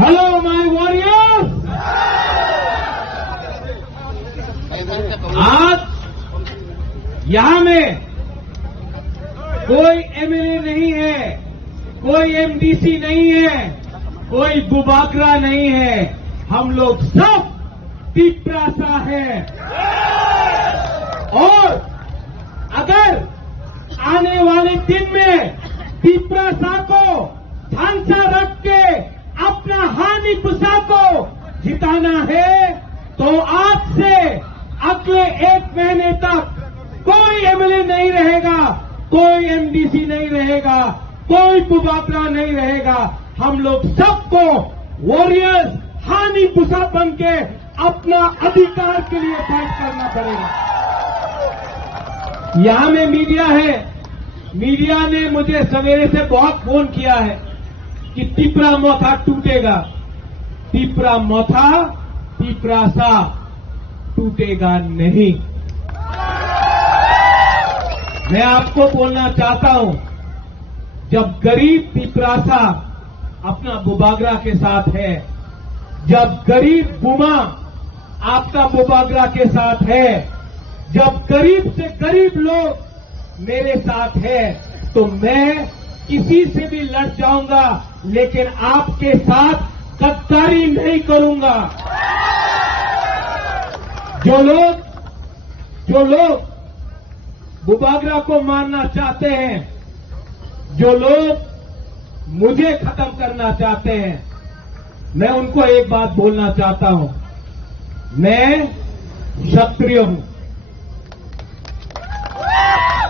Hello, my warriors! आज यहां में कोई एमएलए नहीं है, कोई एमडीसी नहीं है, कोई बुबाकरा नहीं है, हम लोग सब तिपरासा है। और अगर आने वाले दिन में तिपरासा को ढांचा रख के अपना हानि पुसा को जिताना है तो आज से अगले 1 महीने तक कोई एमएलए नहीं रहेगा, कोई एमडीसी नहीं रहेगा, कोई बुबाकरा नहीं रहेगा। हम लोग सबको वॉरियर्स हानि पुसा बन के अपना अधिकार के लिए फाइट करना पड़ेगा। यहां में मीडिया है, मीडिया ने मुझे सवेरे से बहुत फोन किया है कि तिपरा मोथा टूटेगा। तिपरा मोथा तिपरासा टूटेगा नहीं। मैं आपको बोलना चाहता हूं, जब गरीब तिपरासा अपना बुबागरा के साथ है, जब गरीब बुमा आपका बुबागरा के साथ है, जब गरीब से गरीब लोग मेरे साथ है, तो मैं किसी से भी लड़ जाऊंगा, लेकिन आपके साथ गद्दारी नहीं करूंगा। जो लोग बुबागरा को मारना चाहते हैं, जो लोग मुझे खत्म करना चाहते हैं, मैं उनको एक बात बोलना चाहता हूं, मैं क्षत्रिय हूं,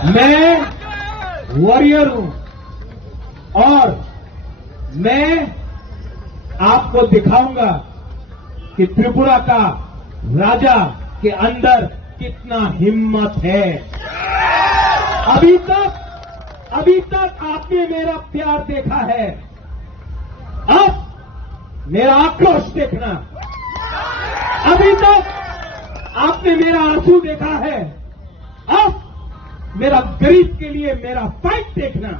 मैं वॉरियर हूं और मैं आपको दिखाऊंगा कि त्रिपुरा का राजा के अंदर कितना हिम्मत है। अभी तक आपने मेरा प्यार देखा है, अब मेरा आक्रोश देखना। अभी तक आपने मेरा आंसू देखा है, अब मेरा गरीब के लिए मेरा फाइट देखना।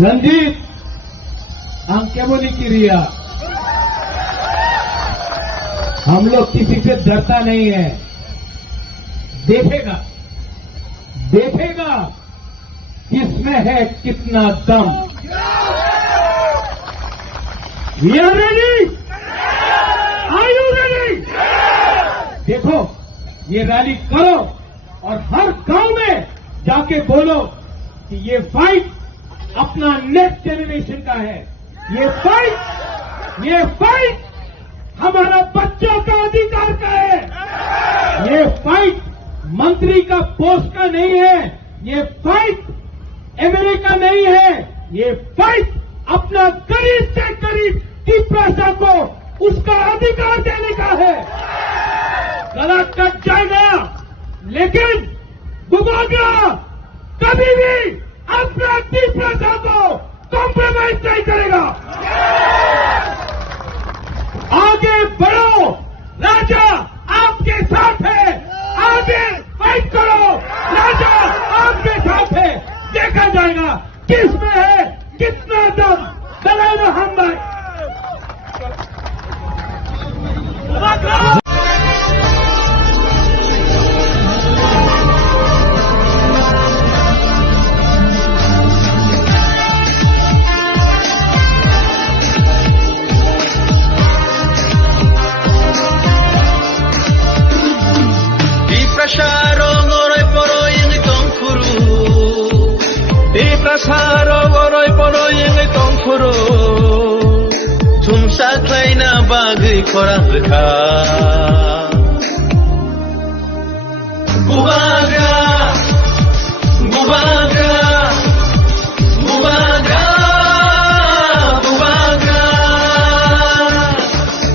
रंजीत हम क्या बोली की रिया, हम लोग किसी से डरता नहीं है। देखेगा किसमें है कितना दम। We are ready? Are you ready? देखो ये रैली करो और हर गांव में जाके बोलो कि ये फाइट अपना नेक्स्ट जनरेशन का है। ये फाइट हमारा बच्चों का अधिकार का है। ये फाइट मंत्री का पोस्ट का नहीं है। ये फाइट एमएलए का नहीं है। ये फाइट अपना करीब से करीब टिप्रासा को उसका अधिकार देने का है। गला कट जाएगा लेकिन बुबागरा कभी भी अपना टिप्रासा को कॉम्प्रोमाइज नहीं करेगा। आगे बढ़ो, राजा आपके साथ है। आगे फाइट करो, राजा आपके साथ है। देखा जाएगा किसमें है कितना दम। Dalai Mohammad bagay korang reka bubaga bubaga bubaga bubaga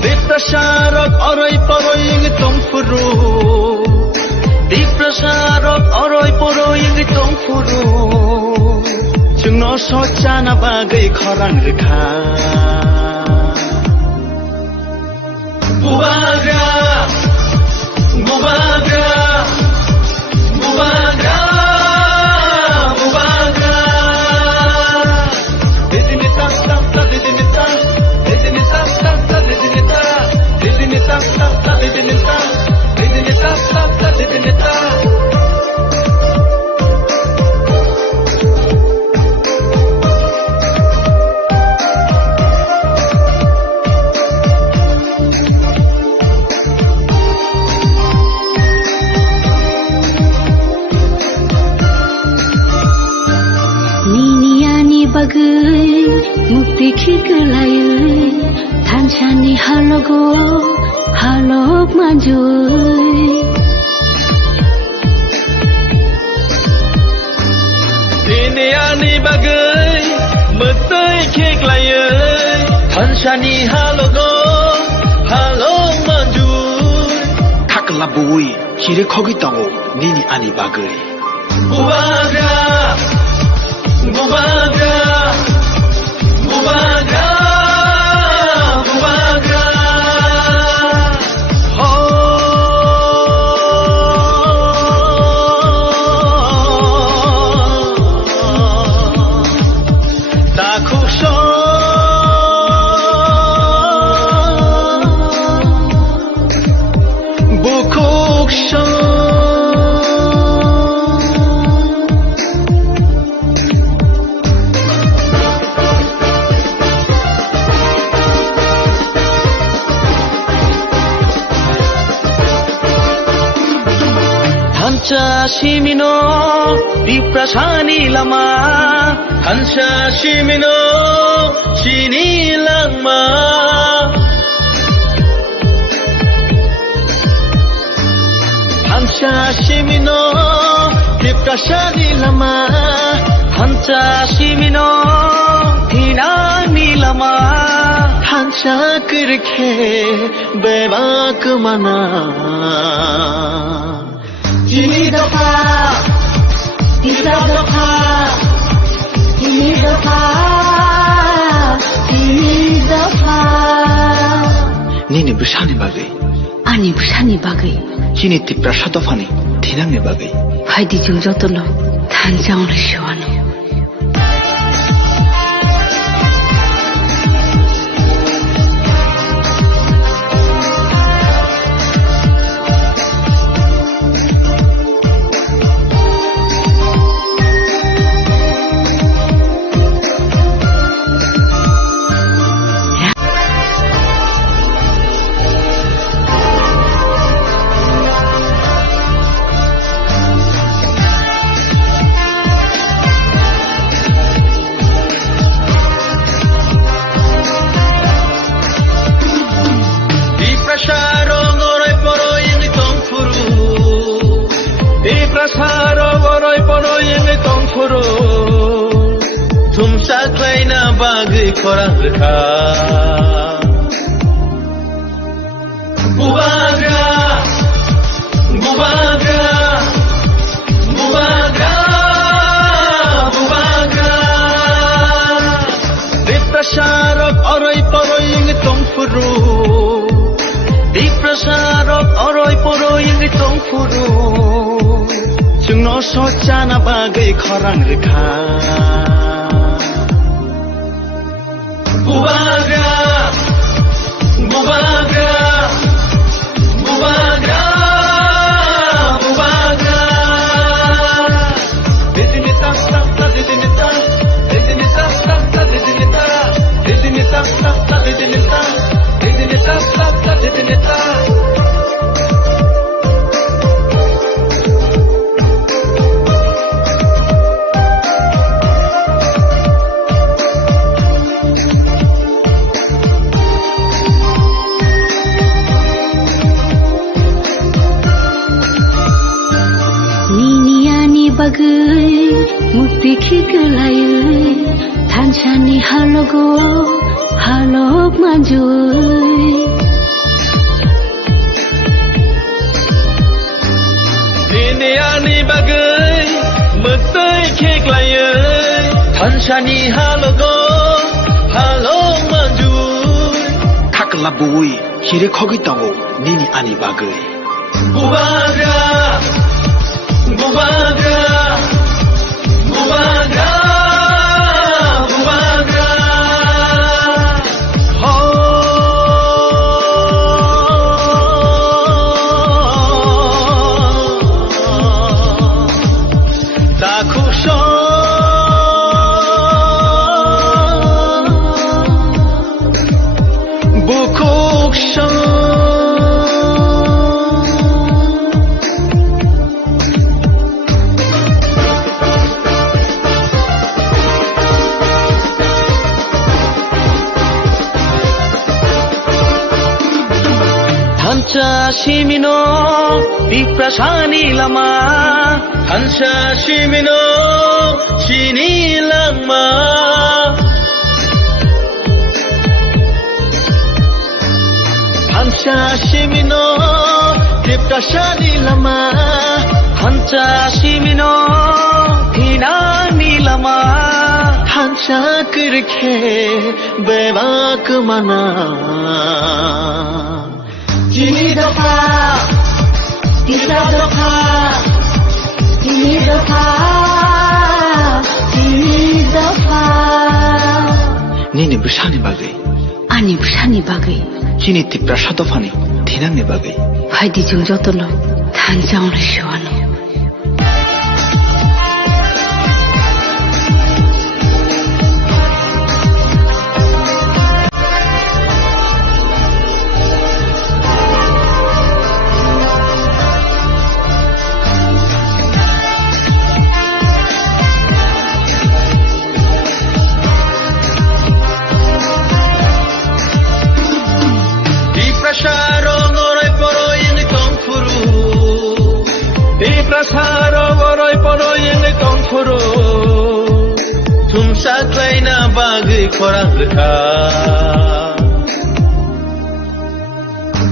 diprasarok oroy poroy yung itong puro diprasarok oroy poroy yung itong puro jungno socha na bagay korang reka bubaga bubaga bubaga bubaga didinita tata didinita didinita tata didinita didinita tata didinita didinita tata didinita bagai mukti khiklayai thanchani halogo halok manjoi diniani bagai mukti khiklayai thanchani halogo halok manjoi kaklabui hire khogi tango nini ani bagai bubaga bubaga bubaga bubaga takusho bukuksho Hansa Shimino Diprasani Lama Hansa Shimino Shini Lama Hansa Shimino Diprasani Lama Hansa Shimino Hinani Lama Hansa Kirke Bebak Mana Ini doa, tiga doa, ini doa, ini doa. Nini bersani bagai आंनि फिसानि बागै चिनि तिप्रा सातफानि थिनांनि बागै फायदिजों जतन थानजावनो शिवानो Tumsaklaina bagai korang reka Bubaga Bubaga Bubaga Bubaga Diprasarok orai poroi yang tongfuru Diprasarok orai poroi yang tongfuru Jengno sojana bagai korang reka Bubaga, Bubaga, Bubaga, Bubaga. Didinita, didinita, didinita, didinita, didinita, didinita, didinita, didinita. bagai mukti khikelai thanchani halogo halok manjui Diniani bagai mukti khikelai thanchani halogo halok manjui thaklabui hire khogi tango nini ani bagai Bubaga Bubaga, Bubaga, Bubaga. Takusho, bukuksho. Hansa Shimino, Diprasani Lama, Hansa Shimino, Shini Lama. Hansa Shimino, Diprasani Lama, Hansa Shimino, Hinani Lama, Hansa Kirke, Bevak Mana. Ini doka, kita doka, ini doka, ini doka. Nini bersani bagai, Ani bersani bagai, Cini tipra satofani, tinangni bagai. Haidi jung jotono, tanjang lesyuano. Tumsaklaina bagai korang reka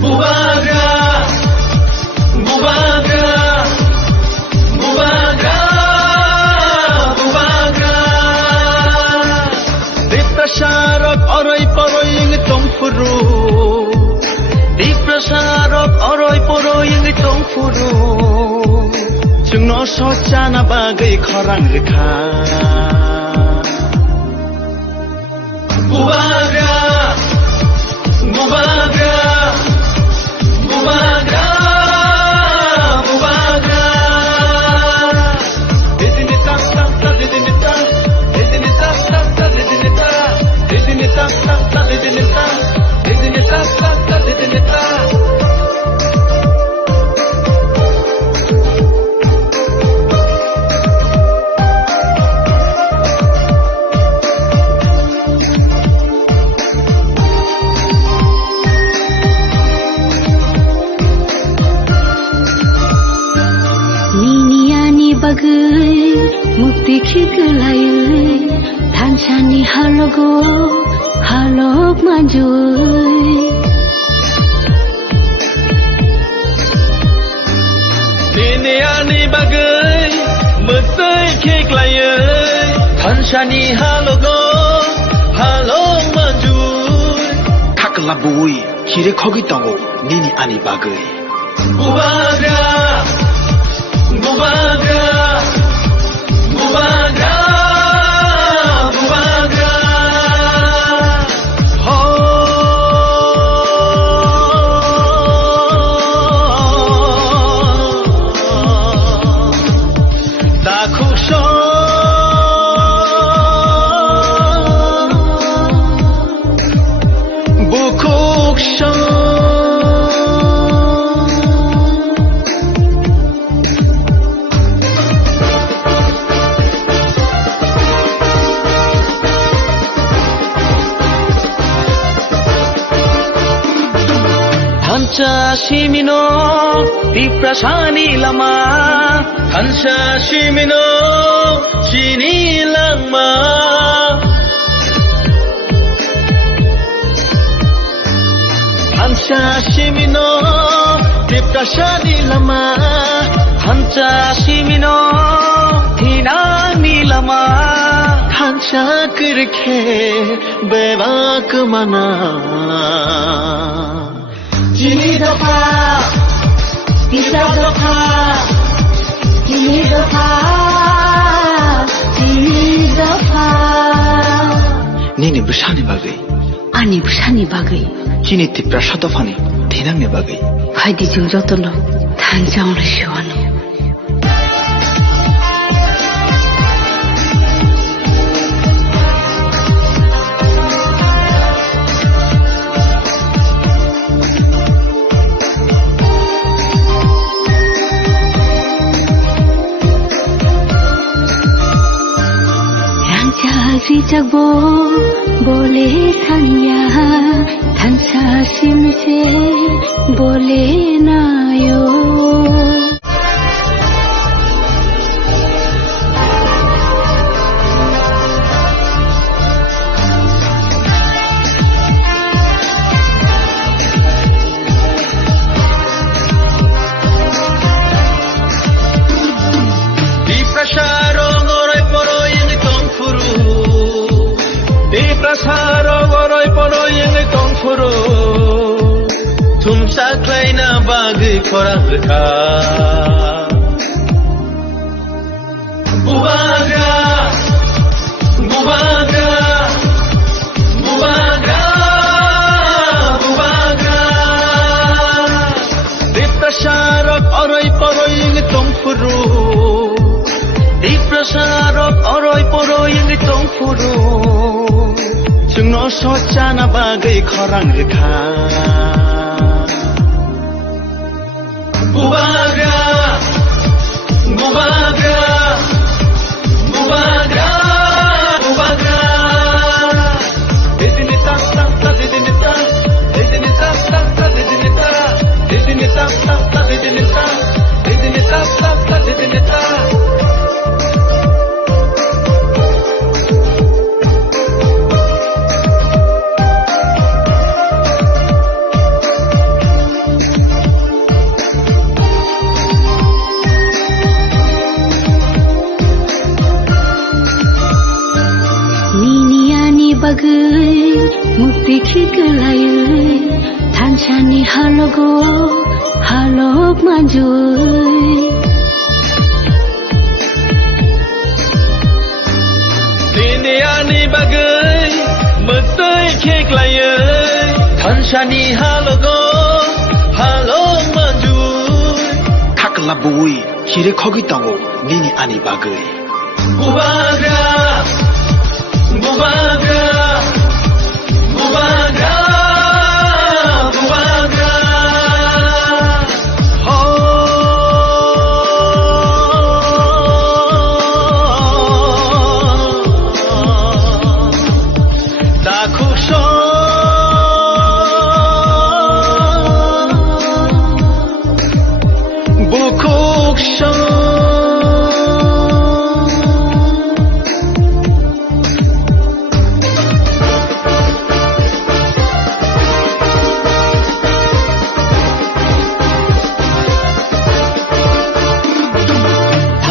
Bubaga Bubaga Bubaga Bubaga Diprasarok orai poroi yang tongfuru Diprasarok orai सचाना बागै खरां रोखा Bubaga, bubaga, bubaga, bubaga. Didini tak tak tak, didini tak, didini tak tak tak, didini tak, didini tak tak tak, didini tak, didini tak tak tak, didini tak. Bagai mukti khiglaye thansani halogo halok manjui Niniani bagai mukti khiglaye thansani halogo halok manjui Kakla bui kire khogi tango nini ani bagai Bubaga, bubaga, bubaga, bubaga. Dakusho bukuksho Hansa Shimino Diprasani Lama Hansa Shimino Shini Lama Hansa Shimino Diprasani Lama Hansa Shimino Hinani Lama Hansa Kirke Bebak Mana Kini doka, bisa doka, kini doka, kini doka. Nini bersani bagai Ani bersani bagai. Kini tipra satofani Tinangnya bagai Haidi jeng jotono thanjang resiwano. Jagbo boleh tanya tansa simse boleh nayo Di prasaro ngorai poro yang tongfuru Di prasaro ngorai poro yang tongfuru Tumsa klaina bagi korang reka Bubaga, bubaga, bubaga, bubaga. Di prasaro ngorai poro yang tongfuru Di prasaro ngorai poro yang tongfuru Jengno socana bagi korang reka Bubaga, bubaga, bubaga, bubaga. Didini tak tak tak, didini tak, didini tak tak tak, didini tak, didini tak tak tak, didini tak, didini tak tak tak, didini tak. Bagai mukti khiglaye thansani halogo halok manjui bagai Mesai kek layai Tanshani halogo Halo maju Kakla bui Kiri kogi tango Nini ani bagai Bubaga Bubaga Bubaga Bubaga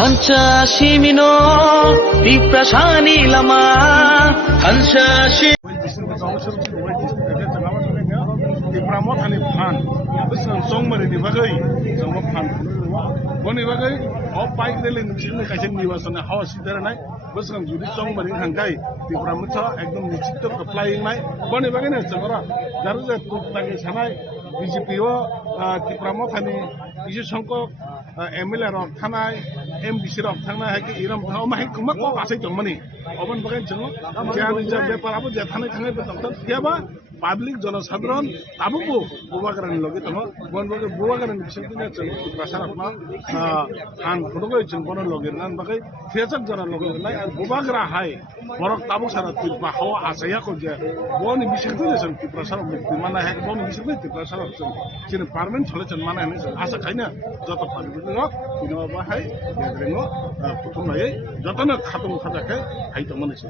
Hansa Shimino Viprashani Lama Hansa Pramotani Pan, this is somebody the Bagay, some of Pan. One Bagay, all bike in the Kachin was on the house there night, was some Judy somebody in Hangai, the Pramota, Agam Nichito, the flying night, one Bagay, Samara, that is a two package Hanai, VGPO, the Pramotani, Ishanko, Emila of Tanai, MBC of Tanai, Iram, how my Kumako, I say to money. Open Bagay, Jan, Parabo, Jatana, Yaba. Public জনসাধারণ তাবুকো বুবাগারানি লগে তম বনবগে বুবাগারানি বিসংতিনে চল প্রসারকমা আন ফটোগৈ চল বন লগে নান বাগৈ ফেজক জনা লগে নাই আর বুবাগরা হাই বরক তাবু সারা তুই বাহাও আসায়া কো যে বনি বিসংতিনে চল প্রসারক মুক্তি মানা হে বনি বিসংতিনে প্রসারক চল চিন পার্মানেন্ট চলে চল মানা হে আশা খাইনা যত পাবলিক লগ তিনো বাহাই গেরেঙ্গো প্রথম নাই যতন খাতম খাজাকে হাই তো মনে চল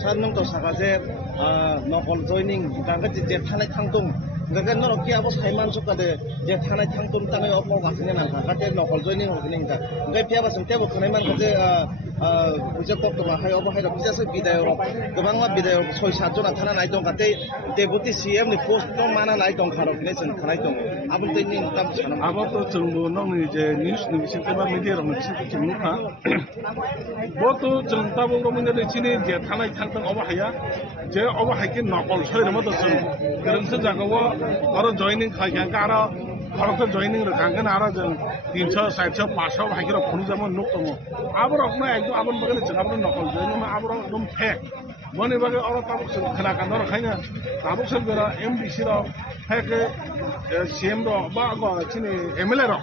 সাত নং তো সাগাজে নকল joining Gangga je thanai thangtung gangga no ki abo saiman sukade je thanai thangtung tangai opo gasine nan gangga te nokol joining honing da ngai pia ba sute bo khanai man kaje bujak tok ma hai obo hai da bisa se bidai ro gobang ma bidai 6-7 jona thana nai tong kate deputy cm ni post no mana nai tong kharo kine chen thanai tong abun te ning tam chana abo to chungbo nong ni je news ni bisin te ba media ro bisin te chungnu kha bo to chungta bo ro mine de chini je thanai thangtung obo haya je obo hai ke nokol soi ro to chung gerengse jagawo aro joining khai gangga aro Harapta joining ro gangga ara jang 300 400 500 hai ke ro phunu jamon nok tomo abo rok ma ekdom abon bagale chung abon nokol joining ma abo dom fake mone bage aro tabuk chung khana kan ro khaina tabuk sel bera MDC ro fake CM ro ba go chini MLA ro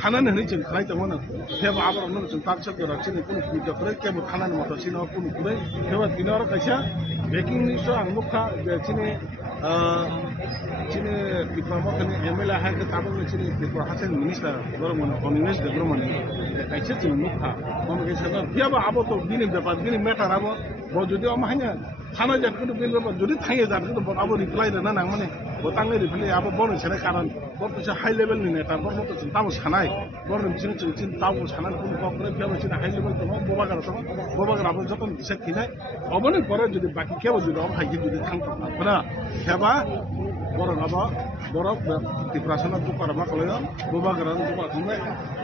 খানা নেই চিন খাই তো মনে ফেবা আবার অন্য চিন তার সাথে রাখছিনি কোনো পুজো করে কেবল খানা মতো ছিল কোনো করে ফেবা দিনের কাছে বেকিং নিশ্চয় আনমুখা চিনি চিনি পিপামখানি এমএলএ হাতে তাবো চিনি পিপা হাসেন মিনিস্টার গরমনে কমিউনিস de গরমনে কাইছে চিনি মুখা মনে কাইছে ফেবা আবার তো দিনে ব্যাপার দিনে ম্যাটার আবার ব যদি আমাহাnya খানা জাত কিন্তু বিল ব্যাপার যদি থাইয়ে জাত কিন্তু আবার রিপ্লাই না না মানে বতাংলে রিপ্লাই আবার বড় ছেলে কারণ বড় কিছু হাই লেভেল নি নেতা বড় মতো তাবো সানাই বড় মিছিল চিন তাবো সানান কোনো করে ফেবা চিনি হাই লেভেল তো ববাগার আবার যখন দিছে কিনাই অবনে পরে যদি বাকি কেউ যদি অব হাইকে যদি থাকতো না ফেবা বড় নাবা বড় ত্রিপ্রাসনা দুপার মা কলে ববাগার দুপার তুমি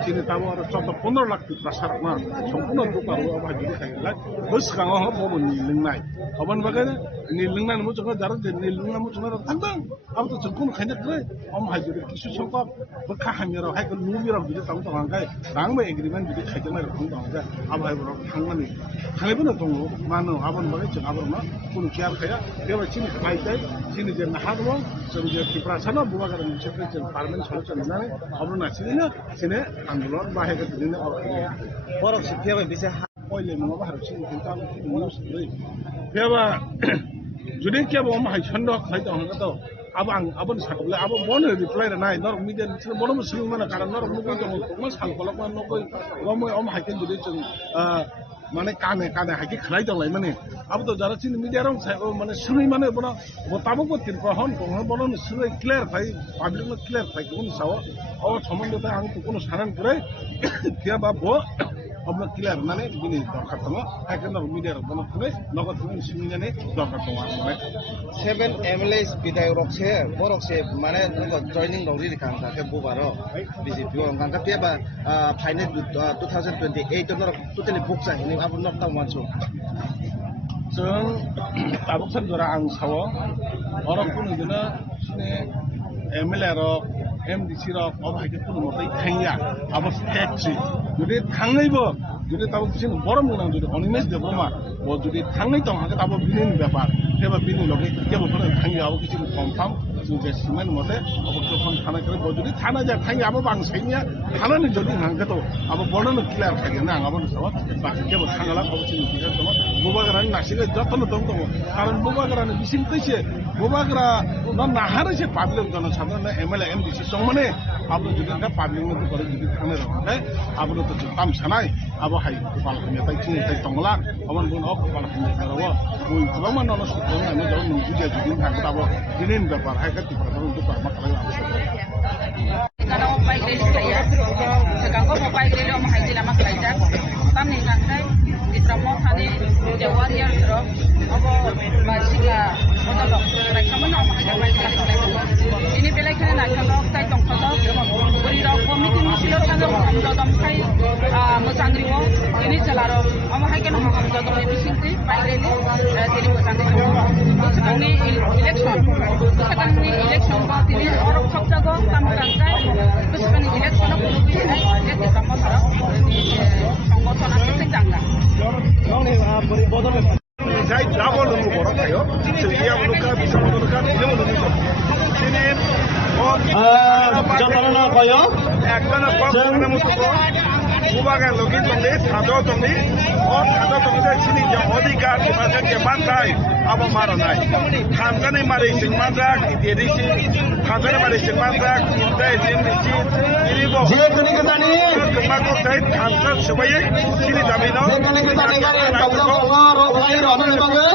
চিনি তাবো আর 15 লাখ ত্রিপ্রাসার না সম্পূর্ণ দুপার অব হাই যদি থাকলে বস গাঙ হ বব নি লিংনাই অবন বাগানে নি লিংনান মু জগ যারা নি লিংনা মু জগ থাকতাম আব তো কোন খাইনা করে অম হাই যদি কিছু সংখ্যক বখা হামিরাও হাই কো নুবিরাও যদি তাম তো হাঙ্গাই রাংবে এগ্রিমেন্ট যদি খাইজনাই রকম তো হাঙ্গাই আব হাই বড় থাংনানি থাইবো দङ मानो आबन बागै जों आबन मा कुनु केयार खाया बेबाय चिनि खाइदै चिनि जे नाहादो जों जे टिप्रासानो बुवागार मोनसे जों पार्मानेन्ट सलुसन होनानै अब्रना चिनिनो चिने आन्दोलन बाहेगा दिनो borok se pia ba bisa पहिले नङा बाहेर चिनि ताम निउस दै बेबा जुदि केबो मा हाइ छन्द खाइदा हंगातो अब आं आबन साकबले अब बन रिप्लाई नाय नर मिडिया निसिन बन सिल माने कारण नर मुगै दङ मा सालफलक मा नगै गमै अम हाइकेन जुदि जों माने काने हाइके खलाइ दंलाय माने अब तो जरा चिन मिडिया रं माने सुनै माने बन बताबो को तिरपहन को बन सुनै क्लियर फाइ पाब्लिक न क्लियर फाइ कोन साव अब सम्बन्ध त आं कोनो सारान करे के बा बो अब क्लियर माने बिनि दरकार दङ हाइकेन मिडिया बन खुबै नगद सुनैने दरकार दङ माने 7 MLAs bidai rokse borokse mane joining dongri likang ka bubaro BJP orang ka pia ba final 2028 no totally book sa hini abu nok ta wanso जों ताबुक सानजरा आं सावो अरब कुनु दिना सिने एमएलए रक एमडीसी रक अब हाइके कुनु मते थांया अब फैक्ट्री जुदि थांनैबो जुदि ताबुक सिन बरम गोनां जुदि अनिमेश देब्रमा ब जुदि थांनै दं हाके ताबुक बिनि ब्यापार एबा बिनि लगे केबो फोर थांया अब किसि कन्फार्म जों जे सिमेन मते अब तखन थाना करे ब जुदि थाना जा थांया अब बां सैनिया थानानि जुदि हांके तो अब बर्णन क्लियर थागे ना आं अब साव बाकी केबो थांगाला अब सिन बिगा दङ बुबाग्रानि नासिगे जतन दङ कारण बुबाग्रानि बिसिम तैसे बुबाग्रा न नाहारैसे पाब्लिक जन साधारण एमएलए एमडीसी दङ माने अब जुदि का पाब्लिक में करे जुदि थाने रहे अब तो ताम सानाय अब हाय पाल खमेताय थिं थाय तंगला अमन बुन अफ पाल खमेताय रव बुइ गोबां मान नस दङ आङो जाव नुजुजे जुदि थांगे अब दिनैन ब्यापार हाय गति पर दङ दुपार मा खालाय Kalau mau baik dari saya, sekarang mau baik dari orang haji lama kerja, kami nanti di Tramo Thani Jawa Raya Terus, apa masih ada mereka mana orang haji baik kerja. Ini belai kena nak kalau saya tongkol, beri dah komiti mesti orang kalau dalam kai musangriwo, ini celaro, orang haji kan orang dalam itu sini baik dari ini musangriwo. Sekarang ni election, sekarang ni election baat ini orang सब जगह काम करता है कुछ बनी election को भी है ये दिसंबर तरह संगठन से जाएगा जाय डाबल नु बरो थायो सिलिया मुलुका बिसा मुलुका निजे मुलुका सिने जतन भयो एकजना पक्षने मुसुको बुबागा लगे तंगे सादो तंगे और सादो तंगे सिनि जे अधिकार भाषा के मानथाय अब मारो नाय खानजाने मारे सिंगमाजा देरिसि खानजाने मारे सिंगमाजा दाय जिननिसि इरिबो जे कनि गतानि कमाको थाय खानजा सबायै सिनि जामिनो जे कनि गतानि गारे कब्जा रो भाइ रहन तंगे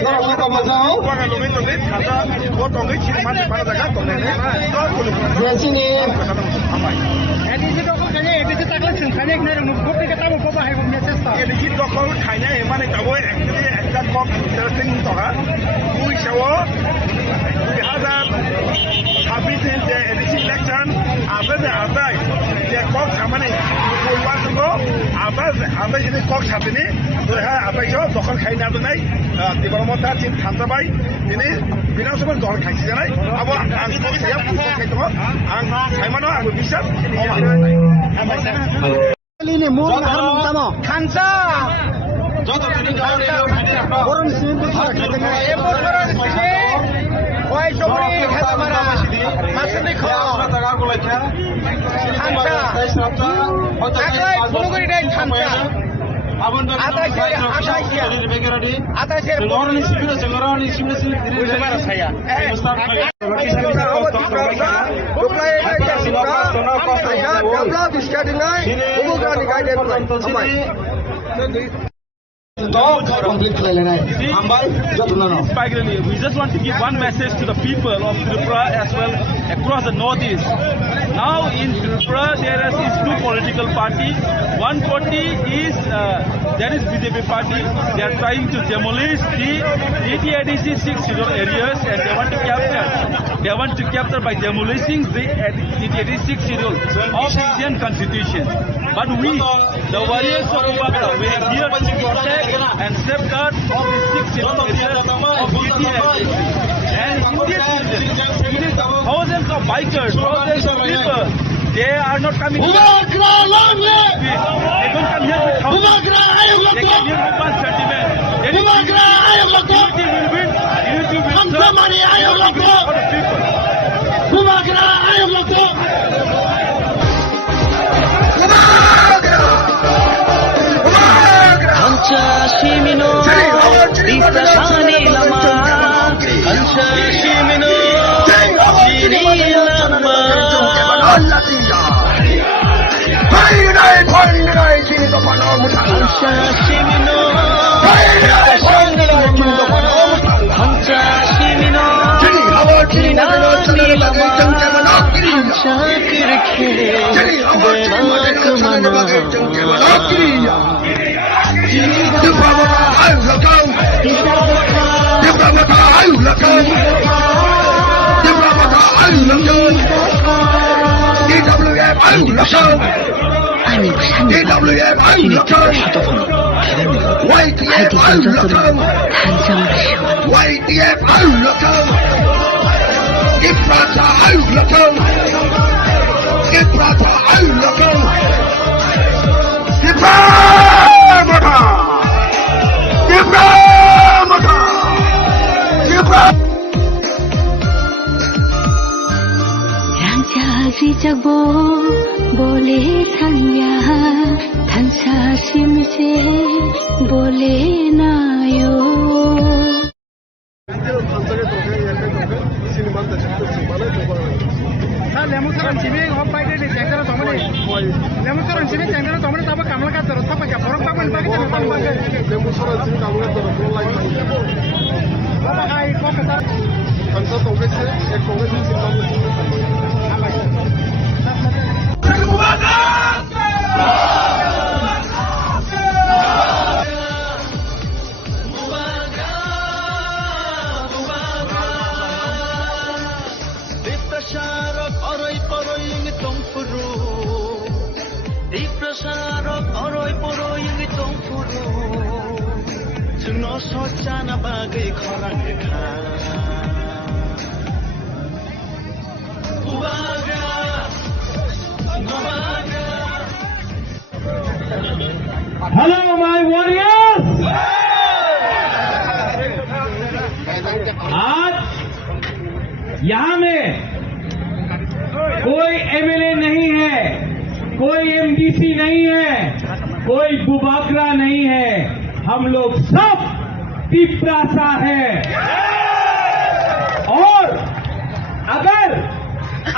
रो कब्जा हो बुबागा लगे तंगे खानजा वो तंगे सिनि माने मारा जागा तंगे तो पुलिस जे सिनि एडिसी दखल खाने एडिसी ताकला सोंखाने ने मुखबि कथा मुखब बाहायबो मेसेजता एडिसी दखल खाने माने गावो एक्चुअली एकटा कप इंटरेस्टिं तहा बुइसावो 2026 जे एडिसी इलेक्शन आबे आबाय जे कप खामाने बुइवासो आबाय जे कप खातिनि दोहा आबायजो दखल खाइना दोनाय दिबरमता चिन थांजाबाय दिनै बिनासबो दखल खाइसिनाय अब आं सया खाइदो आं साइमानो आं बिसाब लिने मोर हामतामा खानसा जत पनि गरम सिन खाइदों ए बोथरा सिने ओइ सबरी खामारा मासनि ख खानसा आगै फुलुगुरि दे खानसा आता से लरनि सिबिनो जंगरानि सिबिनो बुझमारा साया We just want to give one message to the people of Tripura as well across the northeast. Now in Tripura there is two political parties. One party is there is BJP party. They are trying to demolish the TTIDC 6 areas and they want to capture. They want to capture by demolishing the TTIDC 6 of the Indian Constitution. But we, the warriors of Ubagra, we are here to protect and safeguard of the 6 areas of TTIDC. And in this region, thousands of bikers, thousands of people, they are not coming here. They don't come here with thousands. They come here with one sentiment. Unity will win. Unity will serve for the people. Kancha shimino, dita shani lama. Kancha shimino, shini lama. Kancha shimino, kancha shimino, shini lama. Kancha kirke, devak mana. DWF 하이디 전적으로 한정을 시원 YDF 아울러통 이프라타 아울러통 이프라타 아울러통 이프라마타 이프라마타 이프라 랑자지 작보 बोले संज्ञा धनसा सिमसे बोले नायो 레몬사람 집에 헛바이들이 쟁가로 도머니 레몬사람 집에 쟁가로 도머니 타바 감을 갖다로 타바가 버럭 타바를 빠기잖아 타바가 레몬사람 집에 감을 갖다로 그런 라이프 타바가 이 코카타 감사 동계체 এক 동계체 집만 सोचाना बागै खराक खा hello my warriors, आज यहाँ में कोई एमएलए नहीं है, कोई एमडीसी नहीं है, कोई बुबाकरा नहीं है, हम लोग सब तिपरासा है। और अगर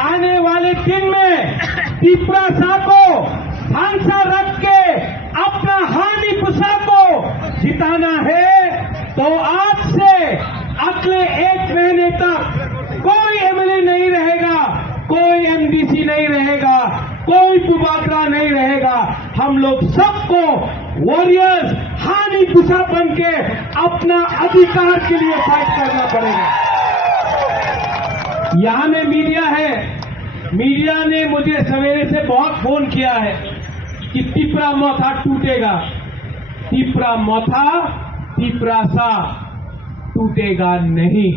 आने वाले दिन में तिपरासा को भांसा रख के अपना हानि पुसा को जिताना है तो आज से अगले 1 महीने तक कोई एमएलए नहीं रहेगा, कोई एमडीसी नहीं रहेगा, कोई बुबाकरा नहीं रहेगा। हम लोग सबको वॉरियर्स हानि पुसा बन के अपना अधिकार के लिए फाइट करना पड़ेगा। यहां में मीडिया है, मीडिया ने मुझे सवेरे से बहुत फोन किया है कि तिपरा मथा टूटेगा। तिपरा मथा तिपरासा टूटेगा नहीं।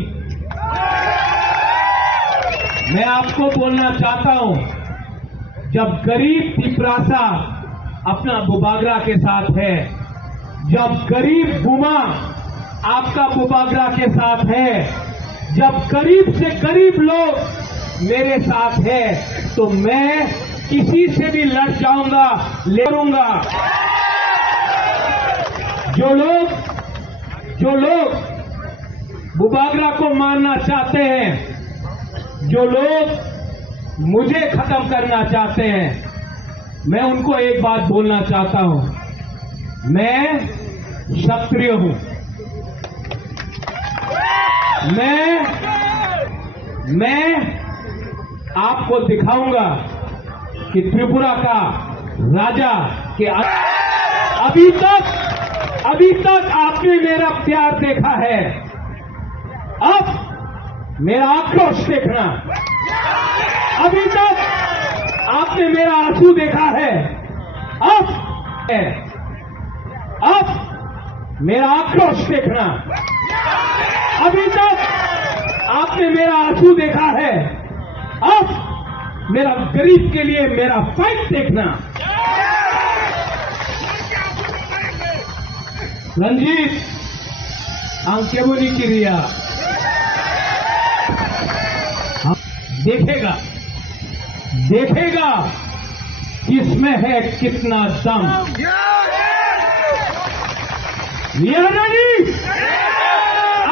मैं आपको बोलना चाहता हूं, जब गरीब तिपरासा अपना बुबागरा के साथ है, जब गरीब गुमा आपका बुबागरा के साथ है, जब गरीब से गरीब लोग मेरे साथ है, तो मैं किसी से भी लड़ जाऊंगा, लड़ूंगा। जो लोग बुबागरा को मारना चाहते हैं, जो लोग मुझे खत्म करना चाहते हैं, मैं उनको एक बात बोलना चाहता हूं, मैं क्षत्रिय हूं। मैं आपको दिखाऊंगा कि त्रिपुरा का राजा के अभी तक आपने मेरा प्यार देखा है, अब मेरा आक्रोश देखना। अभी तक आपने मेरा आंसू देखा है, अब मेरा आक्रोश देखना। अभी तक आपने मेरा आंसू देखा है, अब मेरा गरीब के लिए मेरा फाइट देखना। रंजीत आंकेबोनी की रिया देखेगा किसमें है कितना दम। यह रैली,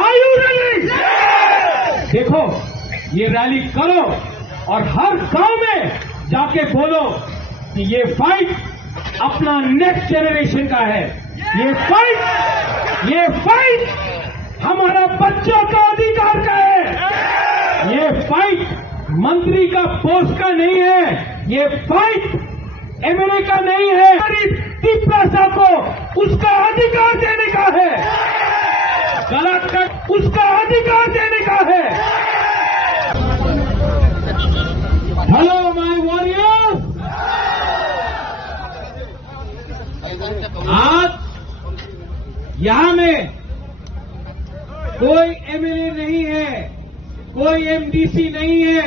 आर यू रेडी? देखो, ये रैली करो और हर गांव में जाके बोलो कि ये फाइट अपना नेक्स्ट जनरेशन का है। ये फाइट हमारा बच्चों का अधिकार का है। ये फाइट मंत्री का पोस्ट का नहीं है, ये फाइट एमएलए का नहीं है, तिपरासा को उसका अधिकार देने का है, कलेक्टर उसका अधिकार देने का है। हेलो माय वॉरियर्स, आज यहां में कोई एमएलए नहीं है, कोई एमडीसी नहीं है,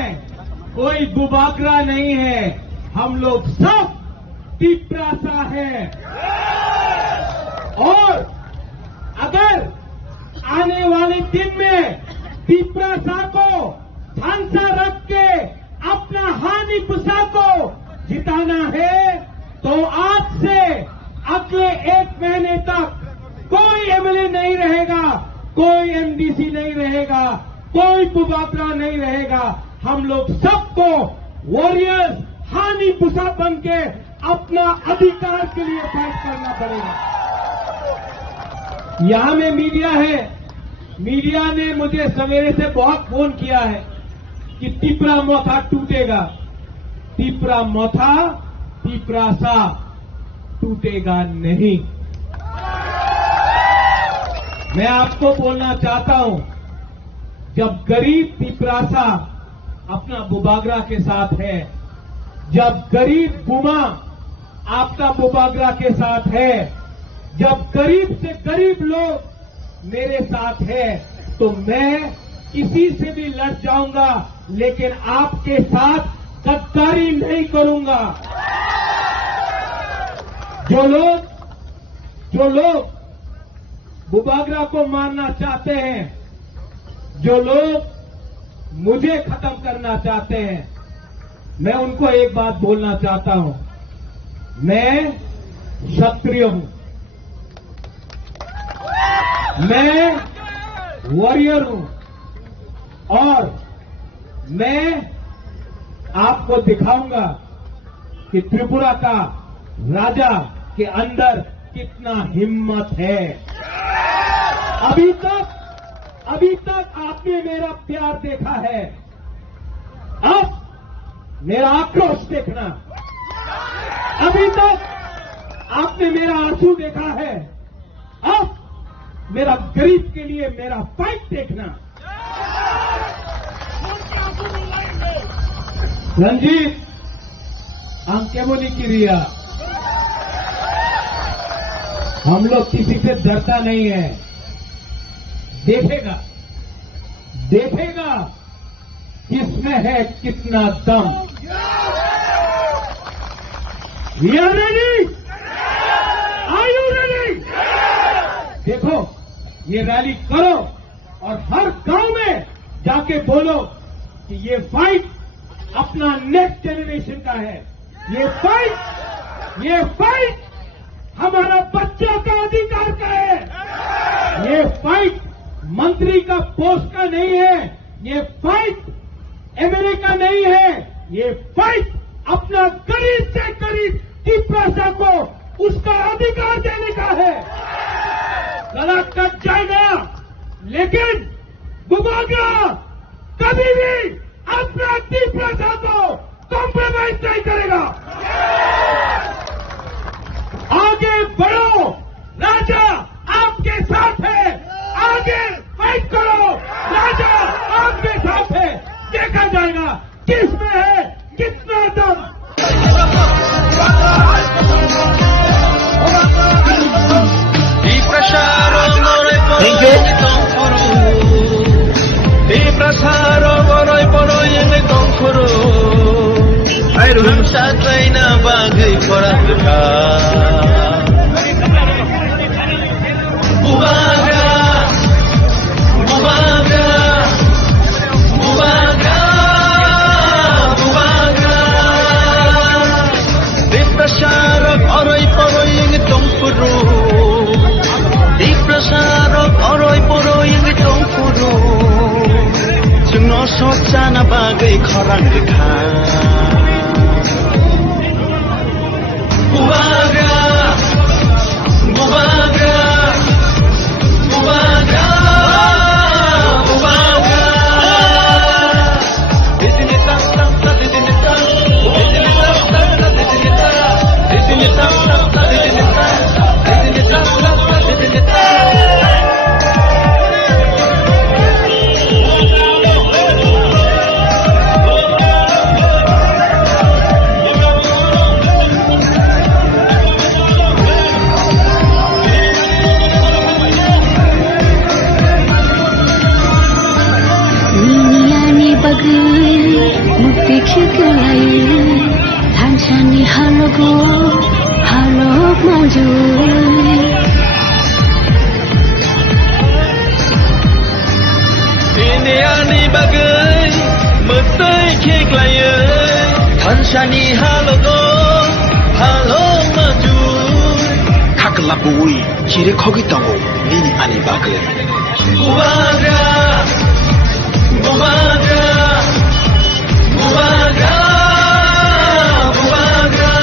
कोई बुबागरा नहीं है, हम लोग सब तिपरासा है। और अगर आने वाले दिन में तिपरासा को धांसा रख के अपना हानि पुसा को जिताना है तो आज से अगले 1 महीने तक कोई एमएलए नहीं रहेगा, कोई एमडीसी नहीं रहेगा, कोई बुबागरा नहीं रहेगा। हम लोग सबको वॉरियर्स हानि पुसा बन के अपना अधिकार के लिए फाइट करना पड़ेगा। यहां में मीडिया है, मीडिया ने मुझे सवेरे से बहुत फोन किया है कि तिपरा मोथा टूटेगा। तिपरा मोथा तिपरासा टूटेगा नहीं। मैं आपको बोलना चाहता हूं, जब गरीब तिपरासा अपना बुबागरा के साथ है, जब गरीब बुमा आपका बुबागरा के साथ है, जब गरीब से गरीब लोग मेरे साथ है, तो मैं किसी से भी लड़ जाऊंगा, लेकिन आपके साथ गद्दारी नहीं करूंगा। जो लोग बुबागरा को मारना चाहते हैं, जो लोग मुझे खत्म करना चाहते हैं, मैं उनको एक बात बोलना चाहता हूं, मैं क्षत्रिय हूं, मैं वॉरियर हूं और मैं आपको दिखाऊंगा कि त्रिपुरा का राजा के अंदर कितना हिम्मत है। अभी तक आपने मेरा प्यार देखा है, अब मेरा आक्रोश देखना। अभी तक आपने मेरा आंसू देखा है, अब मेरा गरीब के लिए मेरा फाइट देखना। रंजीत अंकेबोली की रिया, हम लोग किसी से डरता नहीं है। देखेगा किसमें है कितना दम। We are ready, are you ready? देखो, ये रैली करो और हर गांव में जाके बोलो कि ये फाइट अपना नेक्स्ट जनरेशन का है। ये फाइट हमारा बच्चों का अधिकार का है। ये फाइट मंत्री का पोस्ट का नहीं है, ये फाइट एमएलए का नहीं है, ये फाइट अपना गरीब से गरीब तिपरासा को उसका अधिकार देने का है। गला कट जाएगा, लेकिन बुबागरा कभी भी अपना तिपरासा को कॉम्प्रोमाइज नहीं करेगा। आगे बढ़ो, राजा आपके साथ है, आगे फाइट करो, राजा आपके साथ है। देखा जाएगा किसमें है कितना दम। Sana bagai khorang dekha Bubaga Bubaga Bubaga Bubaga Didini tam tam ta didini tam Didini tam tam ta didini tam Didini tam tam ta didini tam Didini tam tam ta didini tam manjui Ini ani bagai metai keklaya Tanshani halogo halo maju Kakelabui kiri khogi tango nini ani bagle. Bubaga Bubaga Bubaga Bubaga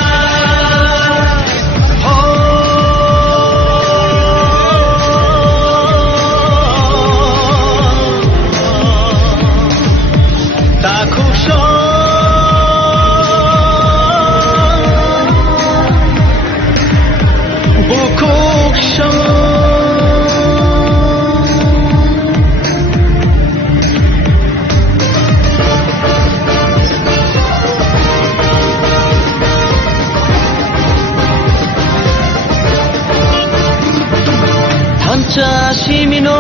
Shimino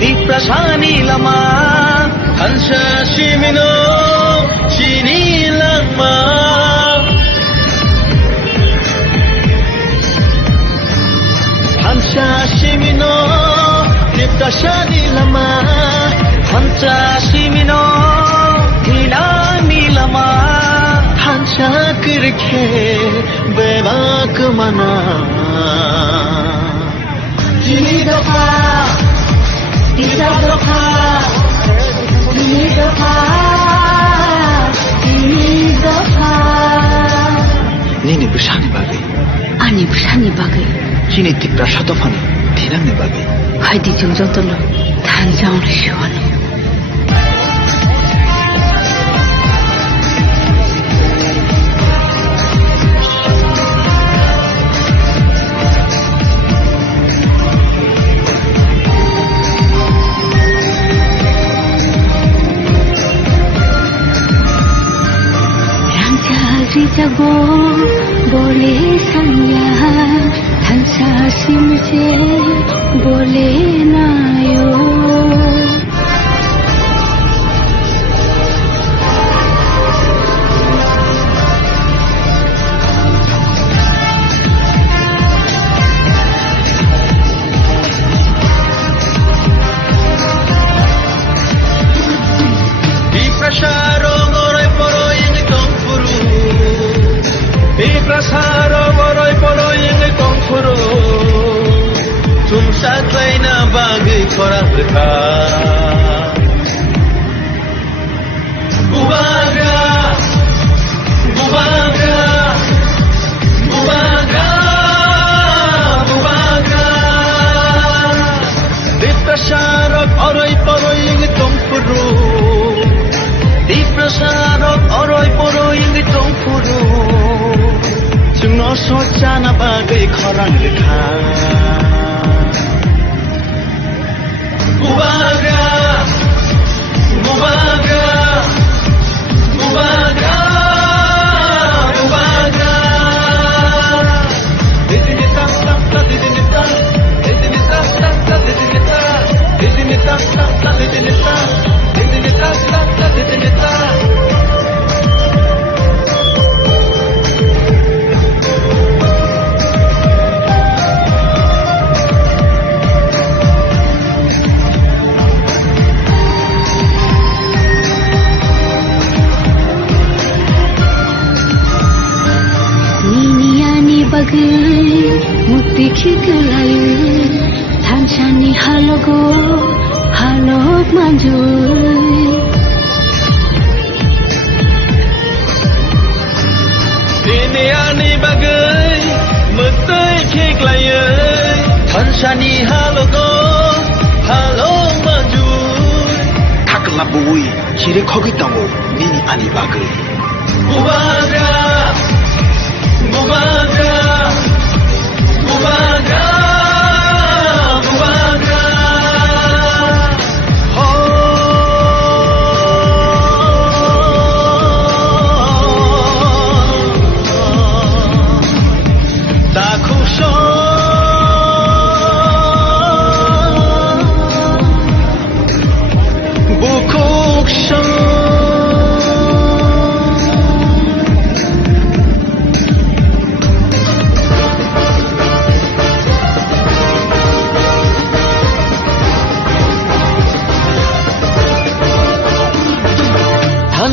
di prasani lama Hansha Shimino Shini lama Hansha Shimino di prasani lama Hansha Shimino hilani lama Hansha kirke bebak mana Ini doka, tiga doka, ini doka, ini doka. Nini bersani bagai. Ani bersani bagai. Kini tipra shatofani dinamne bagai. Haidi jungjotolo, tanjang rishuan. Jago boleh sanya tansa simse boleh nayo di prasaro ngorai poro yang tongpuru Prasaro boroi boroi yang kongfuru Tumsa klaina bagi korak dekat Bubaga Bubaga Bubaga Bubaga Di prasaro boroi boroi yang kongfuru Di prasaro boroi boroi yang kongfuru Tunggu sojana bagai korang dekat Bubaga Bubaga Bubaga Bubaga Didini tak tak tak didini tak Didini tak tak tak didini tak Didini tak tak tak didini tak Didini tak tak tak didini tak bagai mukti kikelayu tanshani halogo halok manjui Ini ani bagai metai kekelayu tanshani halogo halok manjui Kakelabui kiri khogi tango nini ani bagai. Bubaga Bubaga Bubaga Bubaga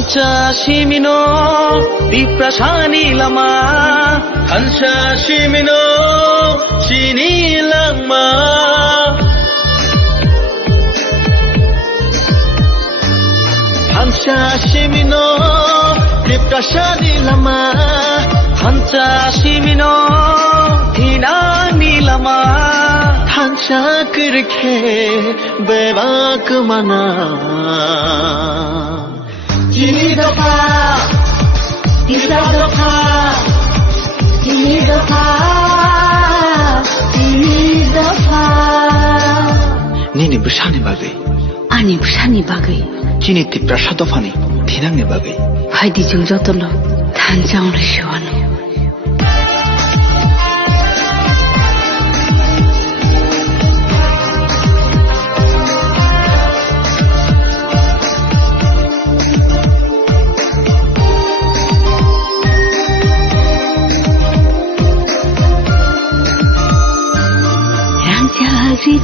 Hancha Shimino, Diprasani Lama, Hancha Shimino, Shini Lama. Hancha Shimino, Diprasani Lama, Hancha Shimino, Hinani Lama, Hancha Kirke, Bevak Mana. Jini doka, tisa doka, jini doka, jini doka. Nini bersani bagai, Ani bersani bagai, Jini tipra sadofani, tinangni bagai. Haidi jeng jotolo, tanjang le shwano.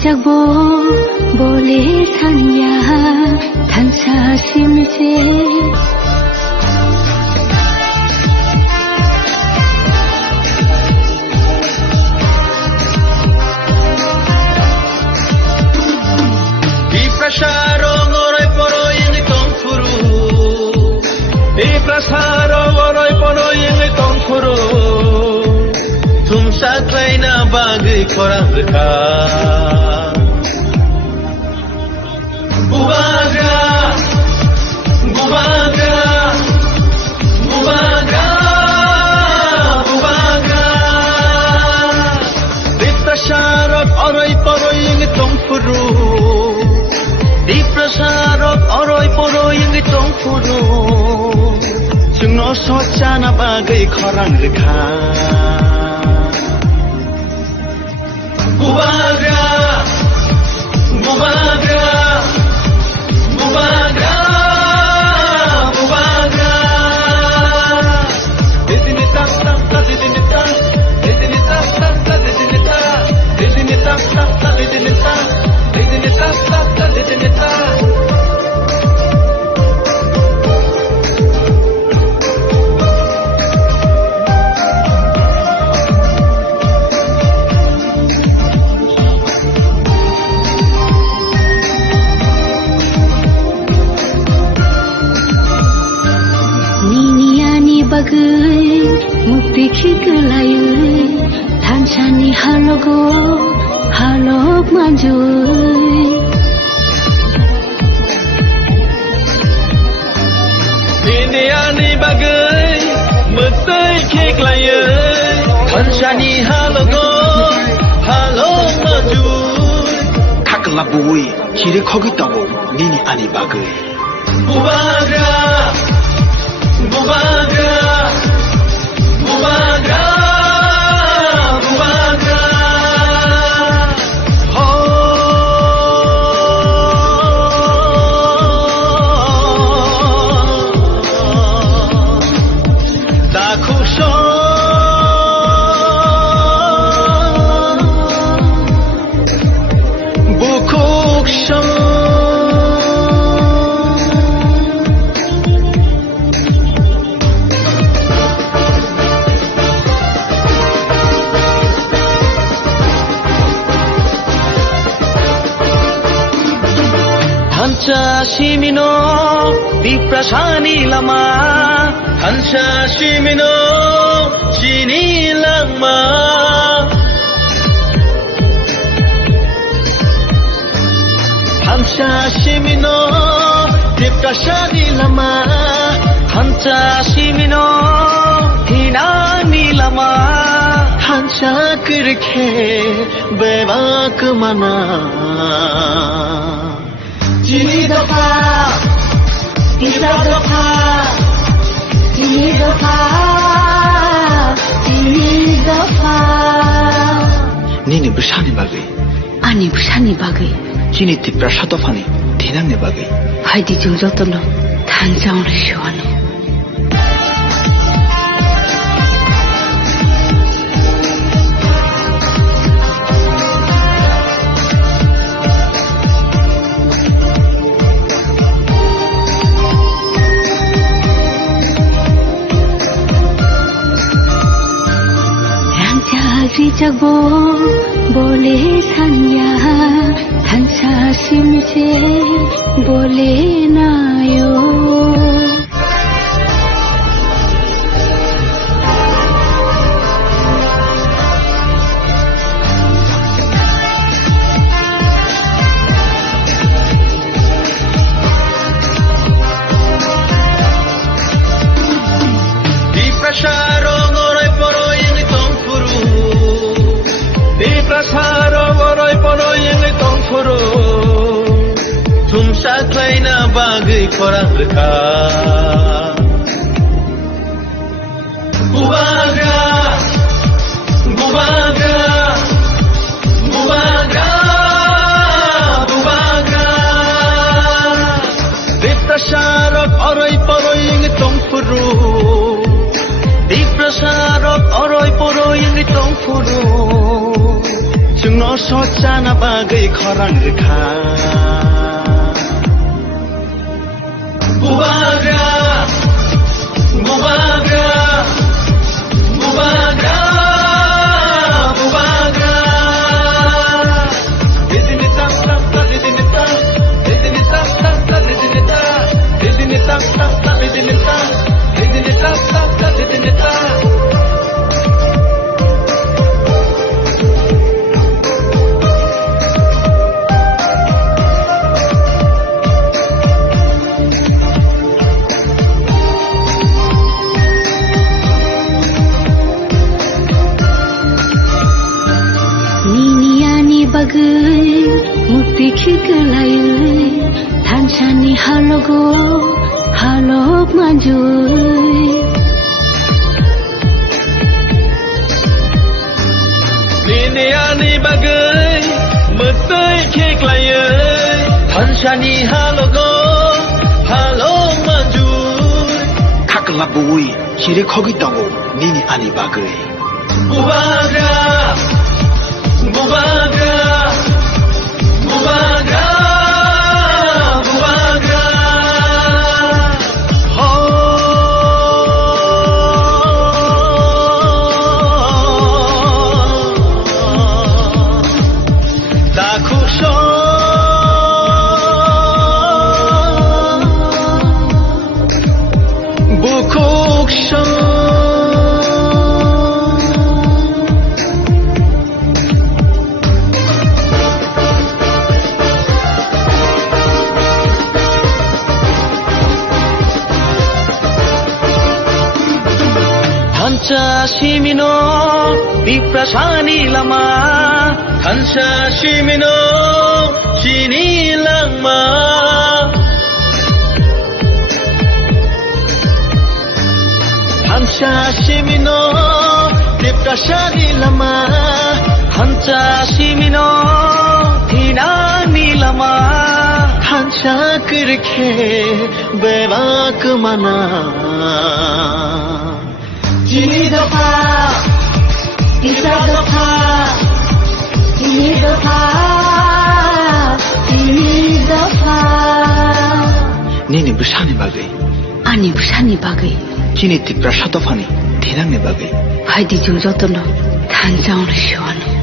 Jagbo boleh sanya tansa simse Di prasaro ngoroi poro yang tongkuru, di prasaro ngoroi poro yang tongkuru. Tumsa klaina bagi korang reka. Bubaga, bubaga, bubaga, bubaga. Di prasarot oroi poro yang tongkuru, di prasarot oroi poro yang tongkuru. Sungno socana bagi korang reka. Bubaga, bubaga, bubaga, bubaga. Didini tak tak tak didini tak, didini tak tak tak didini tak, didini tak tak tak didini tak, didini tak tak tak didini tak. bagai mukti khikelayu thansani halogo halok manjui Indiani bagai mukti khikelayu thansani halogo halok manjui Kakelabui kiri khogi tawo nini ani bagai Bubaga Bubaga, bubaga, bubaga. Tak kusong, bukuk song. Hansa Shimino, Diprasani Lama, Hansa Shimino, Shini Lama. Hansa Shimino, Diprasani Lama, Hansa Shimino, Hinani Lama. Hansa Kirke, Bevak Mana. Jini doka, tisa doka, jini doka, jini doka. Nini bersani bagai, Ani bersani bagai, Jini tipra sadofani, tinangni bagai. Haidi jeng jotolo, tanjang le shwano. rijakbo bole sanya thansa simse bole nayo Saklaina bagai korang reka Bubaga Bubaga Bubaga Bubaga Diprasarap aroy poroy yang itong puro Diprasarap aroy poroy yang itong puro Sungno socana bagai korang reka Bubaga, Bubaga, Bubaga, Bubaga. Didini tak tak tak didini tak, didini tak tak tak didini tak, didini tak tak tak didini tak, didini tak tak tak didini tak. bagai mukti khiklayai thansani halogo halok manjui Niniani bagai mukti khiklayai thansani halogo halok manjui Kaklabui kiri khogi tango nini ani bagai Bubaga Bubaga Bubaga Bubaga Dakusho Bukuksho Hansa Shimino Diprasani Lama Hansa Shimino Shini Lama Hansa Shimino Diprasani Lama Hansa Shimino Tinani Lama Hansa Kirke Bebak Mana Ini doa, kita doa, ini doa, ini doa. Nini busani bagai ani busani bagai kini tiprasatofani thinangni bagai haidi jung jotono thanjang rishwanu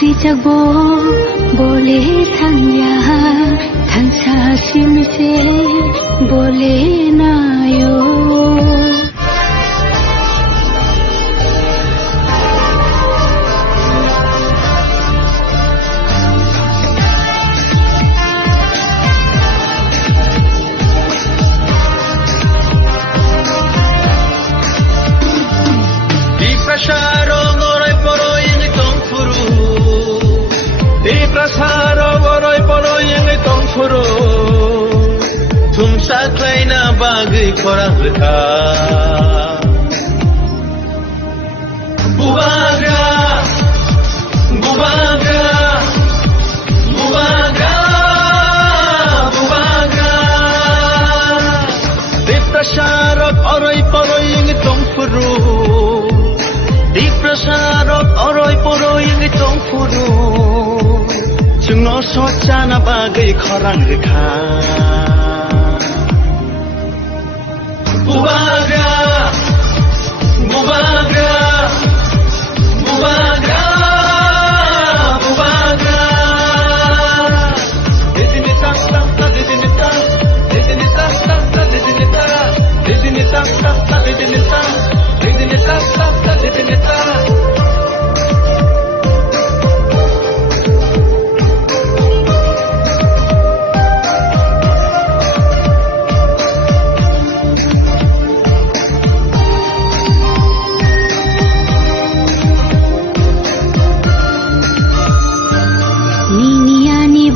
rijakbo bole sanya thansa simse bole nayo Saklaina bagai korang reka Bubaga Bubaga Bubaga Bubaga Diprasarap aroy सचाना बागै खराङ रेखा Bubaga, bubaga, bubaga, bubaga. Didini tak tak tak didini tak, didini tak tak tak didini tak, didini tak tak tak didini tak, didini tak tak tak didini tak.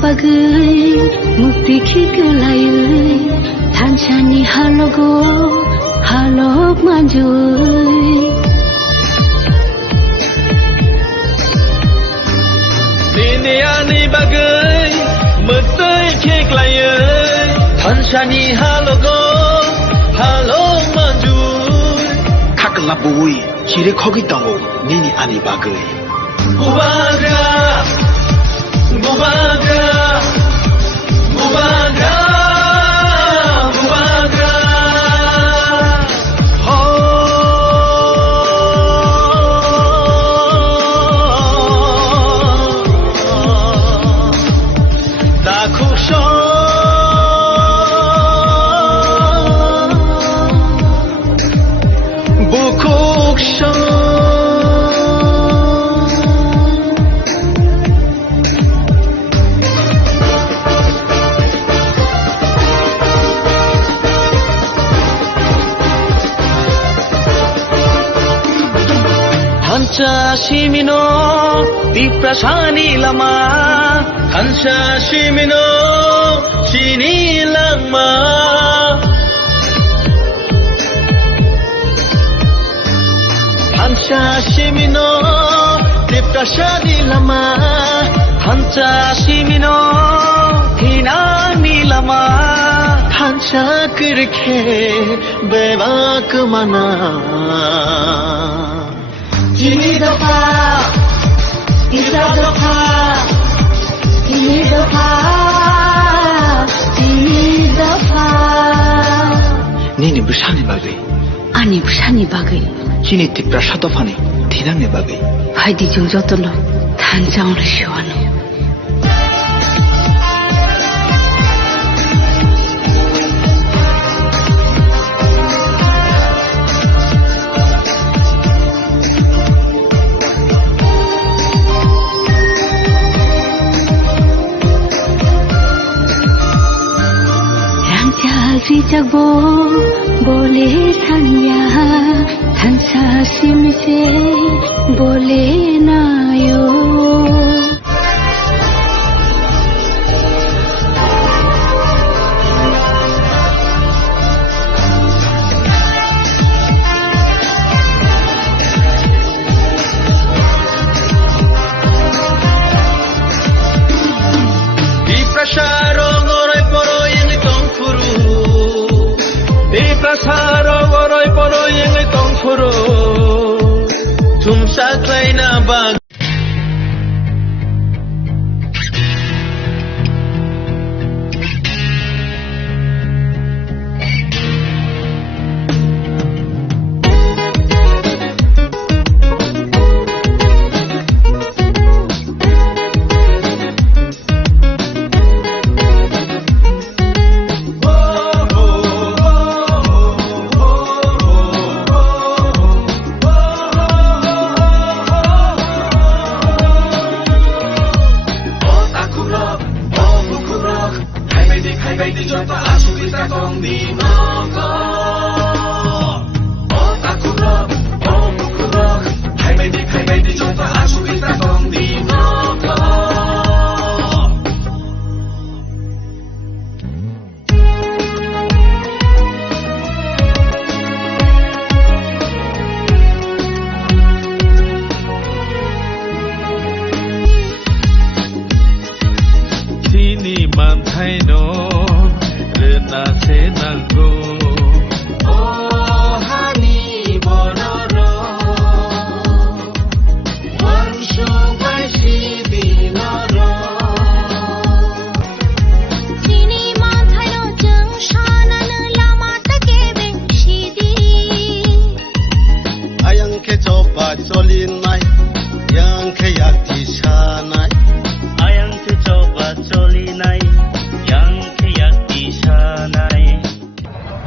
Bagai mukti khiklayai thanchani halogo halok manjui Niniani bagai mukti khiklayai thanchani halogo halok manjui Kakalabui kiri khogi tango nini ani bagai Bubaga Bubaga, bubaga, bubaga. Dakusho, bukuksho. Hansa Shimino, Diprasani Lama, Hansa Shimino, Shini Lama. Hansa Shimino, Diprasani Lama, Hansa Shimino, Hinani Lama, Hansa Kirke, Bevak Mana. Ini doa, kita doa, ini doa, ini doa. Nini bersani bagai Ani bersani bagai kini tipra satofani tinangnya bagai Hai dijung jotono thanjang resiwano Jabo boleh tanya Tansa simse boleh nayo Di prasarong oray poro yang itong puru Di prasarong oray poro yang itong puru Tumsaklay na bag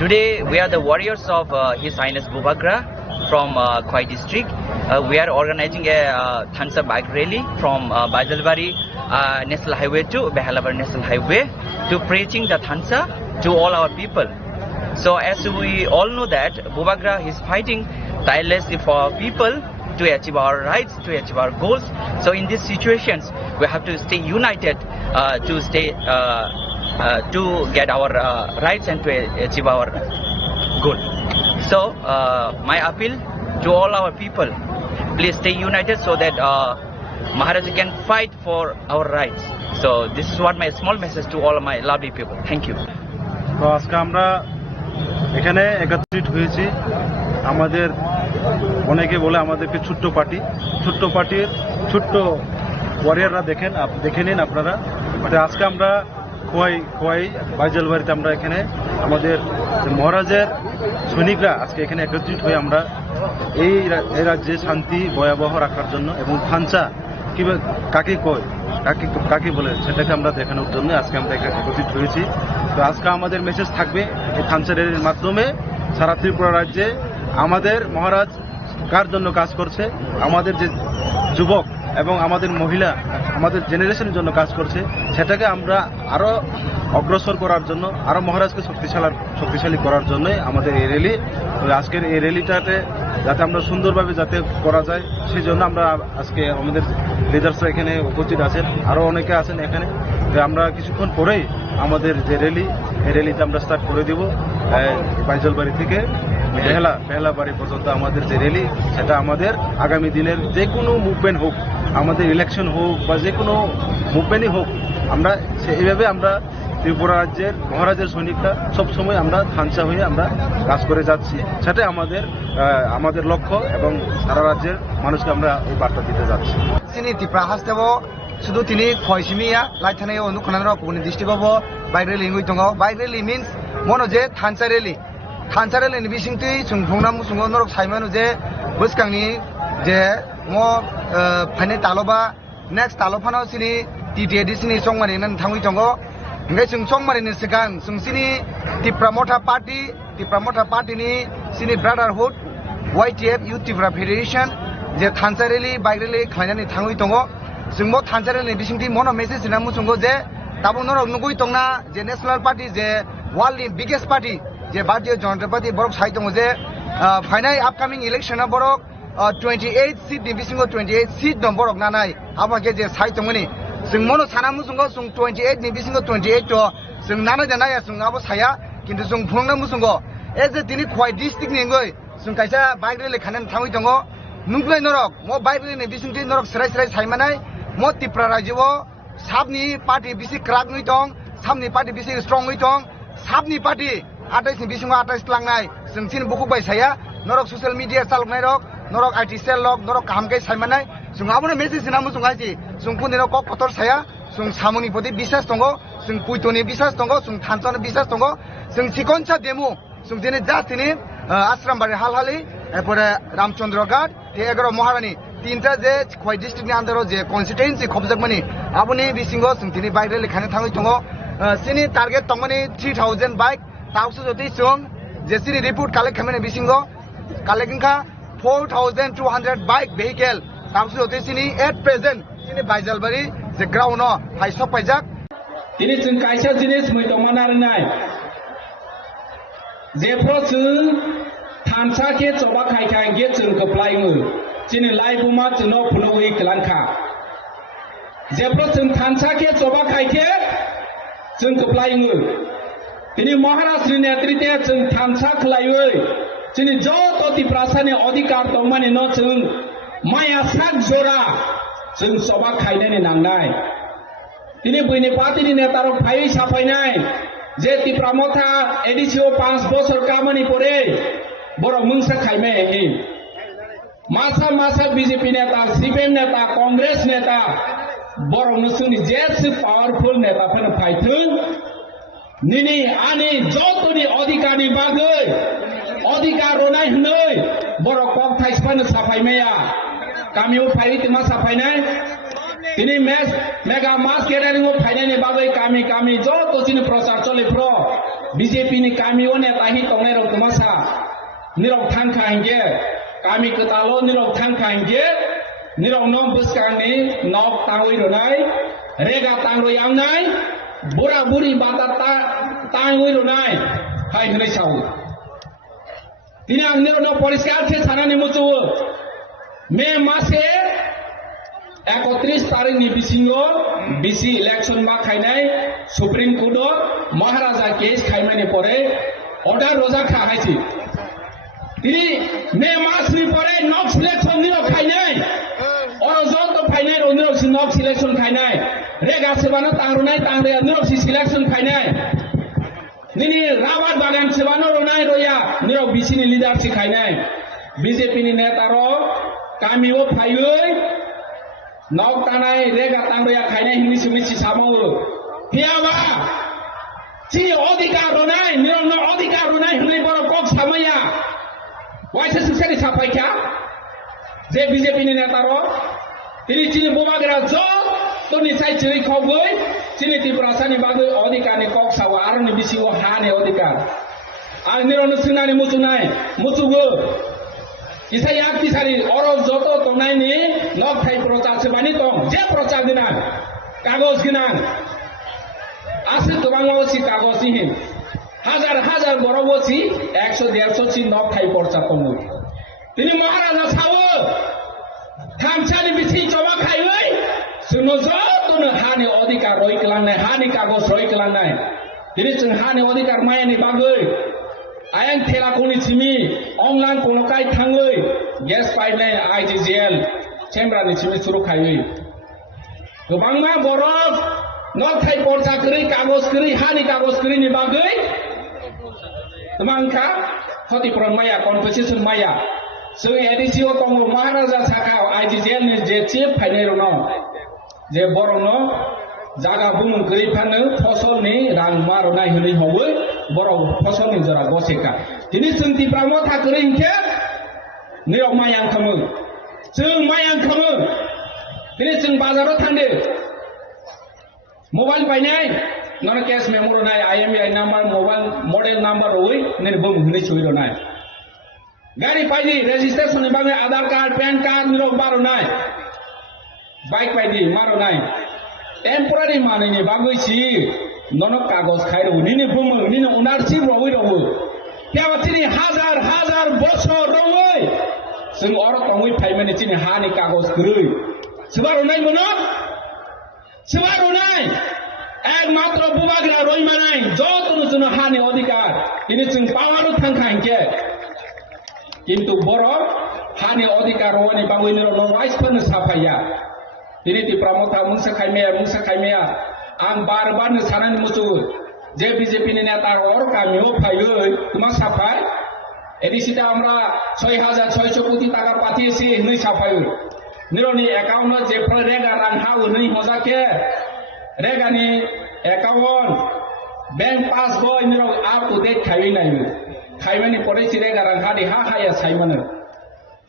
Today we are the warriors of His Highness Bubagra from Khwai district. We are organizing a Thansa bike rally from Baijalbari National Highway to Behalabar National Highway to preaching the Thansa to all our people. So as we all know that Bubagra is fighting tirelessly for people to achieve our rights, to achieve our goals. So in these situations, we have to stay united to get our rights and to achieve our goal. So my appeal to all our people, please stay united so that Maharaja can fight for our rights. So this is what my small message to all of my lovely people. Thank you. তো আজকে আমরা এখানে একত্রিত হয়েছি আমাদের অনেকে বলে আমাদেরকে ছোট্ট পার্টির ছোট্ট ওয়ারিয়াররা দেখে নিন আপনারা। মানে আজকে আমরা খোয়াই বাইজালবাড়িতে আমরা এখানে আমাদের মহারাজের সৈনিকরা আজকে এখানে একত্রিত হয়ে আমরা এই রাজ্যে শান্তি ভয়াবহ রাখার জন্য এবং থানচা কিভাবে কাকে বলে সেটাকে আমরা দেখানোর জন্য আজকে আমরা একত্রিত হয়েছি। তো আজকে আমাদের মেসেজ থাকবে এই থানচা র্যালির মাধ্যমে সারা ত্রিপুরা রাজ্যে আমাদের মহারাজ কার জন্য কাজ করছে, আমাদের যে যুবক এবং আমাদের মহিলা আমাদের জেনারেশনের জন্য কাজ করছে, সেটাকে আমরা আরো অগ্রসর করার জন্য, আরো মহারাজকে শক্তিশালী করার জন্য আমাদের এই র্যালি। তো আজকের এই র্যালিটাতে যাতে আমরা সুন্দরভাবে যাতে করা যায় সেই জন্য আমরা আজকে আমাদের লিডার্সরা এখানে উপস্থিত আছেন, আরো অনেকে আছেন এখানে। আমরা কিছুক্ষণ পরেই আমাদের যে র্যালি এই র্যালিতে আমরা স্টার্ট করে দিব বাইজলবাড়ি থেকে বেহালা বাড়ি পর্যন্ত আমাদের যে র্যালি, সেটা আমাদের আগামী দিনের যে কোনো মুভমেন্ট হোক, আমাদের ইলেকশন হোক বা যে কোনো মুভমেন্টই হোক, আমরা এইভাবে আমরা ত্রিপুরা রাজ্যের মহারাজের সৈনিকরা সবসময় আমরা থানচা হয়ে আমরা কাজ করে যাচ্ছি। সেটাই আমাদের লক্ষ্য এবং সারা রাজ্যের মানুষকে আমরা এই বার্তা দিতে যাচ্ছি। তিনি ত্রিপুরা হাসতেব শুধু তিনি খয়সিমিয়া লাইথানে অনুখনান রকমনি ডিস্ট্রিক্টব বাইক রেলি ইংই দङ। বাইক রেলি মিন্স মনো যে থানচা রেলিनि बिसिंथि सुंफुंना मुसुंगो नरक साइमानु जे बोसकांनि जे मो फाइने तालबा नेक्स्ट तालफानो सिनि टिटिएडि सिनि संमारि नन थांगि दङ। ओंखाय जों संमारिनि सिगां जों सिनि टिप्रा मथा पार्टिनि सिनि brotherhood YTF youth Tipra Federation जे थानसा रेली बाइक रेली खालायनानै थांगि दङ। जों मो थानसा रेलिनि बिसिंथि मनो मेसेज होना मुसुंगो जे दाबो नरक नुगि दंना जे नेशनल पार्टी जे वर्ल्डनि बिगेस्ट पार्टी जे भारतीय जनता पार्टी बरक साइ दङ जे फाइनाल आपकामिं इलेक्शना बरक 28 सीट नि बिसिंगो 28 सीट दं बरक नानाय आबाके जे साइ दङनि जों मनो साना मुसुंगो जों 28 नि बिसिंगो 28 तो जों नाना जानाया जों आबो साया किन्तु जों फुंना मुसुंगो एज ए तिनि खवाइ डिस्ट्रिक्ट नि गय जों कायसा बाइक रेली खानानै थांगि दङ। नुग्लाय नरक मो बाइक रेली बिसिंथि नरक सराय साइमानाय मो टिप्रा राज्यआव साबनि पार्टी बिसि क्रागनि दं, साबनि पार्टी बिसि स्ट्रंगै दं, साबनि पार्टी 28 बिसिङाव 28 लांनाय जों सिन बुकु बायसाया नरक ससियेल मिडिया चालकनाय रक नरक आईटी सेल रक नरक कामकै साइमानाय जों आबोनो मेसेज होना मुसुंगायसि जों पुनिनो कक पतर साया जों सामुनि प्रति विश्वास दङ, जों पुइतोनि विश्वास दङ, जों थानसानि विश्वास दङ। जों सिकनसा डेमो जों दिनै जातिनि आश्रमबारि हालहालि एपरे रामचंद्र घाट ते 11 महारानी तीनटा जे खवाइ डिस्ट्रिक्टनि आन्दाराव जे कन्स्टिट्युएन्सि खबजाकमानि आबोनि बिसिङाव जों दिनै बाइक रेली खानो थाङै दङ। सिनि टार्गेट दंमानि 3000 बाइक ताउसु जति जों जेसिनि रिपोर्ट कालेक्ट खालामनाय बिसिङाव कालेक्टिं खा 4200 बाइक भेहिकल ताउसु जति सिनि एट प्रेजेन्ट सिनि बाइजालबारि जे ग्राउन्डआव हाइसक पाइजाक दिनै जों कायसा जिनिस मैदमान आरनाय जेफ्रो जों थानसाके चबा खायखांगे जों कप्लायमो दिनै लाइबुमा जोंनो फुनोवै कलानखा जेफ्रो जों थानसाके चबा खायखे जों कप्लायमो दिनै महाराष्ट्रनि नेतृत्वे जों थानसा खलायै दिनै जत टिप्रासानि अधिकार दंमानि न जों माया साक जरा जों सबा खायनानै नांनाय दिनै बैनि पार्टीनि नेतारक फायै साफायनाय जे टिप्रा मथा एडिसिओ 5 बছর कामानि परे बर मुंसा खायमे हे मासा बीजेपी नेता सीपीएम नेता कांग्रेस नेता बर जोंनि जेसे पावरफुल नेताफोरनो फायथों निनि आनि जतनि अधिकारनि बागै अधिकार रोनाय हनै बर कक थाइसपानो साफायमाया गामियाव फायै मा साफायनाय তিনি মেগা মাস গ্যাদারিং ফাইনানি বাগৈ কামি কামি যত চিনি প্রচার চলে প্র BJP ni kami one tahi tongnai rok tumasa nirok thangkha hingge kami ketalo nirok thangkha hingge nirok nom buskang ni nok tangoi ronai rega tangro yangnai bura buri batata tangoi ronai hai hnai sau tini ang nirok no poriskar the sanani muchu me mase 31 तारिख नि बिसिङो बिसि election मा खाइनाय supreme court महाराजा case खाइमानि परे order रोजा खाहायसि तिनि मे मास नि परे नक सिलेक्शन नि खाइनाय अर जत फाइनाय रोनि नक सिलेक्शन खाइनाय रेगा सेबानो तांरुनाय तांरे नि सिलेक्शन खाइनाय निनि राबार बागान सेबानो रोनाय रोया नि बिसिनि लिडारशिप खाइनाय बीजेपी नि नेता रो कामिओ फाइयै नक तानाय रेगा तांबया खाइनाय हिनि सुमिसि सामावो पियाबा चि अधिकार रोनाय निरन अधिकार रोनाय हिनि बर कक सामया वाइसे सुसेरि साफाइखा जे बीजेपी नि नेता रो तिनि चिनि बोबागरा ज तनि साइ चिरि खगै चिनि तिब्रासानि बागै अधिकार नि कक सावा आरो नि बिसिगो हानि अधिकार आं निरन सुनानि मुचुनाय मुचुगो इसai yak pisari oro joto tongnai ni nok thai prochar sebani tong je prochar ginang kagos ginang ase tobangmo si kagos ni হাজার হাজার বড় বসি 100-150 C nok thai prochar tong tini maharaja sawo thamchani bisi choba khaioi suno joto no hani odikar roi klangnai hani kagos roi klangnai tini chung hani odikar mayani bagoi ayang thela koni chimi onglang konokai thangoi gas pipeline IGGL chembra ni chimi suru khaioi gobangma borok nok thai porcha kri kagos kri hani kagos kri ni bagai tamangka khoti pron maya competition maya sung edisio tongo maharaja sakao IGGL ni je chief phainai rono je borokno jaga bumung kri phanu fosol ni rang marona hini howoi borok fosol ni jara goseka tini sung tipramo thakri hingke nirok mayang khamu sung mayang khamu tini sung bazaro thande mobile painai non cash memo nai IMEI number mobile model number oi nen bum hini chui ronai gari paidi registration ni bangai aadhar card pan card nirok maro nai bike paidi maro nai temporary mane ni bagoi si nono kagos khairo nini bum nini ownership roi robo kya tini hazar hazar bochor roi sung oro tongoi phaimani tini hani kagos grui sebar onai mono sebar onai একমাত্র বুবাগরা রই মানাই যতনো জন্য হানি অধিকার তিনি চিং পাওয়ানো থাংখাইকে কিন্তু বড় হানি অধিকার রওয়ানি বাগৈনের রাইজফोरनो साफाया তিনি তি প্রমোতা মুংসা খাইমেয়া आं बार-बारनो सानानि मुसु जे बीजेपी नि नेता और कामिও ফাইयै তোমা সাফাই এডিসিটা আমরা 6600 কোটি টাকা পাঠিয়েছি नै সাফাই নিরনি অ্যাকাউন্ট যে রেগা রাং হাউ नै মজাকে रेगानि एकाउंट बैंक पासबुक निरो आप टू डेट खाइ नाय खाइमानि परे सिरे गारां हादि हा हाया साइमानो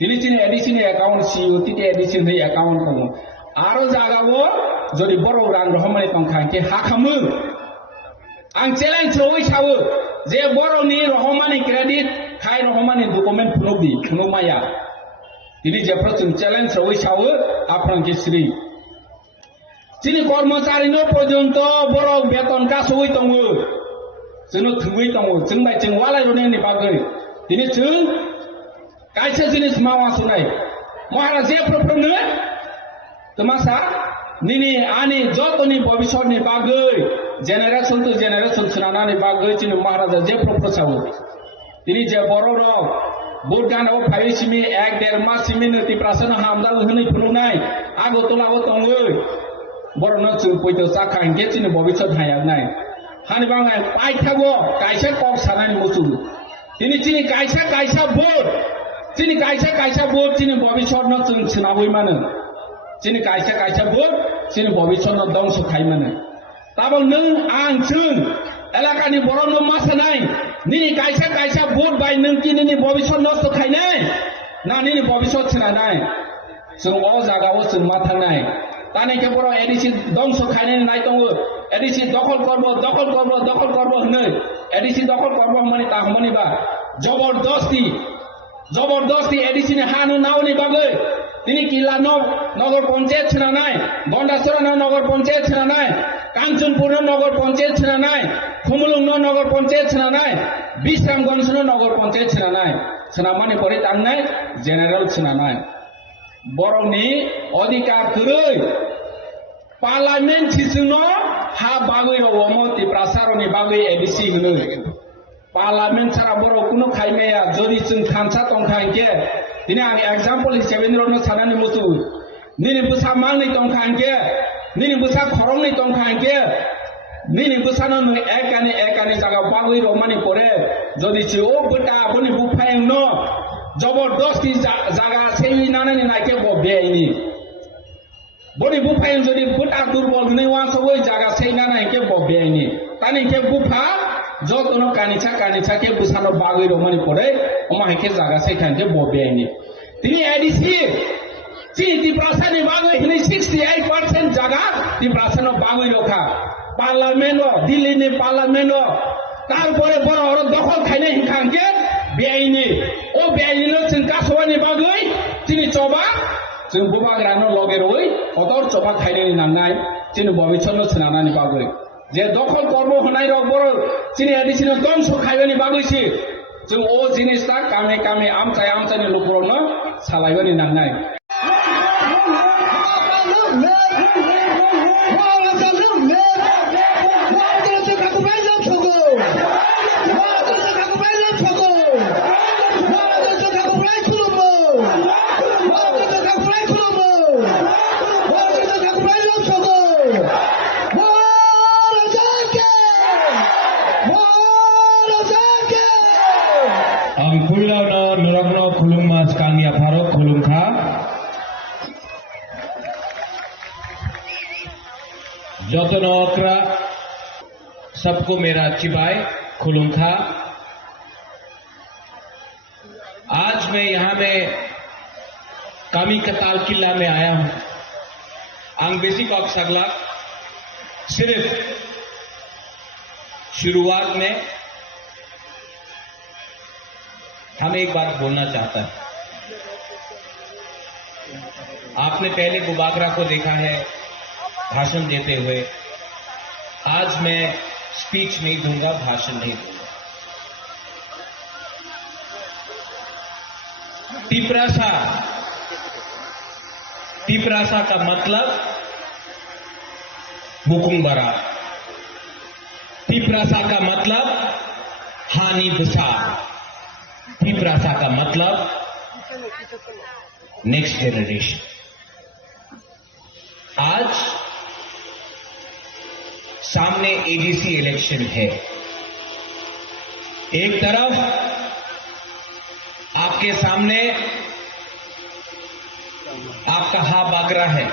दिनि चिनि एडिशन एकाउंट सीयूटी एडिशन नि एकाउंट दङ आरो जागावो जदि बर' रां रहमानि तंखांके हाखामो आं चेलेन्ज रoi सावो जे बर'नि रहमानि क्रेडिट खाइ रहमानि डकुमेन्ट फुनुमाया दिनि जेफ्रो जों चेलेन्ज रoi सावो आपनांके श्री चिनि कर्मचारी नो पर्यन्त बरक बेतन गासै दङ जोंनो थुङै दङ जोंबाय जों वालाय रोनायनि बागै दिनै जों कायसे जिनिस मावासुनाय महाराज जेफ्रोनो तमासा निनि आनि जतनि भबिष्यनि बागै जेनेरेशन टु जेनेरेशन सुनानानि बागै चिनि महाराजा जेफ्रो प्रसावो दिनै जे बर' रक बुटगानाव फायसिमि 1-1.5 मास सिमि नति प्रासन हामदाल होनै फुनुनाय आगतलाव दङ बर'नो जों पयतो जाखांगे चिनि भबिष्यत हायानाय हानि बाङाय पाइथागो कायसे कक सानानि मुसु दिनै चिनि कायसा भोट चिनि कायसा भोट चिनि भबिष्यत न जों सोनाबै मानो चिनि कायसा भोट चिनि भबिष्यत न दंस खाइ मानो ताबो नों आं जों एलाकानि बर'नो मासानाय निनि कायसा भोट बाय नों किनि भबिष्यत नस्त खाइनाय ना निनि भबिष्यत सोनानाय जों अ जागाव जों मा थांनाय ताने के बरो एडिसी दंश खाइने नाय दङ एडिसी दखल करब होनो एडिसी दखल करब हमनि ता हमनि बा जबरदस्ती एडिसी ने हानु नावनि बागै तिनि किला नगर पंचायत छिनानाय गन्डासरा नगर पंचायत छिनानाय कांचनपुर नगर पंचायत छिनानाय खुमुलुं नगर पंचायत छिनानाय बिश्रामगंज नगर पंचायत छिनानाय छिनामानि परि तांनाय जेनेरेल छिनानाय बरंनि अधिकार खरै पार्लियामेंट सिसुनो हा बागै रवमो तिप्रासारनि बागै एडिसी होनो पार्लियामेंट सारा बर कुनो खाइमेया जदि जों थानसा तंखांके दिनै आं एग्जाम्पल हिसाबै नरनो सानानि मुसु निनि बुसा मांनि तंखांके निनि बुसा खरंनि तंखांके निनि बुसानो नु एकानि जागा बागै रमानि परे जदि छि ओ बटा बनि बुफायं न जबरदस्ती जागा सेइनानै नायके बबेयनि बनि बुफायं जदि बटा दुर्बल नै वासबै जागा सेइनानै के बबेयनि तानि के बुफा जतनो कानिचा के बुसानो बागै रमानि परे अमा के जागा सेइखानके बबेयनि तिनि एडिसी ची तिप्रासानि बागै हिनै 68% जागा तिप्रासानो बागै रखा पार्लियामेंट दिल्ली पार्लियामेंट तारपरे बरहर दखल खाइने हिंखांके बेआइनि ओ बेआइनिनो जों गासवानि बागै तिनि चबा जों बुबाग्रानो लगे रय अतर चबा खाइने नांनाय तिनि भबिष्यनो सोनानानि बागै जे दखल कर्म होनाय रग बर तिनि एडिसिनो दंस खाइबानि बागैसि जों ओ जिनिसटा कामे आमचानि लुकुरनो सालायबानि नांनाय जतन अक्रा सबको मेरा चिबाय खुलुंखा। आज मैं यहाँ में कामी कताल किला में आया हूँ। आंग बेसिक ऑक सगला सिर्फ शुरुआत में हम एक बात बोलना चाहता है। आपने पहले बुबागरा को देखा है भाषण देते हुए। आज मैं स्पीच नहीं दूंगा, भाषण नहीं दूंगा। तिप्रासा का मतलब बुकुंबरा, तिप्रासा का मतलब हानि बुसा, तिप्रासा का मतलब नेक्स्ट जनरेशन। आज सामने एडीसी इलेक्शन है। एक तरफ आपके सामने आपका हा बागरा है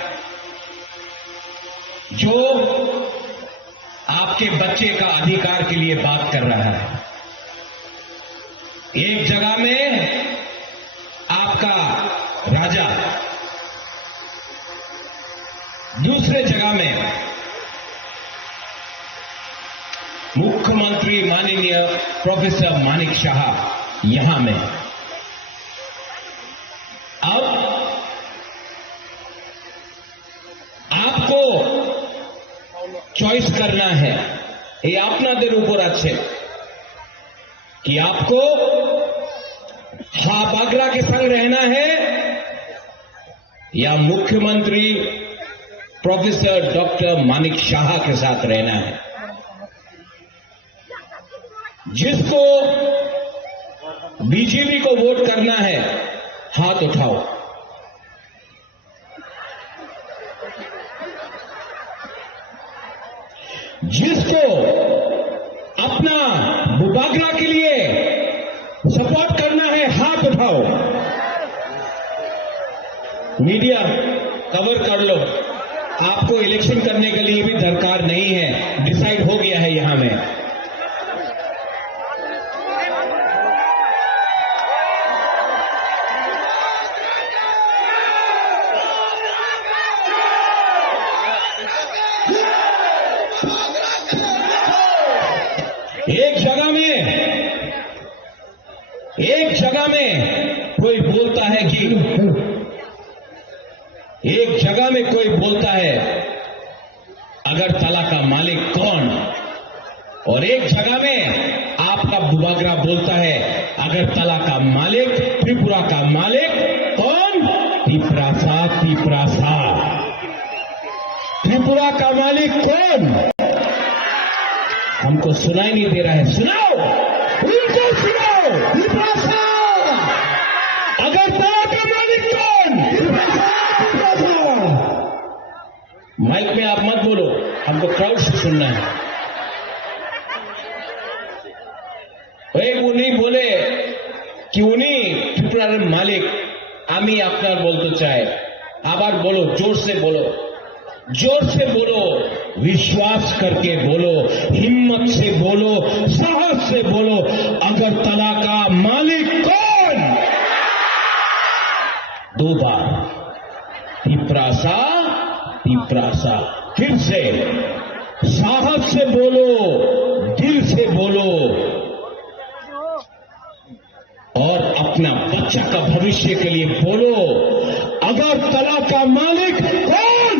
जो आपके बच्चे का अधिकार के लिए बात कर रहा है। एक जगह में आपका राजा, दूसरे जगह में मुख्यमंत्री माननीय प्रोफेसर मानिक शाह यहां में। अब आपको चॉइस करना है, ये आपनादेर ऊपर আছে कि आपको हा बागरा के संग रहना है या मुख्यमंत्री प्रोफेसर डॉक्टर मानिक शाह के साथ रहना है। जिसको बीजेपी को वोट करना है हाथ उठाओ। जिसको अपना बुबागरा के लिए सपोर्ट करना है हाथ उठाओ। मीडिया कवर कर लो। आपको इलेक्शन करने के लिए भी दरकार नहीं है, डिसाइड हो गया है यहां में। एक जगह में कोई बोलता है कि एक जगह में कोई बोलता है अगरतला का मालिक कौन, और एक जगह में आपका बुबागरा बोलता है अगरतला का मालिक, त्रिपुरा का मालिक कौन? तिपरासा। तिपरासा। त्रिपुरा का मालिक कौन? हमको सुनाई नहीं दे रहा है, सुनाओ, उनको सुनाओ। तिपरासा। अगरतला का मालिक कौन? माइक में आप मत बोलो, हमको क्राउड से सुनना है। उन्हीं बोले कि उन्हीं त्रिपुरार मालिक आमी आपनार बोलते चाहे। आबार बोलो, जोर से बोलो, जोर से बोलो, विश्वास करके बोलो, हिम्मत से बोलो, साहस से बोलो। अगरतला का मालिक कौन? दो बार, तिपरासा। तिपरासा। फिर से साहस से बोलो, दिल से बोलो, और अपना बच्चा का भविष्य के लिए बोलो, अगरतला का मालिक कौन?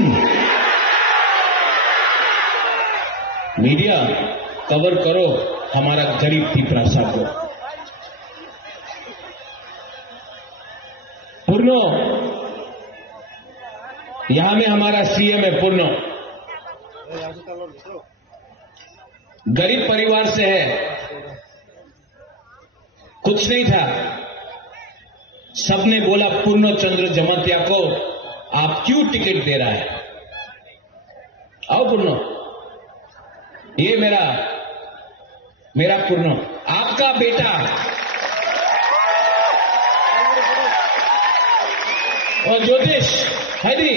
मीडिया कवर करो हमारा गरीब तिपरासा को। पूर्णो, यहां में हमारा सीएम है पूर्णो, गरीब परिवार से है, कुछ नहीं था। सबने बोला पूर्ण चंद्र जमतिया को आप क्यों टिकट दे रहा है? आओ पूर्ण, ये मेरा पूर्ण, आपका बेटा और ज्योतिष हैदी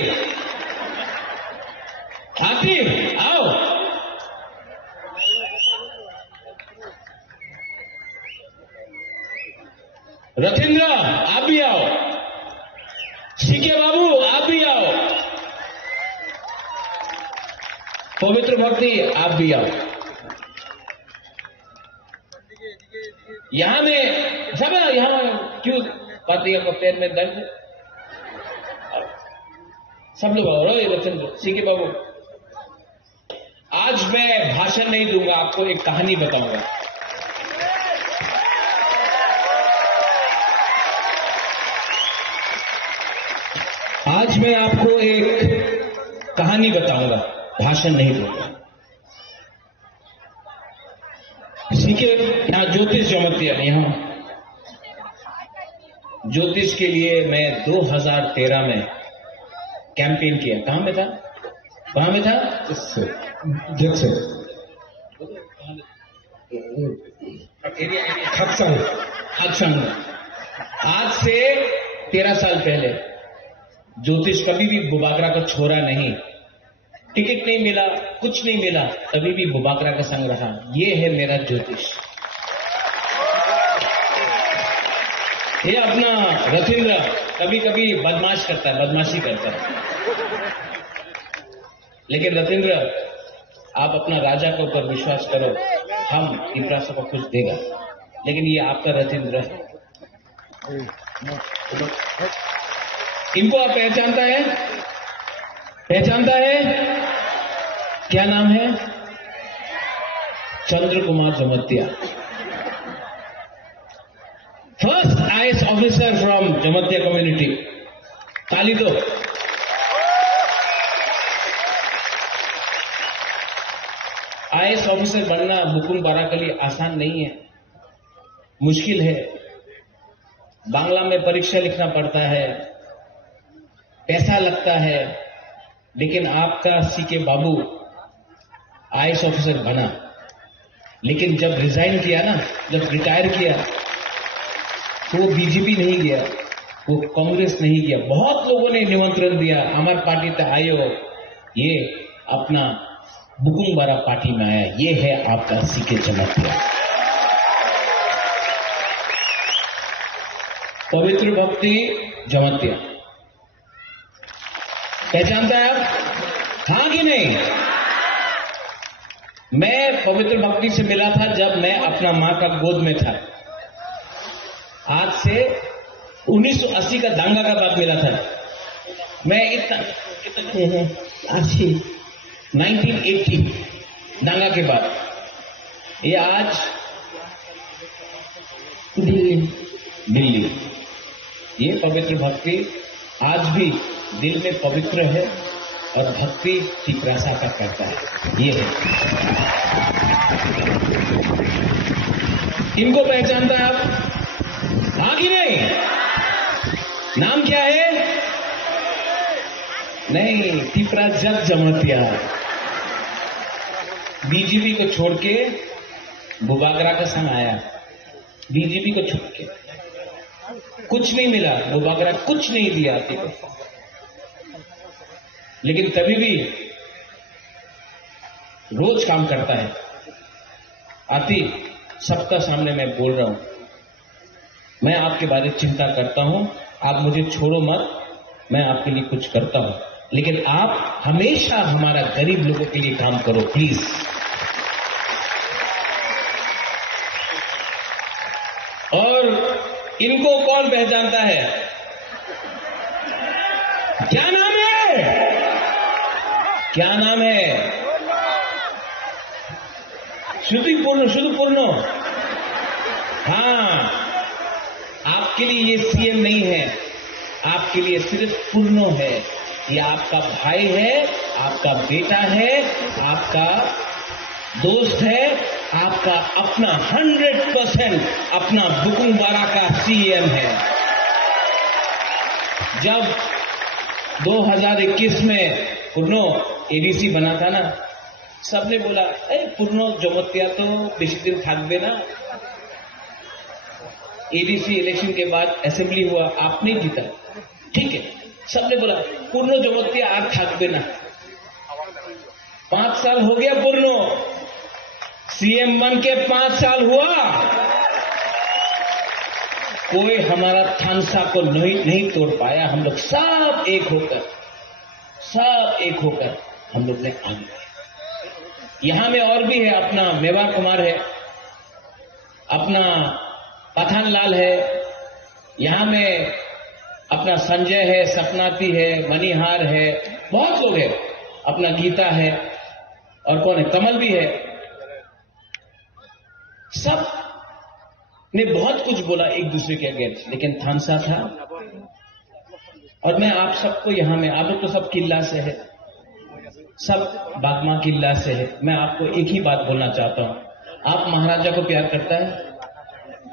हाथी, आओ। रथिंद्र आप भी आओ, सीके बाबू आप भी आओ, पवित्र भक्ति आप भी आओ। यहां में सब यहां क्यों पाती आपका पैर में दर्द? सब लोग आओ। रथिंद्र, सीके बाबू, आज मैं भाषण नहीं दूंगा, आपको एक कहानी बताऊंगा। आज मैं आपको एक कहानी बताऊंगा, भाषण नहीं दूंगा। सीके यहां ज्योतिष जमतिया, यहां ज्योतिष के लिए मैं 2013 में कैंपेन किया। कहां में था? कहां में था? जैसे खत्संग। आज से 13 साल पहले ज्योतिष कभी भी बुबागरा को छोड़ा नहीं, टिकट नहीं मिला, कुछ नहीं मिला, तभी भी बुबागरा का संग रहा। ये है मेरा ज्योतिष। ये अपना रथिंद्र कभी कभी बदमाश करता है, बदमाशी करता है, लेकिन रथिंद्र आप अपना राजा के ऊपर विश्वास करो, हम तिपरासा को कुछ देगा। लेकिन ये आपका रथिंद्र है, इनको आप पहचानता है? पहचानता है? क्या नाम है? Chandra Kumar Jamatia, first IAS officer from Jamatia community. ताली दो। आईएएस ऑफिसर बनना बुकुन बारा के लिए आसान नहीं है, मुश्किल है। बांग्ला में परीक्षा लिखना पड़ता है, पैसा लगता है, लेकिन आपका सीके बाबू आईएएस ऑफिसर बना। लेकिन जब रिजाइन किया ना, जब रिटायर किया, तो वो बीजेपी नहीं गया, वो कांग्रेस नहीं गया। बहुत लोगों ने निमंत्रण दिया, हमारे पार्टी तक आयो, ये अपना बुकुंग बारा पार्टी में आया। ये है आपका सीके जमतिया। पवित्र भक्ति जमतिया, पहचानता है आप? हाँ कि नहीं? मैं पवित्र भक्ति से मिला था जब मैं अपना मां का गोद में था। आज से 1980 का दांगा का बात मिला था। मैं इतना 1980 दांगा के बाद ये आज दिल्ली ये पवित्र भक्ति आज भी दिल में पवित्र है और भक्ति तिपरासा का करता है। ये है, इनको पहचानता है आप? हाँ कि नहीं? नाम क्या है? नहीं, तिपरा जग जमतिया। बीजेपी को छोड़ के बुबागरा का संग आया। बीजेपी को छोड़ के कुछ नहीं मिला, बुबागरा कुछ नहीं दिया आती को, लेकिन तभी भी रोज काम करता है। आती सबका सामने मैं बोल रहा हूं, मैं आपके बारे में चिंता करता हूं, आप मुझे छोड़ो मत, मैं आपके लिए कुछ करता हूं, लेकिन आप हमेशा हमारा गरीब लोगों के लिए काम करो प्लीज। और इनको कौन पहचानता है? क्या नाम है? क्या नाम है? शुद्धपूर्ण। हाँ, आपके लिए ये सीएम नहीं है, आपके लिए सिर्फ पूर्णो है। ये आपका भाई है, आपका बेटा है, आपका दोस्त है, आपका अपना 100% अपना बुकुंगबारा का सीएम है। जब 2021 में पूर्णो एडीसी बना था ना, सबने बोला अरे पूर्णो जमतिया तो बेशी दिन थाकबे ना। एडीसी इलेक्शन के बाद असेंबली हुआ, आप नहीं जीता, ठीक है, सबने बोला पूर्णो जमतिया आज थाकबे ना। 5 साल हो गया पूर्णो सीएम बन के 5 साल हुआ, कोई हमारा थानसा को नहीं तोड़ पाया। हम लोग सब एक होकर हम लोग ने आगे बढ़े। यहां में और भी है, अपना मेवा कुमार है, अपना पठान लाल है, यहां में अपना संजय है, सपनाती है, मणिहार है, बहुत लोग हैं, अपना गीता है, और कौन है, कमल भी है। सब ने बहुत कुछ बोला एक दूसरे के अगेंस्ट, लेकिन थानसा था। और मैं आप सबको यहां में, आप लोग तो सब किला से है, सब बागमा किला से है, मैं आपको एक ही बात बोलना चाहता हूं, आप महाराजा को प्यार करता है?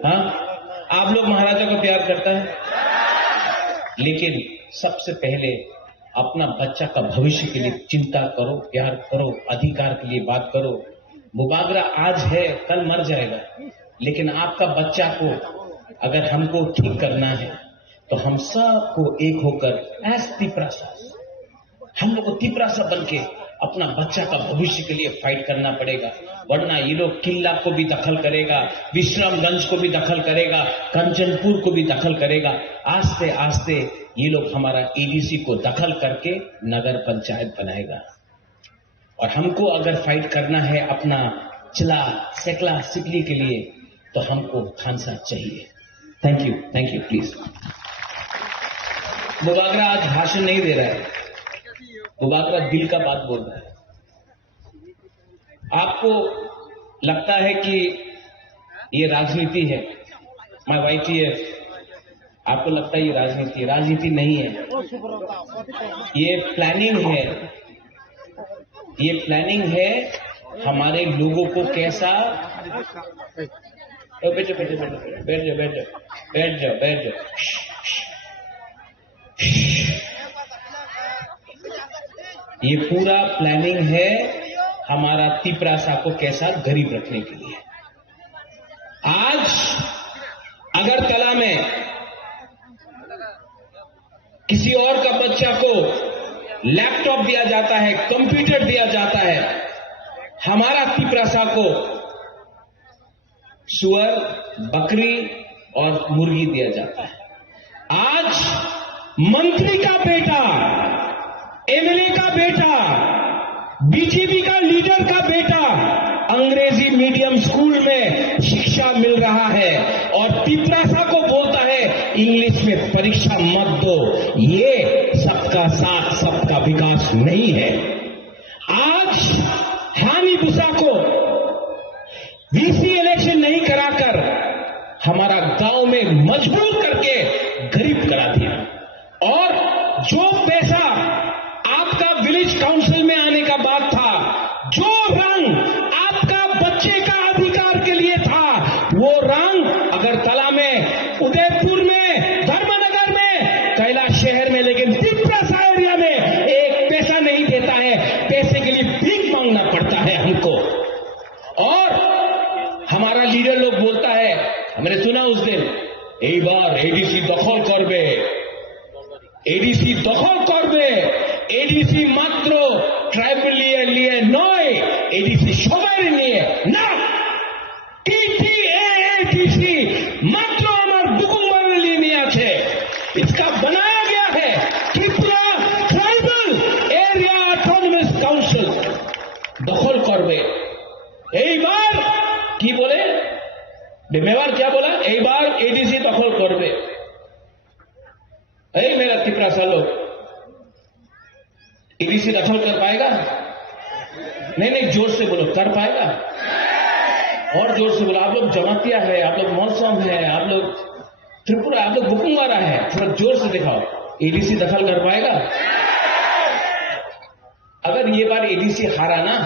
हाँ, आप लोग महाराजा को प्यार करता है? लेकिन सबसे पहले अपना बच्चा का भविष्य के लिए चिंता करो, प्यार करो, अधिकार के लिए बात करो। बुबागरा आज है, कल मर जाएगा, लेकिन आपका बच्चा को अगर हमको ठीक करना है तो हम सबको एक होकर एस तिपरासा, हम लोग को तिपरासा बन के अपना बच्चा का भविष्य के लिए फाइट करना पड़ेगा। वरना ये लोग किला को भी दखल करेगा, विश्रामगंज को भी दखल करेगा, कंचनपुर को भी दखल करेगा। आस्ते आस्ते ये लोग हमारा एडीसी को दखल करके नगर पंचायत बनाएगा। और हमको अगर फाइट करना है अपना चिला सेकला सिकली के लिए, तो हमको थानसा चाहिए। Thank you please. बुबागरा आज भाषण नहीं दे रहा है, बुबागरा दिल का बात बोल रहा है। आपको लगता है कि ये राजनीति है, माय वाईटीएफ, आपको लगता है ये राजनीति है, राजनीति नहीं है, ये प्लानिंग है। ये प्लानिंग है हमारे लोगों को कैसा, बैठ जाओ। ये पूरा प्लानिंग है हमारा तिपरासा को कैसा गरीब रखने के लिए। आज अगरतला में किसी और का बच्चा को लैपटॉप दिया जाता है, कंप्यूटर दिया जाता है, हमारा तिपरासा को सुअर, बकरी और मुर्गी दिया जाता है। आज मंत्री का बेटा, एमएलए का बेटा, बीजेपी का लीडर का बेटा अंग्रेजी मीडियम स्कूल में शिक्षा मिल रहा है, और तिपरासा को बोलते इंग्लिश में परीक्षा मत दो। ये सबका साथ सबका विकास नहीं है। आज हानि बुसा को वीसी इलेक्शन नहीं कराकर हमारा गांव में मजबूर करके गरीब करा दिया, और जो पैसा आपका विलेज काउंसिल में आने का बात था, जो रंग आपका बच्चे का अधिकार के लिए था, वो रंग अगरतला में, उदयपुर में, धर्मनगर में, कैलाश शहर में, लेकिन तिप्रासा एरिया में एक पैसा नहीं देता है। पैसे के लिए भीख मांगना पड़ता है हमको। और हमारा लीडर लोग बोलता है, हमने सुना उस दिन, एक बार एडीसी दखल करबे, एडीसी दखल करबे, एडीसी मात्र ट्राइबल लिए नय, एडीसी सबाई निये ना, टीटीएडीसी मात्र हमार बुकुंबार लिए नहीं आछे। इसका बनाया गया है Tripura tribal area autonomous council दखल करबे। एक बार की बोले मेवार, क्या बोला, एक बार एडीसी दखल करबे। ऐ मेरा तिपरासा लोग, एडीसी दखल कर पाएगा? नहीं, जोर से बोलो, कर पाएगा? और जोर से बोलो। आप लोग जमातिया है, आप लोग मौसम है, आप लोग त्रिपुरा, आप लोग बुकुंगारा है, थोड़ा जोर से दिखाओ। एडीसी दखल कर पाएगा? अगर ये बार एडीसी हारा ना,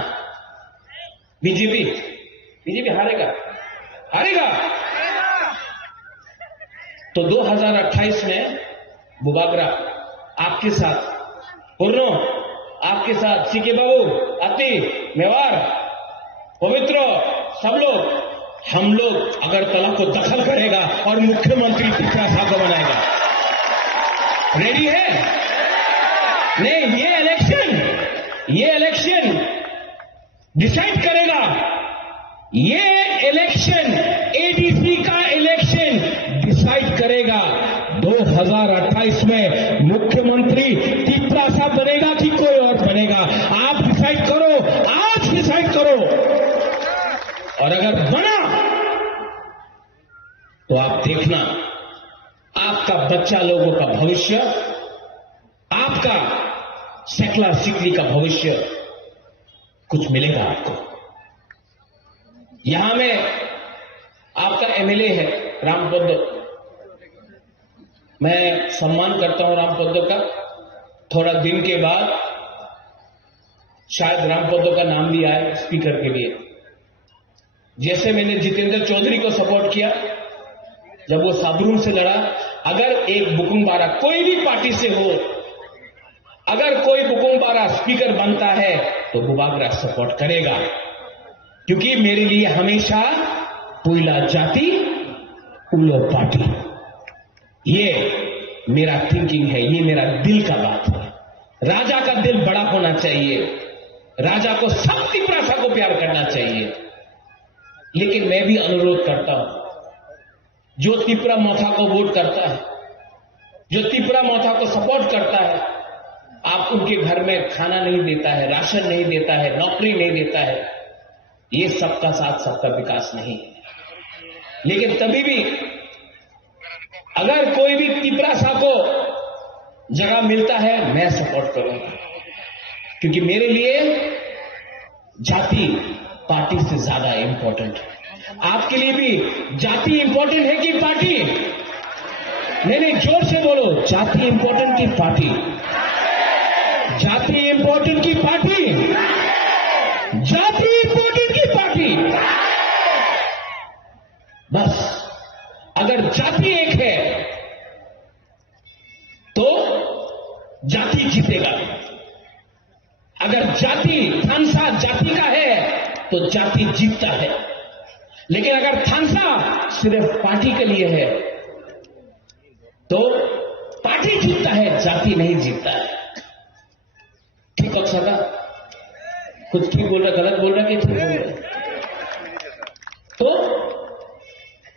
बीजेपी हारेगा तो 2028 में बुबागरा आपके साथ, पूर्णो आपके साथ, सीके बाबू, अति, मेवार, पवित्र, सब लोग, हम लोग अगरतला को दखल करेगा और मुख्यमंत्री तिपरासा को बनाएगा। रेडी है? नहीं, ये इलेक्शन डिसाइड करेगा। ये इलेक्शन, एडीसी का इलेक्शन डिसाइड करेगा 2028 में मुख्यमंत्री तिपरासा बनेगा कि कोई और बनेगा। आप डिसाइड करो, आज डिसाइड करो। और अगर बना तो आप देखना, आपका बच्चा लोगों का भविष्य, आपका सेकला सिकली का भविष्य कुछ मिलेगा आपको। यहां में आपका एमएलए है रामपद, मैं सम्मान करता हूं रामपद का। थोड़ा दिन के बाद शायद रामपद का नाम भी आए स्पीकर के लिए। जैसे मैंने जितेंद्र चौधरी को सपोर्ट किया जब वो साबरूम से लड़ा। अगर एक बुकुंबारा कोई भी पार्टी से हो, अगर कोई बुकुंबारा स्पीकर बनता है तो बुबागरा सपोर्ट करेगा, क्योंकि मेरे लिए हमेशा पुइला जाति उलो पार्टी, ये मेरा थिंकिंग है, ये मेरा दिल का बात है। राजा का दिल बड़ा होना चाहिए, राजा को सब तिपरासा को प्यार करना चाहिए। लेकिन मैं भी अनुरोध करता हूं, जो तिपरा मोथा को वोट करता है, जो तिपरा मोथा को सपोर्ट करता है, आप उनके घर में खाना नहीं देता है, राशन नहीं देता है, नौकरी नहीं देता है, ये सबका साथ सबका विकास नहीं है। लेकिन तभी भी अगर कोई भी तिपरासा को जगह मिलता है, मैं सपोर्ट करूंगा, क्योंकि मेरे लिए जाति पार्टी से ज्यादा इंपॉर्टेंट है। आपके लिए भी जाति इंपॉर्टेंट है कि पार्टी? नहीं, जोर से बोलो, जाति इंपॉर्टेंट की पार्टी? जाति इंपॉर्टेंट की पार्टी? जाति इंपॉर्टेंट की पार्टी? बस अगर जाति एक है तो जाति जीतेगा। अगर जाति थानसा जाति का है तो जाति जीतता है। लेकिन अगर थानसा सिर्फ पार्टी के लिए है तो पार्टी जीतता है, जाति नहीं जीतता है। ठीक हो सका? कुछ ठीक बोल रहा, गलत बोल रहा कि ठीक बोल रहा? तो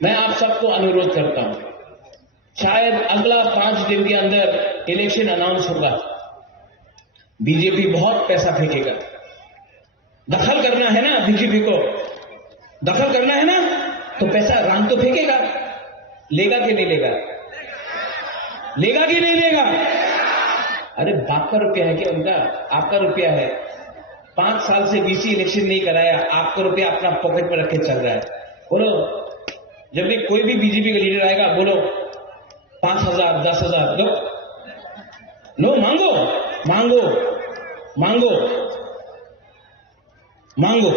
मैं आप सबको अनुरोध करता हूं, शायद अगला 5 दिन के अंदर इलेक्शन अनाउंस होगा। बीजेपी बहुत पैसा फेंकेगा। दखल करना है ना बीजेपी को, दखल करना है ना, तो पैसा राम तो फेंकेगा। लेगा कि नहीं लेगा? लेगा कि नहीं लेगा? अरे बाप का रुपया है क्या उनका? आपका रुपया है। 5 साल से बीसी इलेक्शन नहीं कराया, आपका रुपया अपना पॉकेट में रख के चल रहा है। बोलो, जब भी कोई भी बीजेपी का लीडर आएगा, बोलो 5,000 10,000 दो, लो, मांगो मांगो मांगो मांगो।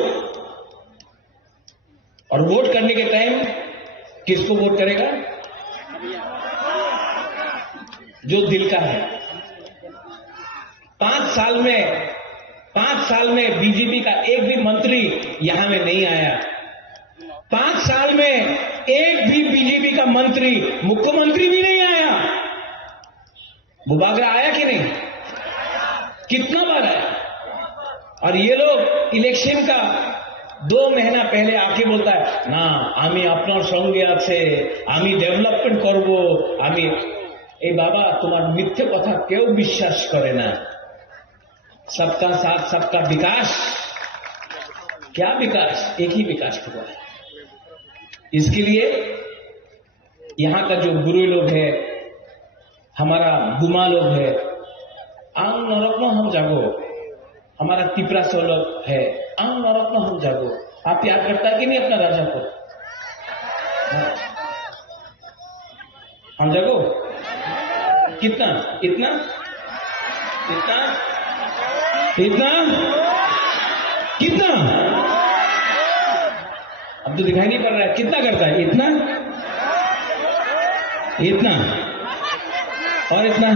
और वोट करने के टाइम किसको वोट करेगा? जो दिल का है। 5 साल में बीजेपी का एक भी मंत्री यहां में नहीं आया। 5 साल में एक भी बीजेपी का मंत्री, मुख्यमंत्री भी नहीं आया। बुबागरा आया कि नहीं? कितना बार आया? और ये लोग इलेक्शन का 2 महीना पहले आके बोलता है ना, आमी अपना संगे আছে, आमी डेवलपमेंट करबो, आमी। ए बाबा, तुम्हार मिथ्ये कथा केउ विश्वास करे ना। सबका साथ सबका विकास, क्या विकास? एक ही विकास हुआ है। इसके लिए यहां का जो गुरु लोग है, हमारा गुमा लोग है, आम नरत्न हम जागो, हमारा तिपरा सो लोग है, आम नरत्न हम जागो। आप याद करता है कि नहीं अपना राजा को? हम जागो कितना? इतना इतना इतना कितना? अब तो दिखाई नहीं पड़ रहा है। कितना करता है? इतना इतना और इतना।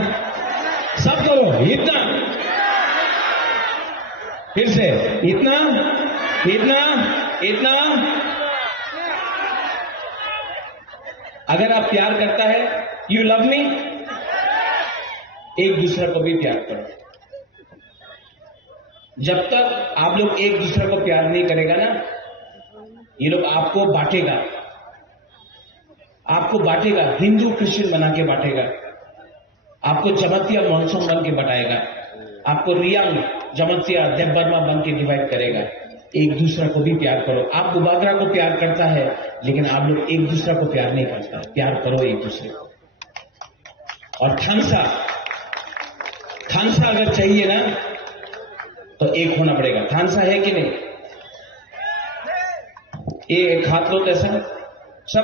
सब करो इतना, फिर से इतना इतना इतना। अगर आप प्यार करता है, यू लव मी, एक दूसरे को भी प्यार करो। जब तक आप लोग एक दूसरे को प्यार नहीं करेगा ना, ये लोग आपको बांटेगा, आपको बांटेगा, हिंदू क्रिश्चियन बना के बांटेगा, आपको जमतिया मॉनसून बन के बटाएगा, आपको रियांग जमतिया देवबर्मा बन के डिवाइड करेगा। एक दूसरे को भी प्यार करो। आप बुबागरा को प्यार करता है, लेकिन आप लोग एक दूसरे को प्यार नहीं करता। प्यार करो एक दूसरे को। और खानसा अगर चाहिए ना, तो एक होना पड़ेगा। खानसा है कि नहीं? एक हाथ लो, ऐसा सब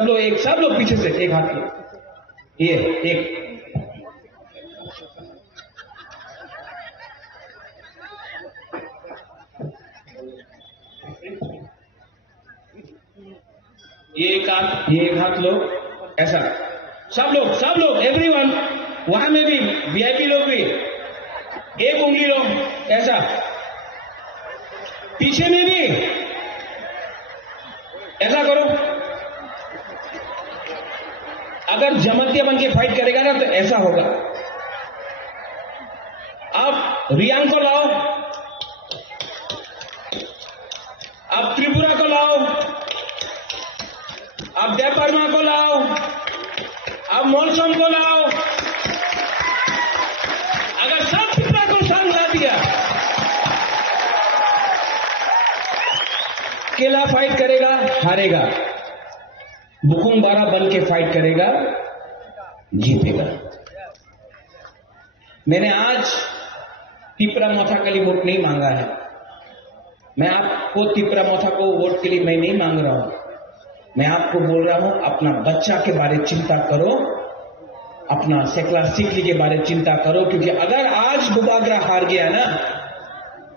लोग पीछे से एक हाथ लो। ये एक, ये एक हाथ लो, ऐसा सब लोग एवरीवन। वहां में भी वीआईपी लोग भी एक उंगली लो, ऐसा। पीछे में भी ऐसा करो। अगर जमतिया बन के फाइट करेगा ना, तो ऐसा होगा। आप रियांग को लाओ, आप त्रिपुरा को लाओ, आप देवबर्मा को लाओ, आप मॉनसून को लाओ। अगर सब त्रिपुरा को साथ ला दिया, अकेला फाइट करेगा, हारेगा। बुकुम बारा बन के फाइट करेगा, जीतेगा। मैंने आज तिपरा मोथा के लिए वोट नहीं मांगा है। मैं आपको तिपरा मोथा को वोट के लिए मैं नहीं मांग रहा हूं। मैं आपको बोल रहा हूं, अपना बच्चा के बारे में चिंता करो, अपना सेकला सिकली के बारे में चिंता करो। क्योंकि अगर आज बुबागरा हार गया ना,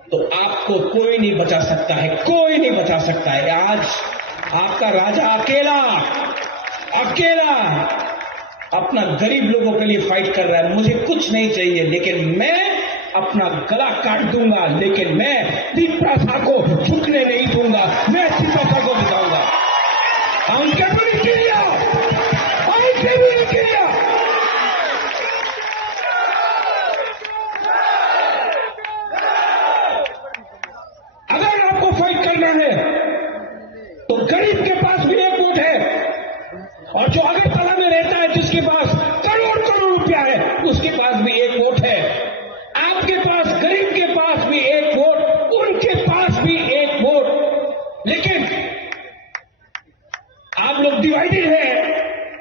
तो आपको कोई नहीं बचा सकता है, कोई नहीं बचा सकता है। आज आपका राजा अकेला अपना गरीब लोगों के लिए फाइट कर रहा है। मुझे कुछ नहीं चाहिए, लेकिन मैं अपना गला काट दूंगा, लेकिन मैं तिपरा को झुकने नहीं दूंगा। मैं तिपरा को दिखाऊंगा। अगर आपको फाइट करना है, तो गरीब के पास भी एक वोट है, और जो अगरतला में रहता है, जिसके पास करोड़ रुपया है, उसके पास भी एक वोट है। आपके पास, गरीब के पास भी एक वोट, उनके पास भी एक वोट। लेकिन आप लोग डिवाइडेड है,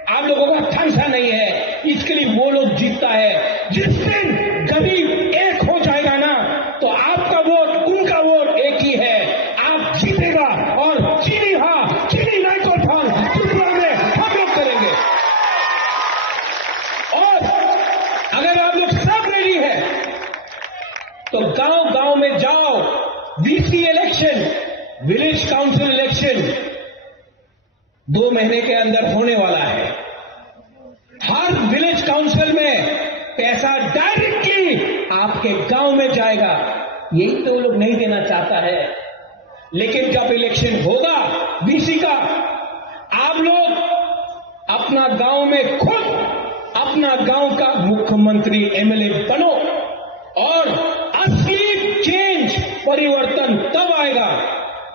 आप लोगों का खानसा नहीं है, इसके लिए वो लोग जीत जीतता है। जिस दिन गरीब एक हो जाएगा ना, तो आपका वोट उनका वोट एक ही है, आप जीतेगा। और चीनी हाँ, चीनी नहीं को ठान त्रिपुरा में हम लोग करेंगे। और अगर आप लोग सब रेडी है तो गांव गांव में जाओ। VC election, village council election 2 महीने के अंदर होने वाला है। हर विलेज काउंसिल में पैसा डायरेक्टली आपके गांव में जाएगा। यही तो लोग नहीं देना चाहता है। लेकिन जब इलेक्शन होगा बीसी का, आप लोग अपना गांव में खुद अपना गांव का मुख्यमंत्री एमएलए बनो। और असली चेंज, परिवर्तन तब आएगा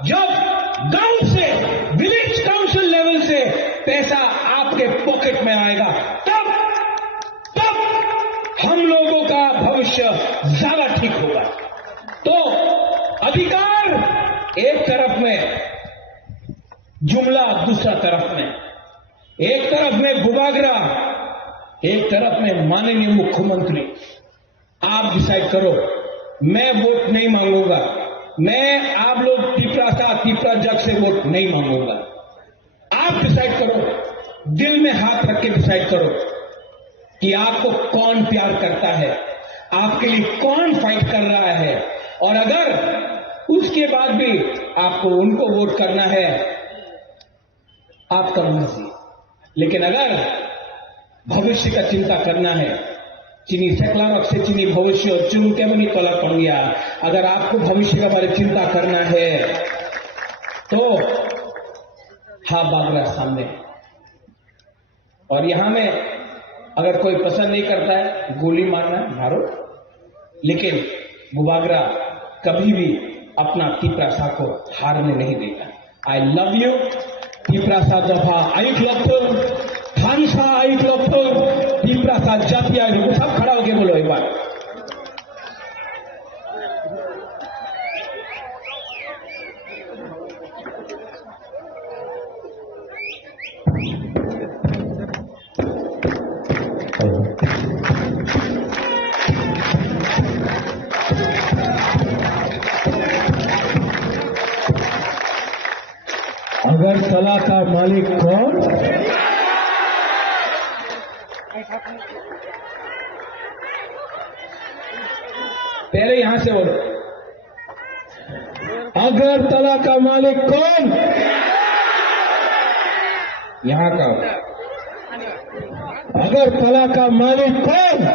जब गांव से, विलेज काउंसिल लेवल से पैसा आपके पॉकेट में आएगा। तब हम लोगों का भविष्य ज्यादा ठीक होगा। तो अधिकार एक तरफ में, जुमला दूसरा तरफ में, एक तरफ में गुबागरा, एक तरफ में माननीय मुख्यमंत्री। आप डिसाइड करो। मैं वोट नहीं मांगूंगा। मैं आप लोग तिपरा जग से वोट नहीं मांगूंगा। आप डिसाइड करो, दिल में हाथ रख के डिसाइड करो कि आपको कौन प्यार करता है, आपके लिए कौन फाइट कर रहा है। और अगर उसके बाद भी आपको उनको वोट करना है, आपका मर्जी। लेकिन अगर भविष्य का चिंता करना है, चीनी सेकलारक से चीनी भविष्य चुन के मनी कला पड़ गया। अगर आपको भविष्य का बारे चिंता करना है तो हा बागरा सामने। और यहां में अगर कोई पसंद नहीं करता है, गोली मारना मारो, लेकिन गुबागरा कभी भी अपना तिपरासा को हारने नहीं देगा। आई लव यू तिपरासा दफा आयुक लफ्तो, थानसा आयुक लफ्तो, तिपरासा जाति आयुक। सब खड़ा होके बोलो एक बार। अगरतला का मालिक कौन? पहले यहां से बोलो। अगरतला का मालिक कौन? यहां का। अगरतला का मालिक कौन?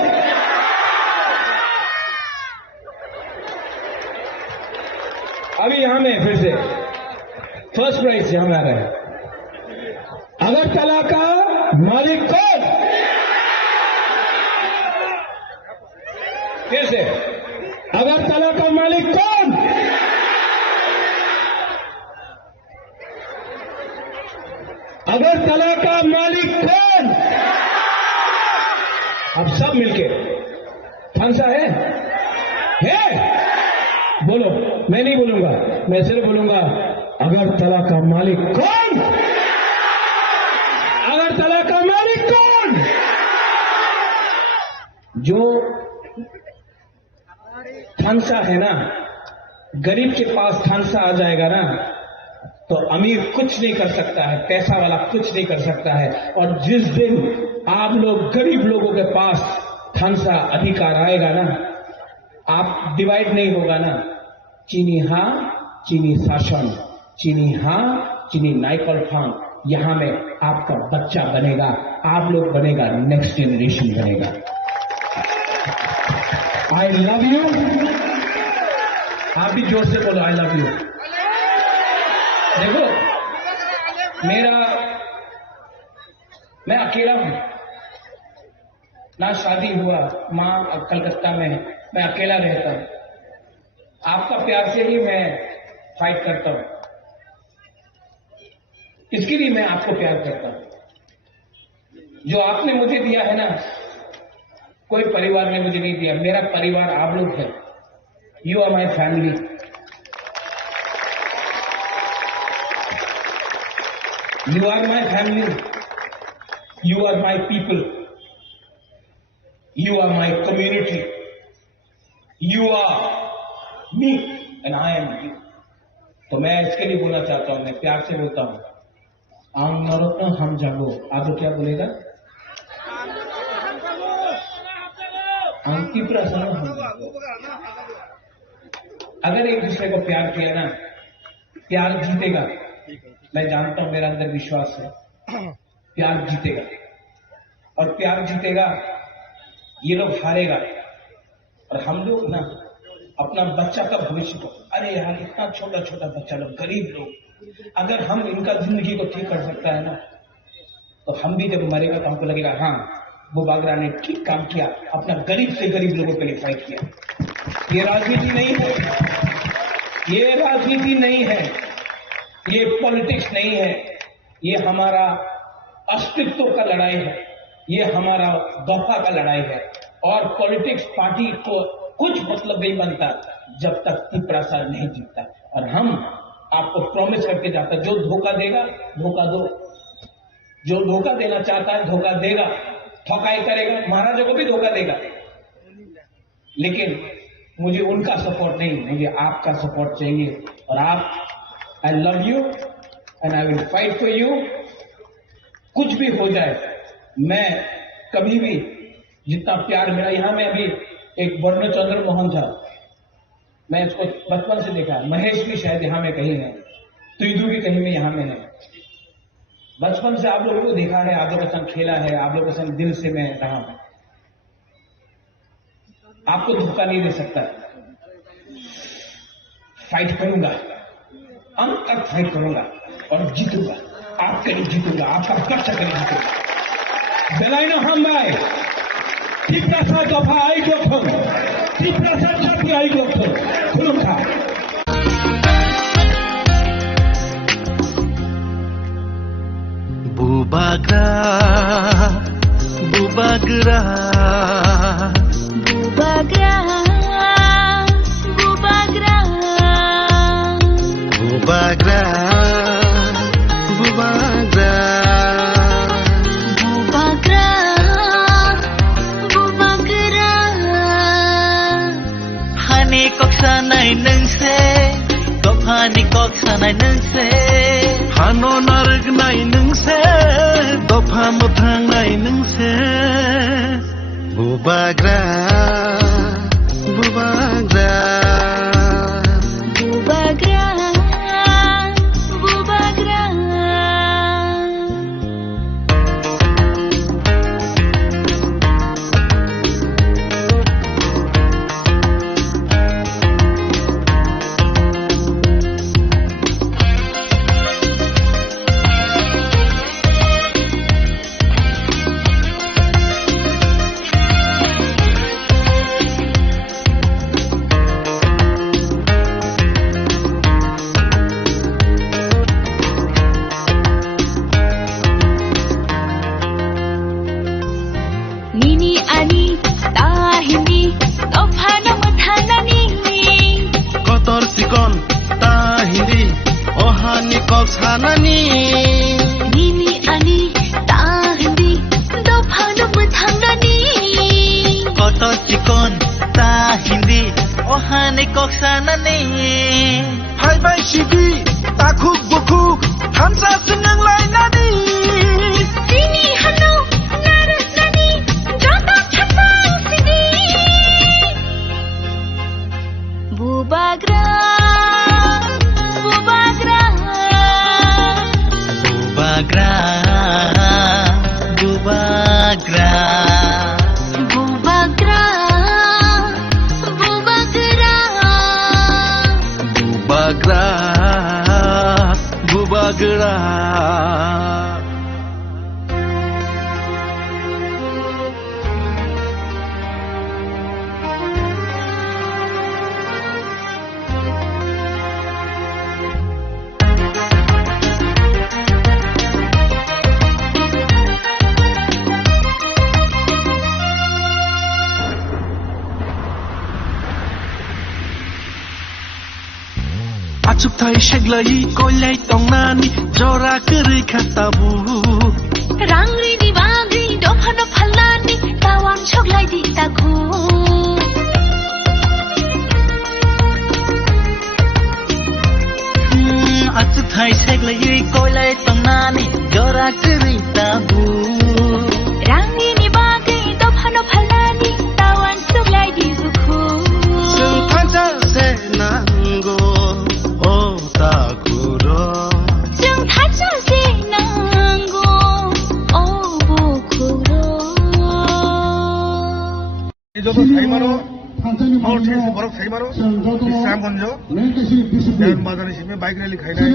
अभी यहां में फिर से फर्स्ट प्राइज से हमें आ रहा है। अगरतला का मालिक कौन? फिर से अगरतला का मालिक कौन? अगरतला का मालिक कौन? अब सब मिलके। थानसा है? बोलो। मैं नहीं बोलूंगा, मैं सिर्फ बोलूंगा अगरतला का मालिक कौन? अगरतला का मालिक कौन? जो थानसा है ना, गरीब के पास थानसा आ जाएगा ना, तो अमीर कुछ नहीं कर सकता है, पैसा वाला कुछ नहीं कर सकता है। और जिस दिन आप लोग गरीब लोगों के पास थानसा अधिकार आएगा ना, आप डिवाइड नहीं होगा ना। चीनी हां, चीनी शासन, चीनी हां, चीनी नाइकल फांग। यहां में आपका बच्चा बनेगा, आप लोग बनेगा, नेक्स्ट जनरेशन बनेगा। I love you. आप भी जोर से बोलो आई लव यू। देखो मैं अकेला हूं ना, शादी हुआ, मां कलकत्ता में, मैं अकेला रहता हूं। आपका प्यार से ही मैं फाइट करता हूं, इसके लिए मैं आपको प्यार करता हूं। जो आपने मुझे दिया है ना, कोई परिवार ने मुझे नहीं दिया। मेरा परिवार आप लोग है। You are my family. You are my family, you are my people. You are my community. You are me and I am you. तो मैं इसके लिए बोलना चाहता हूं, मैं प्यार से बोलता हूं, आम नरत्न हम जागो। आप क्या बोलेगा? अंतिम प्रश्न हम जागो। अगर एक दूसरे को प्यार किया ना, प्यार जीतेगा। मैं जानता हूं, मेरा अंदर विश्वास है, प्यार जीतेगा। और प्यार जीतेगा, ये लोग हारेगा। और हम लोग ना अपना बच्चा का भविष्य को, अरे यार इतना छोटा छोटा बच्चा लोग, गरीब लोग, अगर हम इनका जिंदगी को ठीक कर सकता है ना, तो हम भी जब मरेगा तो हमको लगेगा हाँ वो बागरा ने ठीक काम किया, अपना गरीब से गरीब लोगों के लिए फाइट किया। ये राजनीति नहीं है, ये राजनीति नहीं है, ये पॉलिटिक्स नहीं है, ये हमारा अस्तित्व का लड़ाई है, ये हमारा दफा का लड़ाई है। और पॉलिटिक्स पार्टी को कुछ मतलब नहीं बनता जब तक प्रसाद नहीं जीतता। और हम आपको प्रॉमिस करके जाता, जो धोखा देगा धोखा दो, जो धोखा देना चाहता है धोखा देगा, ठकाई करेगा, महाराजा को भी धोखा देगा। लेकिन मुझे उनका सपोर्ट नहीं, मुझे आपका सपोर्ट चाहिए। और आप, I love you and I will fight for you. कुछ भी हो जाए, मैं कभी भी, जितना प्यार मेरा यहां में, अभी एक वर्ण चंद्र मोहन था, मैं इसको बचपन से देखा, महेश भी शायद यहां में कहीं है, तुइदू भी कहीं में यहां में है। बचपन से आप लोगों को देखा है, आप लोगों के संग खेला है, आप लोगों के संग दिल से मैं रहा हूं। आपको धोखा नहीं दे सकता, फाइट करूंगा, अंत तक फाइट करूंगा और जीतूंगा। आपके लिए जीतूंगा, आपका कष्ट के लिए जीतूंगा। बेलाइनो हम भाई टिप्रासाद दफा आई गोखम, टिप्रासाद छात्री आई गोखम, खुलुमखा। Bubagra, bubagra, bubagra, bubagra, bubagra, bubagra, bubagra, bubagra. Hani koksa nai nungse, hani koksa nai nungse. Hano narg nai nungse, dopa muthang nai nungse. Bubagra, bubagra, bubagra, bubagra. Acup thai sheglai kolai tongnani jora keri khatabu. Rangri ni bagri dophana phalani tawan choglai di যত সাইমারো north east বরফ সাইমারো বিশ্রামগঞ্জ দেন বাজারে সিমে bike rally খাইনাই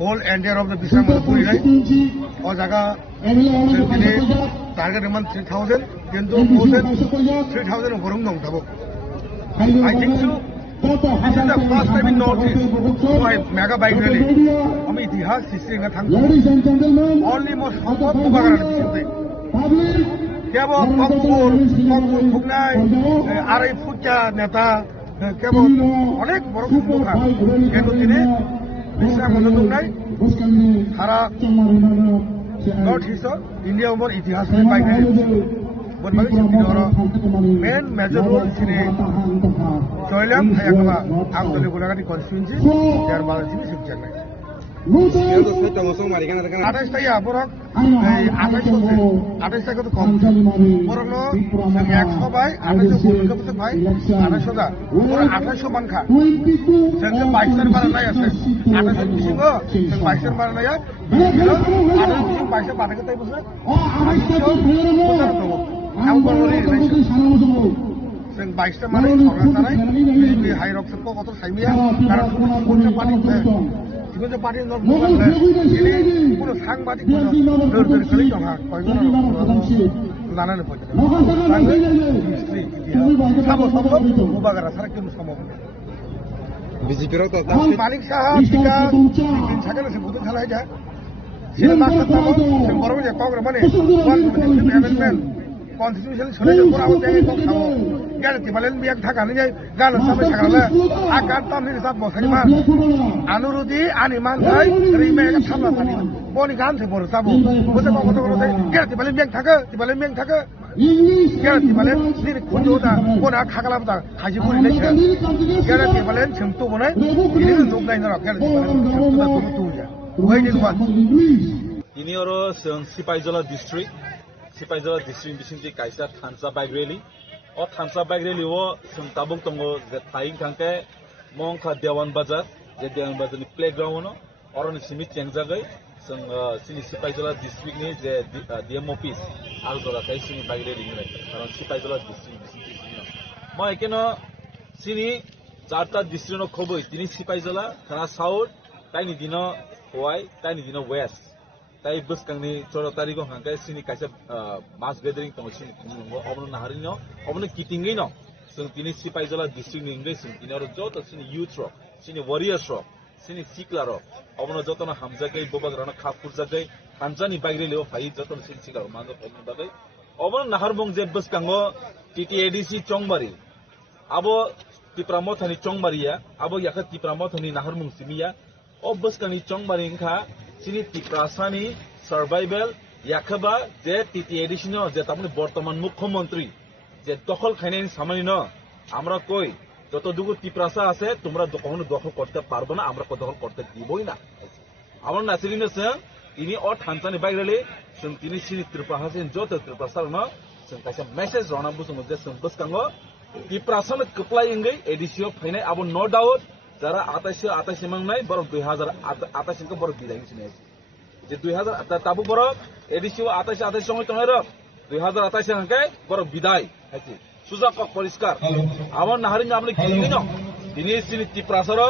whole entire of the Bishramganj পুরিনাই ও জায়গা দিনে টার্গেট ইমান 3000 কিন্তু মোর দেন 3000 উপরং দং থাকবো I think so. This is the first time in North East why mega bike rally. আমি ইতিহাস হিস্ট্রি না থাকবো অলমোস্ট সম্ভব উপকার দিতে কেবল কম্পুর ভুগনাই আড়াই ফুটা নেতা কেবল অনেক বড় সংখ্যা কিন্তু তিনি বিশ্রামগঞ্জ দৌড়াই সারা নর্থ ইস্ট ইন্ডিয়া উপর ইতিহাস বাইক র্যালি বনবাগি সিপিডর মেন মেজর রোল সিনে জয়লাম হায়াকবা আংতলি গোলাঘাটি কনস্টিটুয়েন্সি যার বাজার সিনে সিপচারনাই 28 তাই বরক 28 টাকা তো কম বরক 100 বাই 28 কত ভাই 28 দা 2800 মানখা जों 22 बारनाय আছে 28 बिसिङो जों 22 बारनाय 28 बारनायखौ ताइ बसो 2800 दङ आं बरनि जों 22 माने संगासानाय बे हाइरक्सखौ कत साइमिया कारण कोनसे पार्टी जिकुनु पार्टी नट ini কোনো সাংবাদিক দরদর করে জমা কয়জন লানানে পড়ে তাহলে হিস্ট্রি সাবো সম্ভব উবাগারা সারা কেন সম্ভব বিজেপির তো মালিক সাহেব টিকা ছাগলে সে বুঝে খেলা যায় সে মাস্টার তাবো সে বড় যে কংগ্রেস মানে অ্যামেন্ডমেন্ট কনস্টিটিউশন ছলে পড়া হতে তো খাও গ্যারান্টি বলেন বিয়াক থাকা নেই গান সামনে ছাগলে আকার তাম নির সাত বছর মান আনুরুদি আনি মান থাই রিমে এক সামনা থাকি বনি গান থে বড় সাবো বুঝে কত কত গ্যারান্টি বলেন বিয়াক থাকে বলেন বিয়াক থাকে গ্যারান্টি বলেন নির খুঁজোটা বনা খাগলাবটা খাজি করি নেছে গ্যারান্টি বলেন ছমতো বনে ইনি লোক নাই না গ্যারান্টি বলেন ছমতো তুজা ওই যে বাত ইনি আরো সিপাইজলা ডিস্ট্রিক্ট सिपाइजला डिस्ट्रिक्ट बिसिंति काइसा थानसा बाइक रैली और थानसा बाइक रैली वो जों ताबुक दङ जे थाइं थांके मंखा देवान बाजार जे देवान बाजारनि प्लेग्राउन्ड और सिमि चेंगजागै जों सिनि सिपाइजला डिस्ट्रिक्ट नि जे डीएम अफिस आलगला काइ सिनि बाइक रैली नि कारण सिपाइजला डिस्ट्रिक्ट बिसिंति सिनि म एकेनो सिनि चारटा डिस्ट्रिक्ट न खबै तिनि सिपाइजला थाना साउथ ताइनि दिनो होय ताइनि दिनो वेस्ट তাই বসকাংনি 14 তারিখও হাঙ্কাই সিনি কাইসা মাস গেদারিং তং সিনি খুমুঙ্গো অবন নাহারিনো অবন কিটিংগै ন जों तिनि सिपाइजला डिस्ट्रिक्ट नि इंग्लिश तिनि आरो जत सिनि यूथ रो सिनि वॉरियर्स रो सिनि सिक्ला रो अबन जतन हामजागै बबाग्राना खापुरजागै हामजानि बाइग्रेले फाइ जतन सिनि सिक्ला मानो अबन बागै अबन नाहारबंग जे बसकांगो टीटीएडीसी चंगबारी आबो तिप्रामथानि चंगबारिया आबो याखा तिप्रामथानि नाहारबंग सिमिया अ बसकांनि चंगबारि इंखा सिनि तिप्रासानि सार्भाइवेल याखबा जे टीटीएडीसी न जे तामनि बर्तमान मुख्यमंत्री যে দখল খাইনাইনি সামানি ন আমরা কই যতটুকু টিপ্রাসা আছে তোমরা কখনো দখল করতে পারবে না আমরা দখল করতে দিবই না আমার নাসিরিনে সং তিনি অ থানসানি বাইরেলে সং তিনি সিনি ত্রিপ্রাসান যত ত্রিপ্রাসার ন সং কাইসা মেসেজ রনা বুসুম যে সং বসকাঙ্গ টিপ্রাসান কপ্লাই ইংগै এডিসিও ফাইনাই আবো नो डाउट যারা 28 মাংনাই বড় 2028 কে বড় বিদায় নিছে যে 2000 তাবু বড় এডিসিও 28 সময় তনের 2028 হাঙ্কে বড় বিদায় আছে সুজাক পরিষ্কার আমার নাহারিন আমলে কিনি ন দিনে সিনি টিপ্রাসার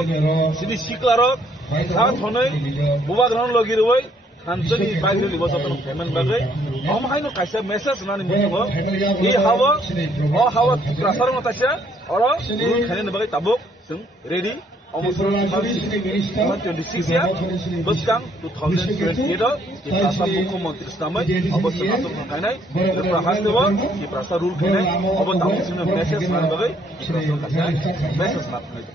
সিনি সিকলার সাত হनै বুবাগ্রহণ লগি রই খানসনি বাইরে লিব যতন পেমেন্ট বাগৈ আমহাইনো কাইসা মেসেজ নানি মুজো এই হাওয়া ও হাওয়া টিপ্রাসার মতাসা আর রুল খানে বাগৈ তাবুক जों ready almost 26 year Buskang 2028 Tiprasa Mukhomantri Samai Abos Atom Kanai Tiprasa Tiprasa Rule Kanai Abos Tamusin Message Nabagai Tiprasa Kanai Message Nabagai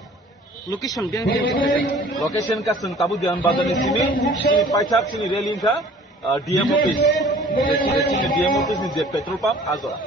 Location ka sing tabu dian bazar sini sini paisak sini railing ka DM office sini DM office ni petrol pump azora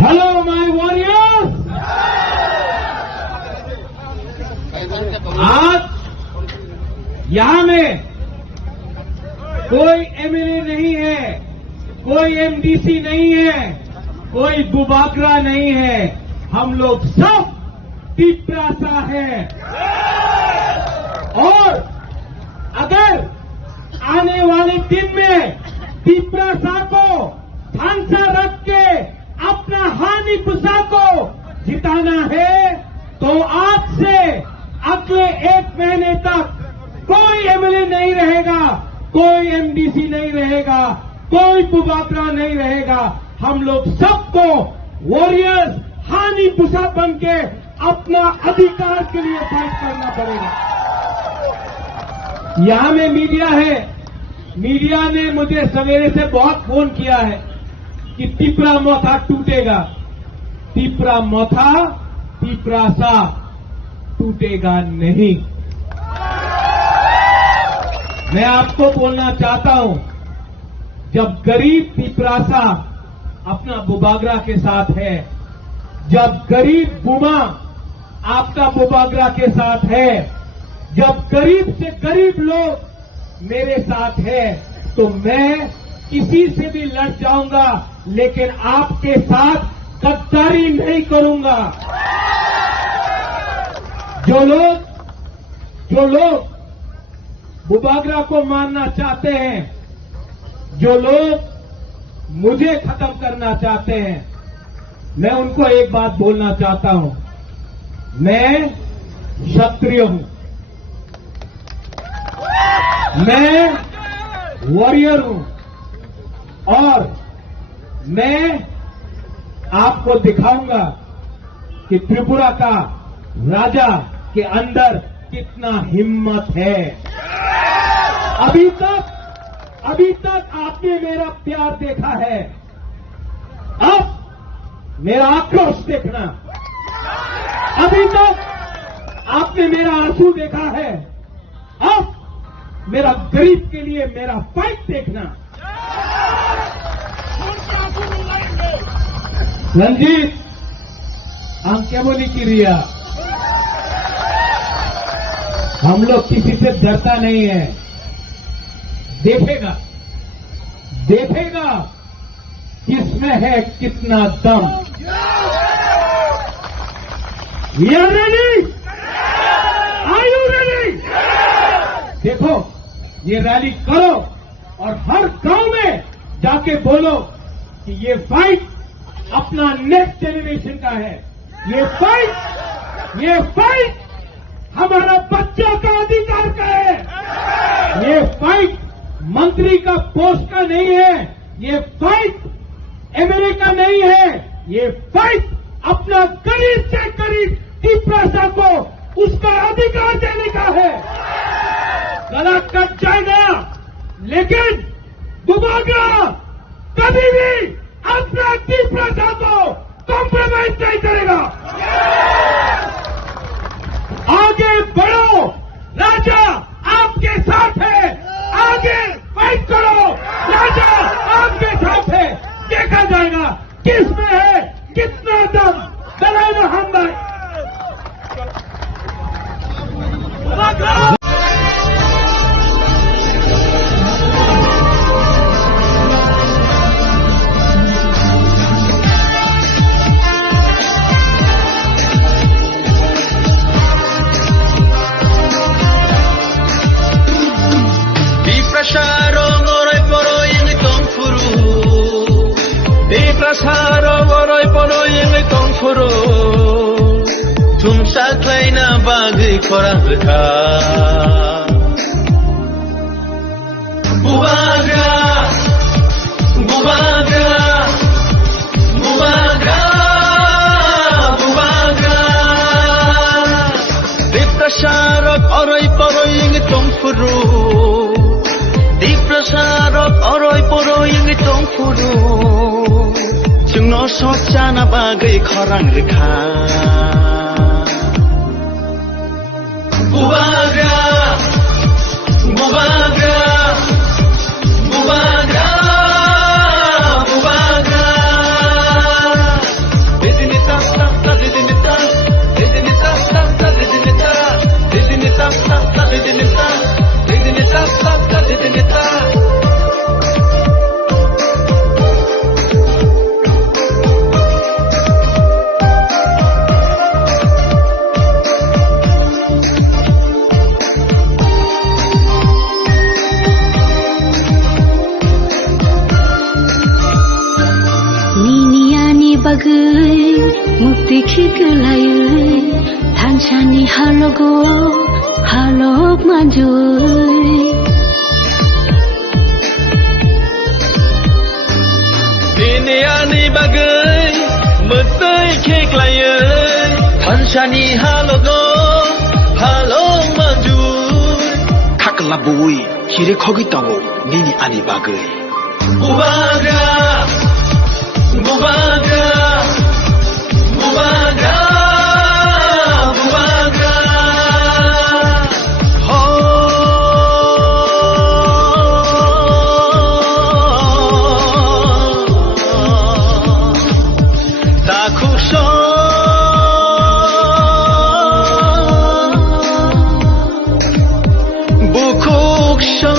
Hello, my warriors! आज यहाँ में कोई MLA नहीं है, कोई MDC नहीं है, कोई बुबागरा नहीं है, हम लोग सब तिपरासा है। और अगर आने वाले दिन में तिपरासा को ढांचा रख के अपना हानि पुसा को जिताना है तो आज से अगले 1 महीने तक कोई एमएलए नहीं रहेगा, कोई एमडीसी नहीं रहेगा, कोई बुबागरा नहीं रहेगा। हम लोग सबको वॉरियर्स हानि पुसा बन के अपना अधिकार के लिए फाइट करना पड़ेगा। यहां में मीडिया है, मीडिया ने मुझे सवेरे से बहुत फोन किया है कि तिपरा मोथा टूटेगा। तिपरा मोथा तिपरासा टूटेगा नहीं। मैं आपको बोलना चाहता हूं, जब गरीब तिपरासा अपना बुबागरा के साथ है, जब गरीब बुमा आपका बुबागरा के साथ है, जब गरीब से गरीब लोग मेरे साथ है, तो मैं किसी से भी लड़ जाऊंगा, लेकिन आपके साथ गद्दारी नहीं करूंगा। जो लोग बुबागरा को मारना चाहते हैं, जो लोग मुझे खत्म करना चाहते हैं, मैं उनको एक बात बोलना चाहता हूं। मैं क्षत्रिय हूं, मैं वॉरियर हूं और मैं आपको दिखाऊंगा कि त्रिपुरा का राजा के अंदर कितना हिम्मत है। अभी तक आपने मेरा प्यार देखा है, अब मेरा आक्रोश देखना। अभी तक आपने मेरा आंसू देखा है, अब मेरा गरीब के लिए मेरा फाइट देखना। रंजीत क्या बोली की रिया, हम लोग किसी से डरता नहीं है। देखेगा किसमें है कितना दम। You are ready? Are you ready? देखो, ये रैली करो और हर गांव में जाके बोलो कि ये फाइट अपना नेक्स्ट जनरेशन का है। ये फाइट हमारा बच्चों का अधिकार का है। ये फाइट मंत्री का पोस्ट का नहीं है, ये फाइट एमएलए का नहीं है, ये फाइट अपना गरीब से गरीब त्रिपुरा को उसका अधिकार देने का है। गला कट जाएगा लेकिन दुबारा कभी भी अपना त्रिपुरा को कॉम्प्रोमाइज नहीं करेगा। आगे बढ़ो, राजा आपके साथ है। आगे फाइट करो, राजा आपके साथ है। देखा जाएगा किसमें है कितना दम। दलाना हम korang reka Bubaga Bubaga Bubaga Bubaga Diprasarok oroy poroy yung itong puro Diprasarok oroy poroy yung itong puro Yung nosot sana bagay korang reka Bubaga, Bubaga, Bubaga, Bubaga. Didinita, didinita, didinita, didinita, didinita, didinita, didinita, didinita. Mukti khiglayu Thanchani halogo halok manjui Diniani bagai Mukti khiglayu Thanchani halogo halok manjui Kakalabui kire khogitago nini ani bagai Bubaga Bubaga Bubaga Bubaga Takusho Bukuksho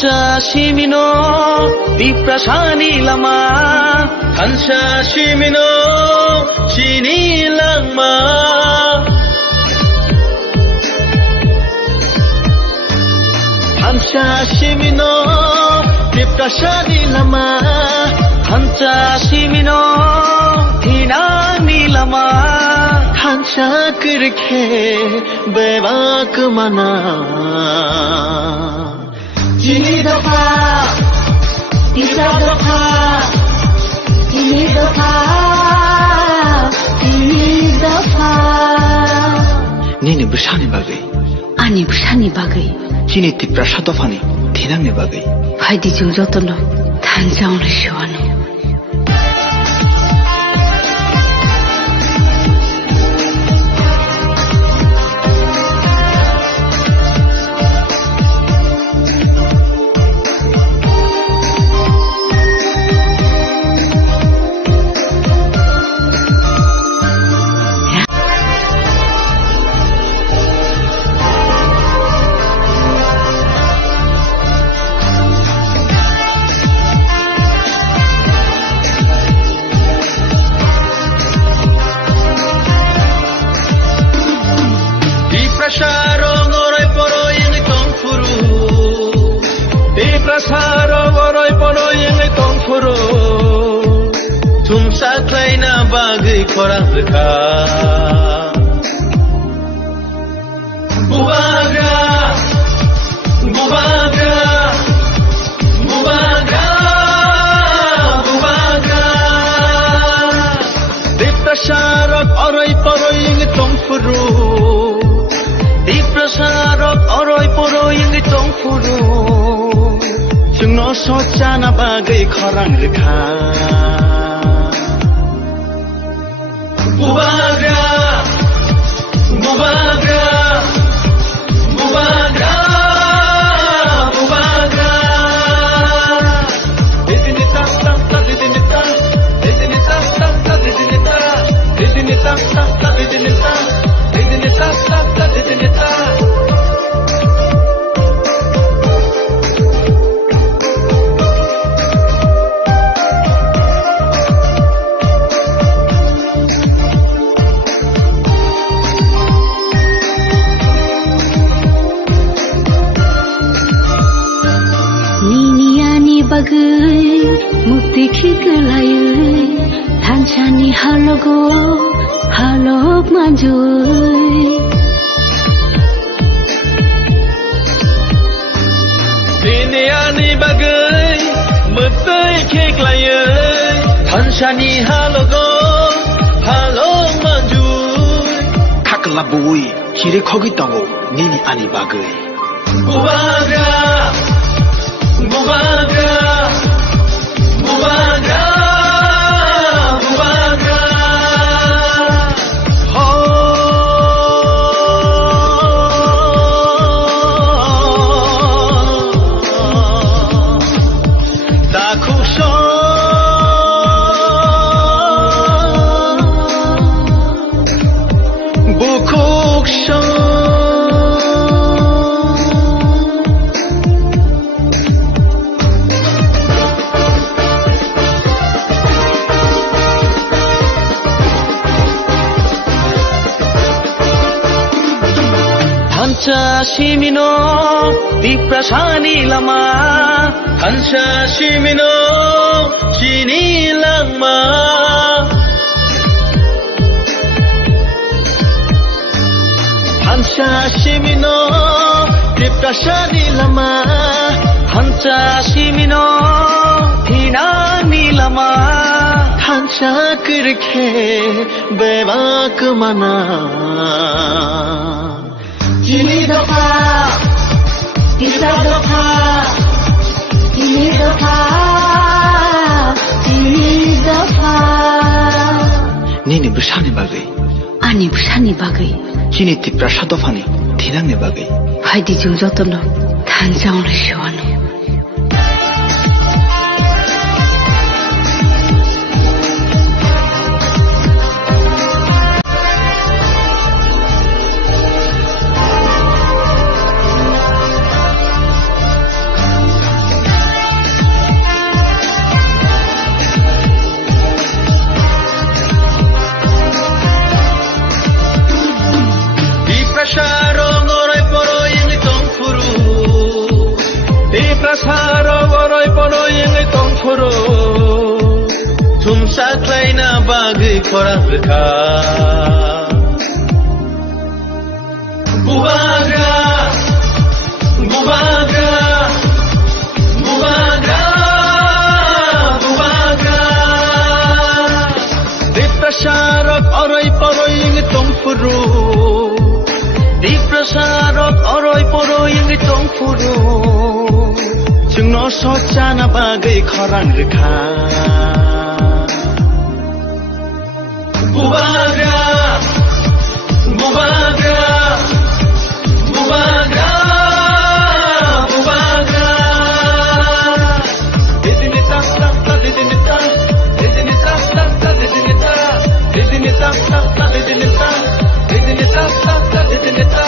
Hancha Shimino Diprasani Lama Hancha Shimino Shini Lama Hancha Shimino Diprasani Lama Hancha Shimino Hinani Lama Hancha Kirke Bevak Mana Ini doa, tiga doa, ini doa, ini doa. Nini bersani bagai, Ani bersani bagai. Cini tipra satu fani, tidak ne bagai. Haidi jojotono, tanjang lesyuano. Bagai korang reka Bubaga Bubaga Bubaga Bubaga Diprasarok orai poroi yang tongfuru Diprasarok orai poroi yang tongfuru Jengno socana bagai korang reka Bubaga, Bubaga, Bubaga, Bubaga. Didini tak tak tak didini tak, didini tak tak tak didini tak, didini tak tak tak didini tak, didini tak tak tak didini tak. Bagai mukti khikelai thanchani halogo halok manjui Diniani bagai mukti khikelai thanchani halogo halok manjui Kakelabui kiri khogi tango nini ani bagai. Bubaga Bubaga, Bubaga, Bubaga. Dakusho, Bukuksho. Hancha Shimino Diprasani Lama Hancha Shimino Shini Lama Hancha Shimino Diprasani Lama Hancha Shimino Hinani Lama Hancha Kirke Bevak Mana Ini doa, tiga doa, ini doa, ini doa. Nini bersani bagai, Ani bersani bagai. Cini tipra satu fani, tidak ne bagai. Haidi jojotono, tanjang lesyuano. khorang rekha Bubagra Bubagra Bubagra Bubagra Diprasarok orai poroi ing tongfuru Diprasarok orai poroi ing tongfuru Jungno sojana bagai khorang rekha Bubagra Bubagra Bubagra Bubagra Didinita sakta didinita Didinita sakta didinita Didinita sakta didinita Didinita sakta didinita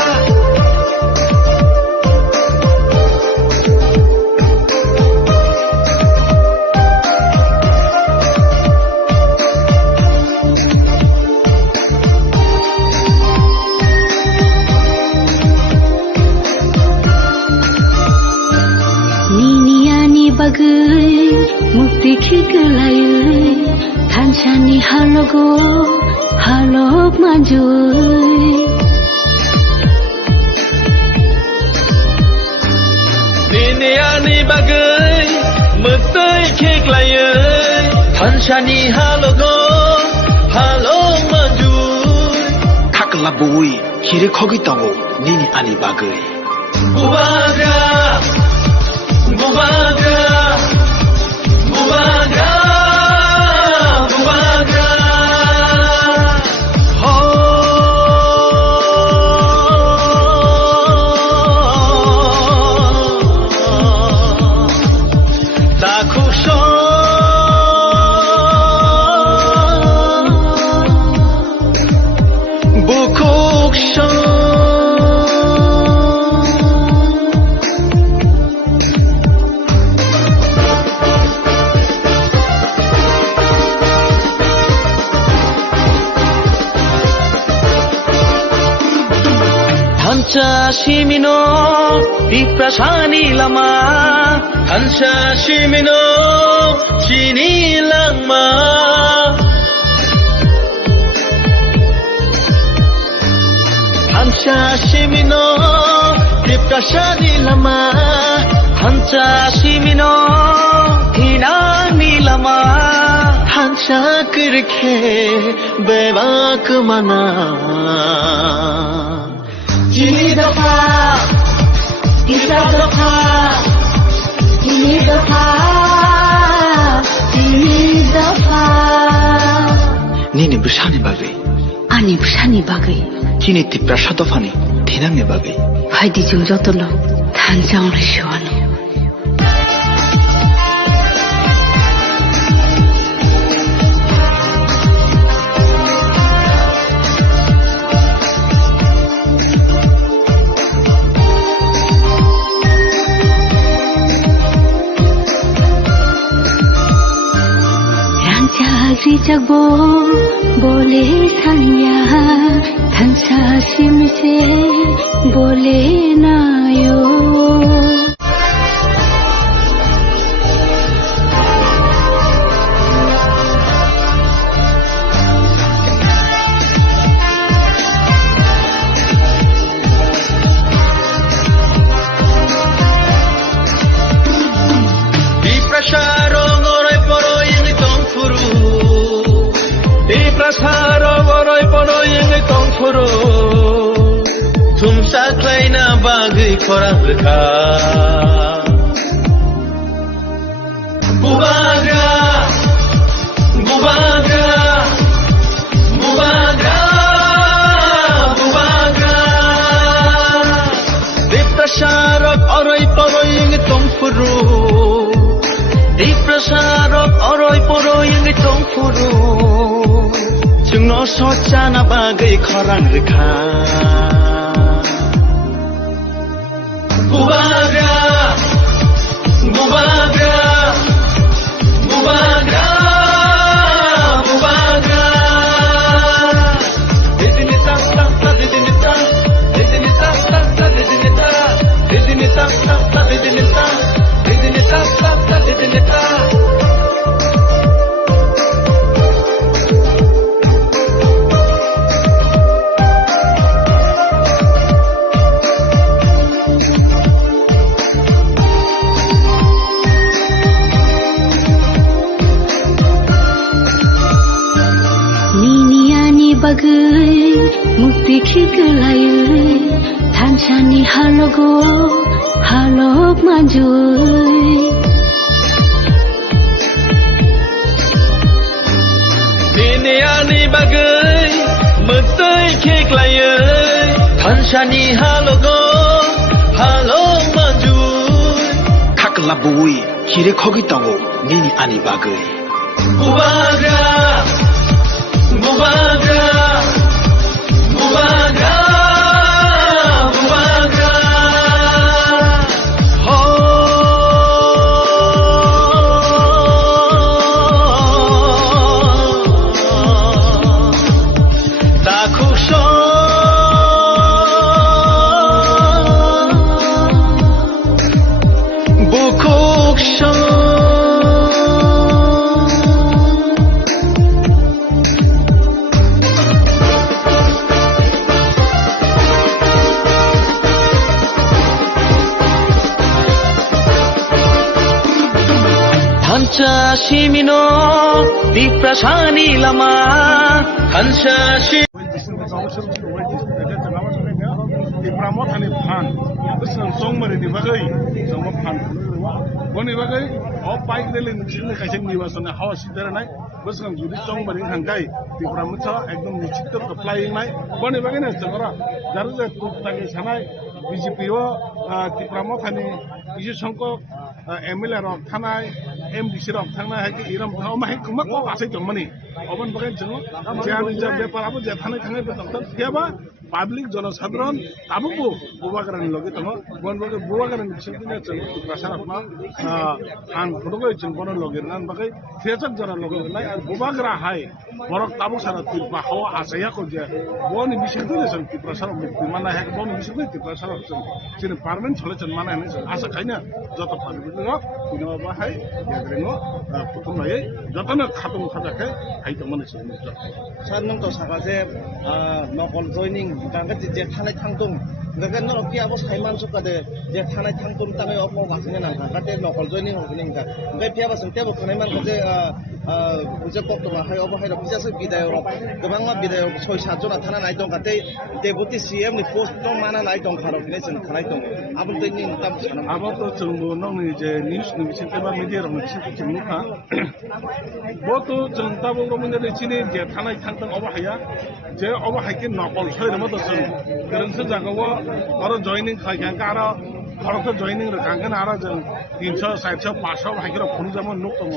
bagai mukti khikalai thanchani halogo halok majui Niniani bagai mukti khikalai thanchani halogo halok majui Kakalabui kiri khogi tango nini ani bagai Bubagra Bubagra Bubagra Bubagra Takusho Bukuksho Hansa Shimino Diprasani Lama Hansa Shimino Chini Lama Hansa Shimino Diprasani Lama Hansa Shimino Hinani Lama Hansa Kirke Bebak Mana Ini doka, kita doka, ini doka, ini doka. Nini bersani bagai ani bersani bagai Kini tipra satofani thinangne bagai haidi jung jotono thanjang rishwano Rijagbo bole sanya thansa simse bole nayo Diprasaro ngorai poro yang tongfuru Diprasaro ngorai poro yang tongfuru Tumsa klaina bagai khorang rekha Bubagra Bubagra Bubagra Bubagra Diprasaro orai poro yang tongfuru Diprasarok oroi poroi yang tongfuru Jungno sojana bagai khorang rekha Bubagra Bubagra Bubagra Bubagra Didinita sakta didinita Didinita sakta didinita Didinita sakta didinita Didinita sakta didinita देखिगलायै थानसानि हालगो हालग माजुयै दिनै आंनि बागै मोदै खेख्लायै थानसानि हालगो हालग माजुय Kakla bui kire khogi tango nini ani bagai. Bubagra Bubagra Bubagra Bubagra Hansa Shimino Diprasani Lama Hansa Pramotani Pan, this is somebody the Bagay, some of Pan. One Bagay, all bike drilling, Kashim was on the house there night, was going to do somebody in Hangai, the Pramota, Agam Nichito, applying my one Bagay as the Mara. That is a Tutangi Sanai, VGPO, the Pramotani, Ishanko, Emila of Tanai, MDC of Tanai, Iram, how my Kumako, I say to money. Open Bagay, Jano, Public জনসাধারণ তাবুকো বুবাগারানি লগে তম বনবগে বুবাগারানি চিন্তিনে চল প্রশাসনমা আন ফটোগো চিন বন লগে নান বাগৈ থেচক জরা লগে নাই আর বুবাগরা হাই বরক তাবুক সারা তিল বা হাওয়া আসায়া কো যে বনি বিশেষে চল প্রশাসন মুক্তি মানা হে বনি বিশেষে প্রশাসন চল চিন পার্মানেন্ট চলে চল মানা হে আশা খাইনা যত পারবিন তিনো বা হাই গেরেনো প্রথম নাই যতনা খাতম খাজাকে হাই তো মনে চিন সার নং তো সাকা যে নকল joining Gangga je thanai thangtung gaga no ki abo saiman su kade je thanai thangtung tangai opo wasine nang gate nokol joining honing ga ngai pia ba sante bo khanai man je je pok to hai obo hai ro pisa se bidai ro gobang ma bidai 6-7 jona thana nai tong gate deputy cm ni post to mana nai tong kharo kine chen khanai tong abo joining tam sana abo to chungbo nong ni je news ni bisin te ba media ro ni chi chi mukha bo to janta bo ro mene chini je thanai thangtung obo haya je obo hai ke nokol thoi mo to chung kerengse jagawo aro joining khai ganga aro খরচ joining রে গাঙ্গন আরা जों 300 400 500 হাইকের phone যেমন nook দङ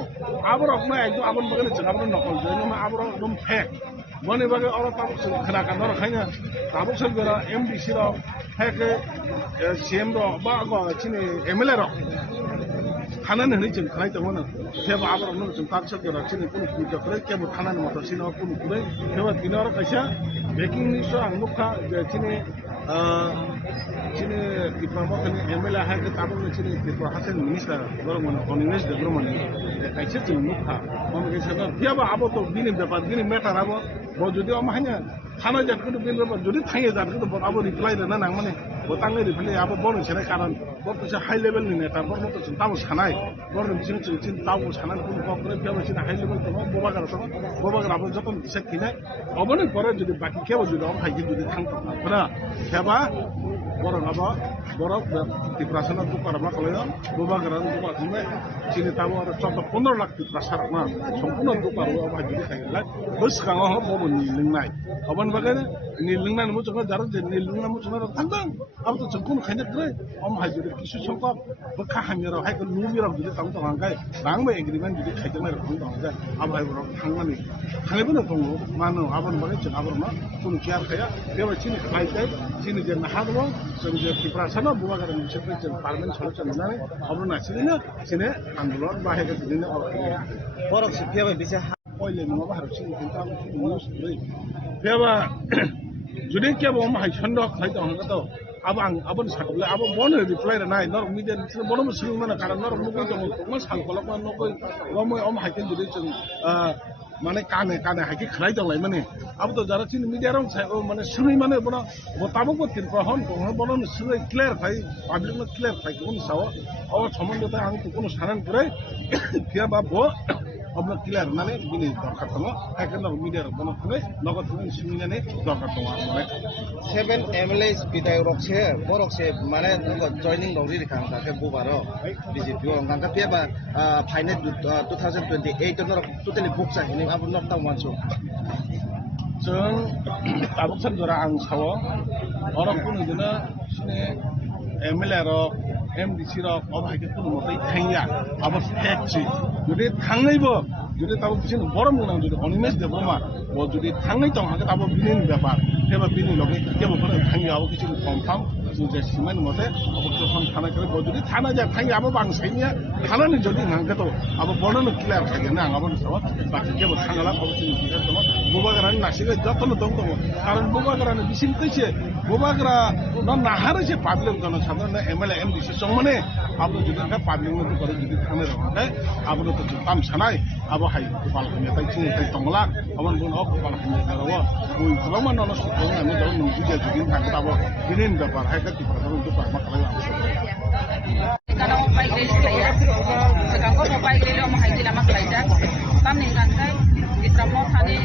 আবার অকমা একদম আবন বাগনে চাবর নকল joining আবার একদম fake মনে বাগে অর তাবুক খানা কানর খাইনা তাবুক সগরা এমডিসি র ফেক সিএম র বা গো চিনি এমএলএ র খানান হনি जों খাই দङ फेबा आबर नु जों तार सगरा चिनि कुनु कुजा करे केबो खानान मत सिनो कुनु कुरै फेबा दिनर कैसा बेकिं निसो आं नुखा चिनि Chini diplomatani MLA hai ke tabu chini diplomatani minister goromon koninges de goromon kaise chini nukha mom ke saga biaba abo to bini bepa bini matter abo bo jodi am hanya thana jat ko bin bepa jodi thange jat ko bo abo reply na nang mane bo tangai reply abo bon sene karan bo to high level ni netar bo to tabu sanai bo ni chini chini tabu sanan ko ko kore biaba chini high level to bo bagar abo joton bisa kinai abo ni pore jodi baki kebo jodi am hai jodi thang to na biaba borong apa borong di prasana tu para mak kalau boba geran tu pak cuma sini tahu ada contoh 15 lakh di prasana mah sempurna tu para apa jadi saya lihat bus kanggo apa pun niling naik kapan bagaimana niling naik mu cuma jarak jadi niling naik mu cuma tantang apa tu cengkun kayaknya keren om haji jadi kisu songkap bekah hanya roh hai kalau numi roh jadi tahu tahu angkai bang be agreement jadi kayaknya mereka pun tahu aja apa hai borong hangan ni hangai pun tunggu mana apa bagaimana cakap berma pun kiar kayak dia macam ni kayak sini jadi nahar loh Sebenarnya di prasana bukan karena misalnya jadi parlemen selalu mana, orang nasi ini, sini anggulan bahaya ke sini orang. Orang siapa bisa? Oh ini nama harus sini kita mulus beri. Siapa? Jadi kita mau mahal cendok, saya tahu orang kata, abang sakit, abang boleh reply dan naik, orang media itu boleh mesti mana karena orang mungkin cuma mas hal kalau kan orang mahal kan jadi মানে কানে কানে হাকি খাই দলাই মানে আব তো যারা চিনি মিডিয়ার মানে শুনি মানে বড় মোতাবক তিন প্রহন কোন বড় শুনে ক্লিয়ার ভাই পাবলিক ক্লিয়ার ভাই কোন সাও ও সম্বন্ধে আমি তো কোনো সারান করে কিয়া বাবু अब्ला क्लियर माने बिनि दरकार दङ एखन मिडिया बनखने नगद सुनिनानै दरकार दङ आरो 7 MLAs बिदाय रखसे बरखसे माने जॉइनिंग दौरि रिखांगा के बुबारो बीजेपी अंगांगा पेबा फाइनल 2028 न टोटली बुक जाहिनि आबु नक्ता मानसु जों आबुक सानजरा आं सावो अरखौ नुदोना सिने MLA रो MDC रो अबायके कुनु मते थाइया अब फेक्टि जुदि थांनैबो जुदि ताबो बिसिन बरम गोनां जुदि अनिमेश देबमा ओ जुदि थांनै दं हागे ताबो बिनिन ब्यापार तेबा बिनि लगे केबो फोर थांनि आबो किछु कन्फार्म जों जे सिमान मते अब जखन थाना करे बो जुदि थाना जा थांनि आबो बांसाइनिया थानानि जुदि नांगो तो अब बर्णन क्लियर थागे ना आबो साव बाकी केबो थांगाला अब जों बिगा दङ बुबाग्रानि नासिगे जतन दङ कारण बुबाग्रानि बिसिन कैसे बुबाग्रा न नाहारसे पाब्लिक गन सामने MLA MDC संमने अब जुदि का पाब्लिक में तो करे जुदि थाने रहने अब तो ताम सानाय अब हाय गोपाल खने ताइ थिनि ताइ तंगला अमन बुन अफ गोपाल खने राव बुइ खलमा नन सुखौ नामे दं नुजिया जुदि थांगा ताबो बिनिन ब्यापार हाय कति प्रकार दु पारमा खालाय Kalau mau baik dari saya, sekarang mau baik dari orang haji lama kerja, kami nanti kita mau tadi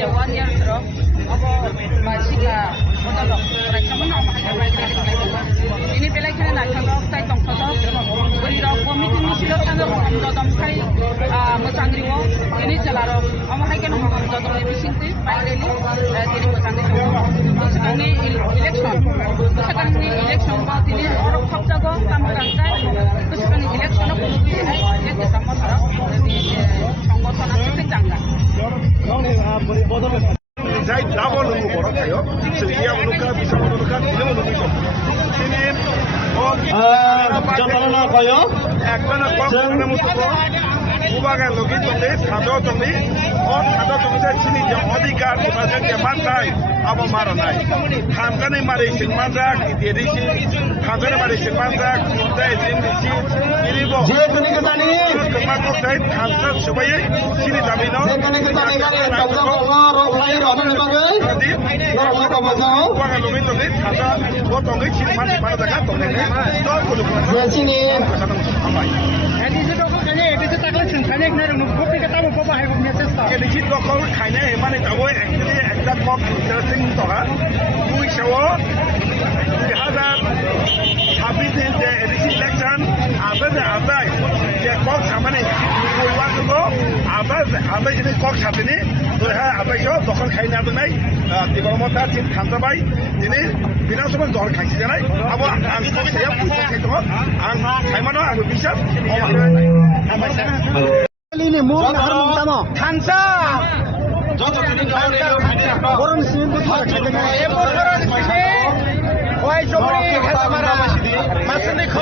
jawab yang terus, apa masih lah, betul mereka mana mau baik dari saya. Ini pelajaran nak kalau saya tongkol beri komiti misi lo sana lo domkai, mesangriwo, ini celaro, orang haji kan orang jodoh misi itu baik dari jadi mesangriwo. Sekarang ni election, sekarang ni election baat ini orang kap jago kami nanti. Terus kan election aku lebih ya sama sarap সংগঠন আছে জাঙ্গা যাই যাব লুকু বড় খায়ো সেলিয়া Luka বিসা Luka দিলে লুকু তিনি জতনা কয়ো একজন কোন মুতো বুবাগা লগি তলে সাদো তলে ও সাদো তলে চিনি যে অধিকার আছে যে মানতাই अब मारो नाय थामगानै मारै सिंमानजाक देरिसि थामगानै मारै सिंमानजाक दाय दिनसि इरिबो जे कने गतानि कमाको दाय थामसा सबायै सिनि दाबिनो जे कने गतानि गाले ताउजा रफाइ रबन बागै रफा कमजाव वागा लुमै तले थाजा ओ तंगै सिंमान मानो जागा तंगै तो कुलु जे सिनि एदि जे दखल खाने एदि जे ताकल सिंखाने गनाय रंग कपि का ताबो बाहाय गने चेष्टा एदि जे दखल खाने माने ताबो एक्चुअली एक्जाक्ट मक टका दुई सौ 2026 जे इलेक्शन आबाय जे कक सामाने बयवाखौ आबाय जे कक साथिनि दोहा आबायखौ दखल खायना दोननाय दिबरमता थिन थांजाबाय दिनै बिनासमान दहर खायसि जानाय अब आं ससेया बुझाखै दङ आं खायमानो आं बिसाब लिने मो हारमतामा थानसा गरम सिमबो थाखाय ओइ जबरी खासमारा मासनि ख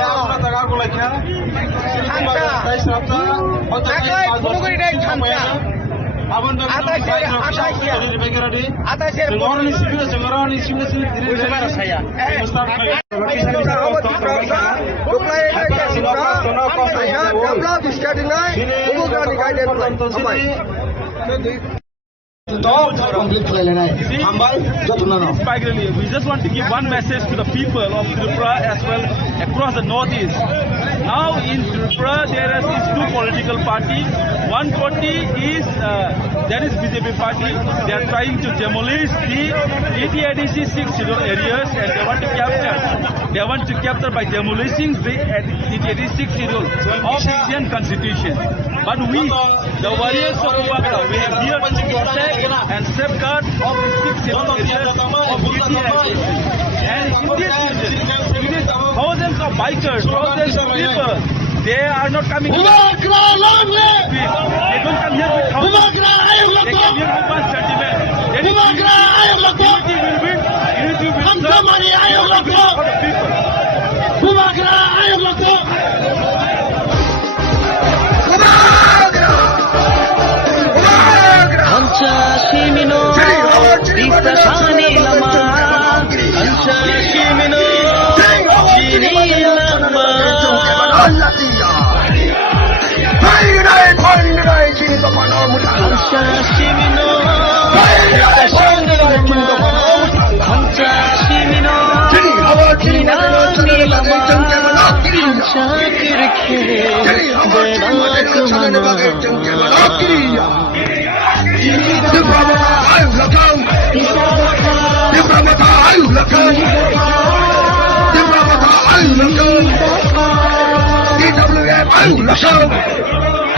थानसा आकाय फुलगुरि दाय थानसा आता शेर गरनि सिमने दिरे साया We just want to give one message to the people of Tripura as well across the northeast. Now in Tripura there is two political parties. One party is that is BJP party. They are trying to demolish the ADC 6 areas and they want to capture. They want to capture by demolishing the ADC 6 of Indian Constitution. But we, the warriors of Ubagra, we are here to protect and safeguard of the 6 areas of ADC. And in this region, thousands of bikers, thousands of people, they are not coming here. They don't come here with thousands. They come here with one sentiment. Unity will win. Unity will serve for the people. Ancha shimino, dita shani lama. Ancha shimino, shini lama. Ancha shimino, dita shani lama. Ancha shimino, shini lama. Ancha kirke, beda kuman.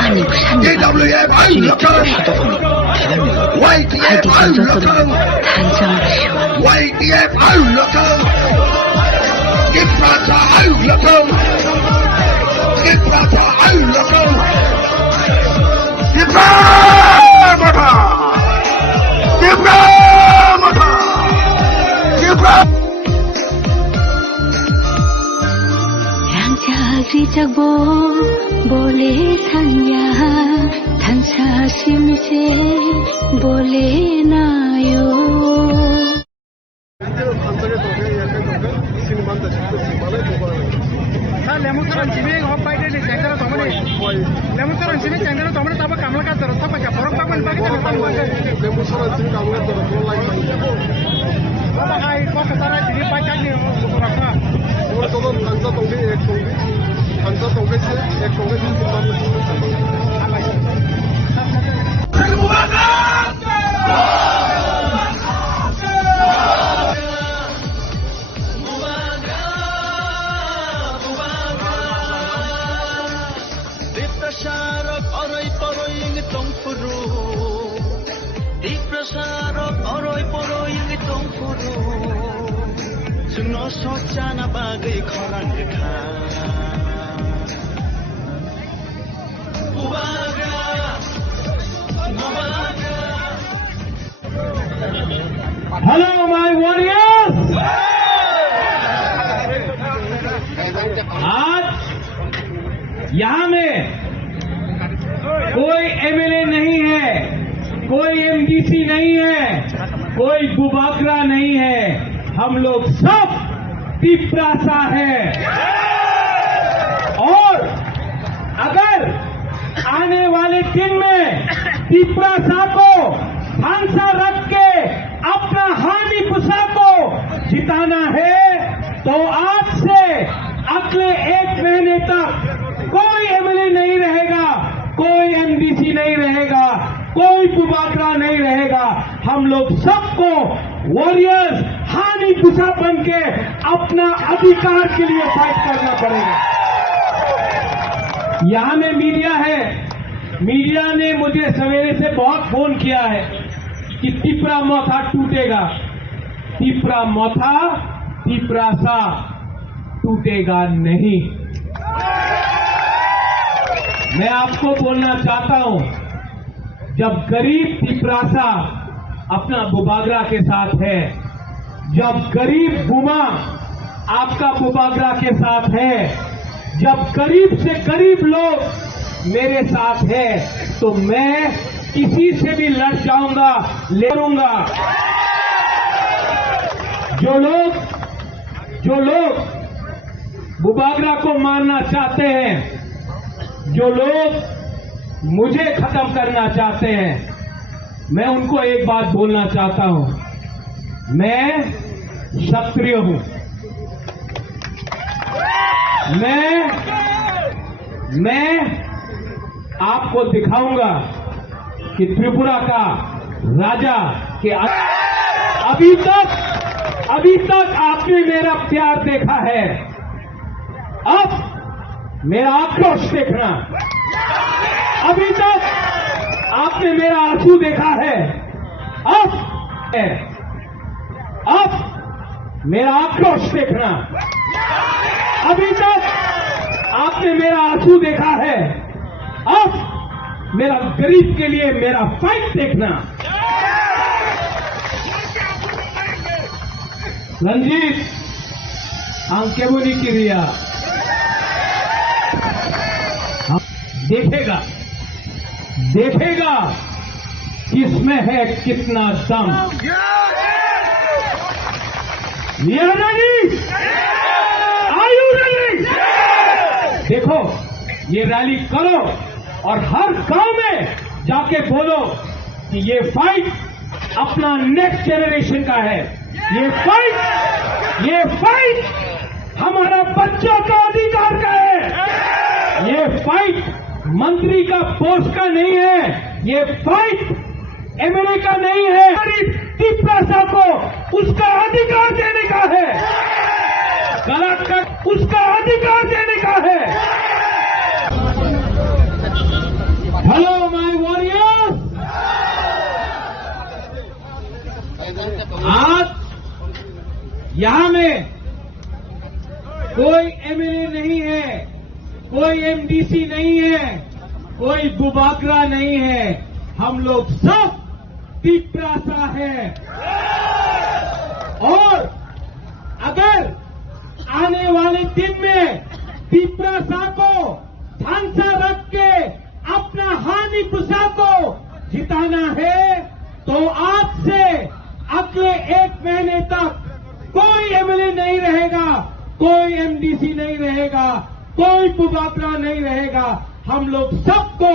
아니 부산이 중국으로 서독하니 화이트 전자소는 단장으로 시원 랑자리작 boleh tanya tansa simse boleh nayo lemusaran sini hopai deh cengkera tomane lemusaran sini cengkera tomane tapa kamla ka terus tapa ka porok papan pagi teh lemusaran sini kamla terus mulai apa kai kok ketara sini pajak nih berapa kalau total kansa tongki ek tongki kansa tongki ek tongki सोचाना बागै खरान देखा hello my warriors, आज यहां में कोई MLA नहीं है, कोई एमडीसी नहीं है, कोई बुबाकरा नहीं है, हम लोग सब तिपरासा है। और अगर आने वाले दिन में तिपरासा को भांसा रख के अपना हानि पुसा को जिताना है तो आज से अगले 1 महीने तक कोई एमएलए नहीं रहेगा, कोई एमडीसी नहीं रहेगा, कोई बुबाकरा नहीं रहेगा। हम लोग सबको वॉरियर्स हानि पुसा बन के अपना अधिकार के लिए फाइट करना पड़ेगा। यहां में मीडिया है, मीडिया ने मुझे सवेरे से बहुत फोन किया है कि तिपरा मोथा टूटेगा। तिपरा मोथा तिपरासा टूटेगा नहीं। मैं आपको बोलना चाहता हूं, जब गरीब तिपरासा अपना बुबागरा के साथ है, जब गरीब बुमा आपका बुबागरा के साथ है, जब गरीब से गरीब लोग मेरे साथ है, तो मैं किसी से भी लड़ जाऊंगा, लड़ूंगा। जो लोग बुबागरा को मारना चाहते हैं, जो लोग मुझे खत्म करना चाहते हैं, मैं उनको एक बात बोलना चाहता हूं, मैं क्षत्रिय हूं। मैं आपको दिखाऊंगा कि त्रिपुरा का राजा के अभी तक आपने मेरा प्यार देखा है, अब मेरा आक्रोश देखना। अभी तक आपने मेरा आंसू देखा है, अब मेरा आक्रोश देखना। अभी तक आपने मेरा आंसू देखा है, अब मेरा गरीब के लिए मेरा फाइट देखना। रंजीत आंकेबुनी क्रिया देखेगा किसमें है कितना दम। आयु रेडी? देखो, ये रैली करो और हर गांव में जाके बोलो कि ये फाइट अपना नेक्स्ट जनरेशन का है। ये फाइट हमारा बच्चों का अधिकार का है। ये फाइट मंत्री का पोस्ट का नहीं है, ये फाइट एमएलए का नहीं है, तिपरासा को उसका अधिकार देने का है, कलेक्टर उसका अधिकार देने का है। हेलो माय वॉरियर्स, आज यहां में कोई एमएलए नहीं है, कोई एमडीसी नहीं है, कोई बुबागरा नहीं है, हम लोग सब तिपरासा है। और अगर आने वाले दिन में तिपरासा को ढांचा रख के अपना हानि पुसा को जिताना है तो आज से अगले 1 महीने तक कोई एमएलए नहीं रहेगा, कोई एमडीसी नहीं रहेगा, कोई बुबागरा नहीं रहेगा। हम लोग सबको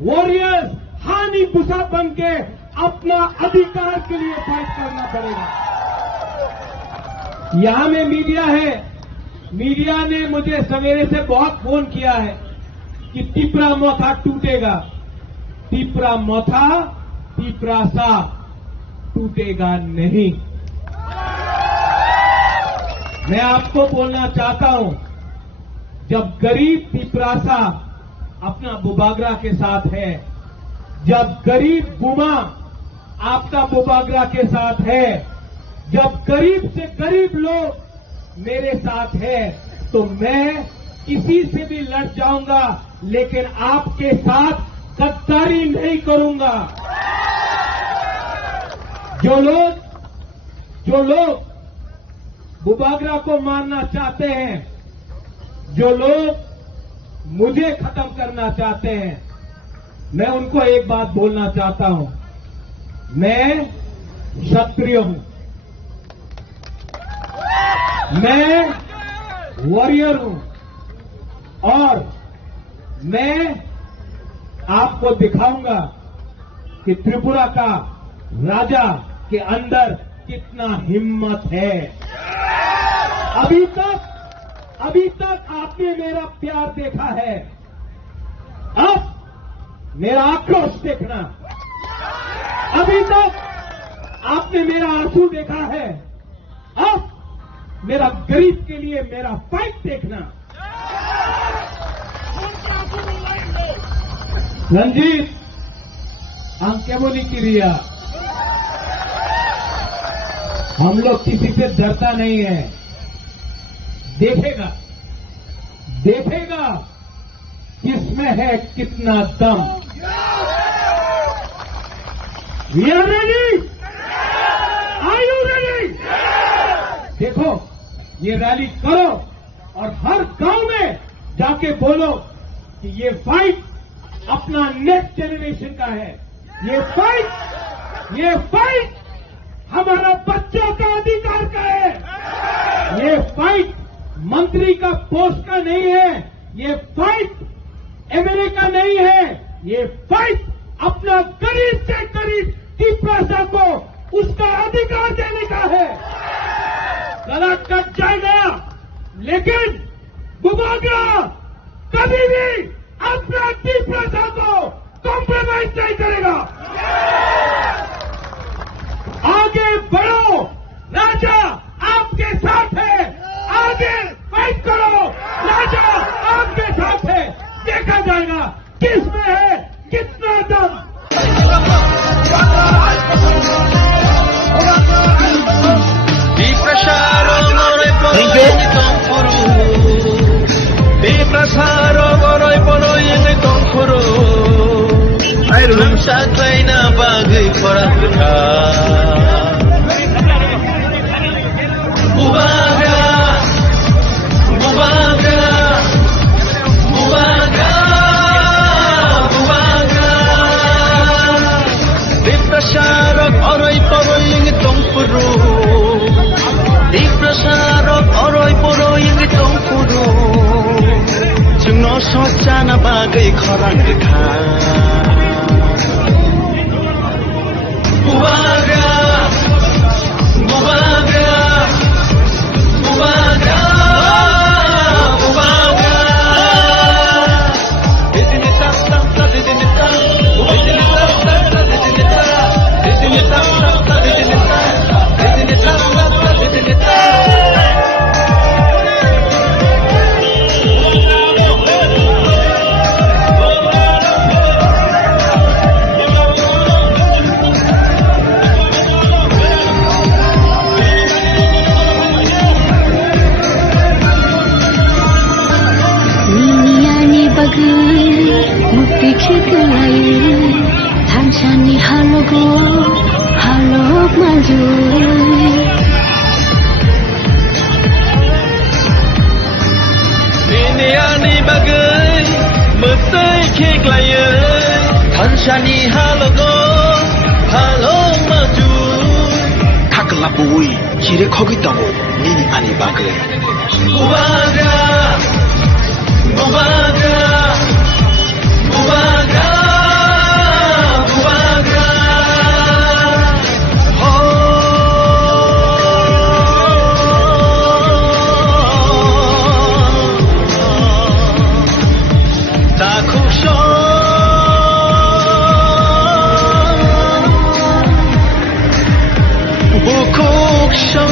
वॉरियर्स हानि पुसा बन के अपना अधिकार के लिए फाइट करना पड़ेगा। यहां में मीडिया है, मीडिया ने मुझे सवेरे से बहुत फोन किया है कि तिपरा मोथा टूटेगा। तिपरा मोथा तिपरासा टूटेगा नहीं। मैं आपको बोलना चाहता हूं, जब गरीब तिपरासा अपना बुबागरा के साथ है, जब गरीब गुमा आपका बुबागरा के साथ है, जब गरीब से गरीब लोग मेरे साथ है, तो मैं किसी से भी लड़ जाऊंगा, लेकिन आपके साथ गद्दारी नहीं करूंगा। जो लोग बुबागरा को मारना चाहते हैं, जो लोग मुझे खत्म करना चाहते हैं, मैं उनको एक बात बोलना चाहता हूं, मैं क्षत्रिय हूं, मैं वॉरियर हूं और मैं आपको दिखाऊंगा कि त्रिपुरा का राजा के अंदर कितना हिम्मत है। अभी तक आपने मेरा प्यार देखा है, अब मेरा आक्रोश देखना। अभी तक आपने मेरा आंसू देखा है, अब मेरा गरीब के लिए मेरा फाइट देखना। रंजीत अंके बोली क्रिया, हम लोग किसी से डरता नहीं है। देखेगा किसमें है कितना दम। We are ready? Are you ready? देखो, ये रैली करो और हर गांव में जाके बोलो कि ये फाइट अपना नेक्स्ट जनरेशन का है। ये फाइट हमारा बच्चों का अधिकार का है। ये फाइट मंत्री का पोस्ट का नहीं है, ये फाइट एमएलए का नहीं है, ये फाइट अपना गरीब से गरीब तिपरासा को उसका अधिकार देने का है। गला कट जाएगा, लेकिन बुबागरा कभी भी अपना तिपरासा को कॉम्प्रोमाइज नहीं करेगा। आगे बढ़ो, राजा आपके साथ है, आगे फाइट करो, राजा आपके साथ है। देखा जाएगा किसमें है कितना दम। Sakayna bagai perang Diprasarok oroy poroy yang itong puro Diprasarok oroy poroy yang itong puro Jungno soksa na bagai korang dekha Bubaga halogo halok maju ini ani bagai mesai keklaya Tanshani halogo halok maju Kakelabui kiri khogi tango nini ani bagai Bubaga Bubaga Bubaga Bubaga Takusho Bukuksho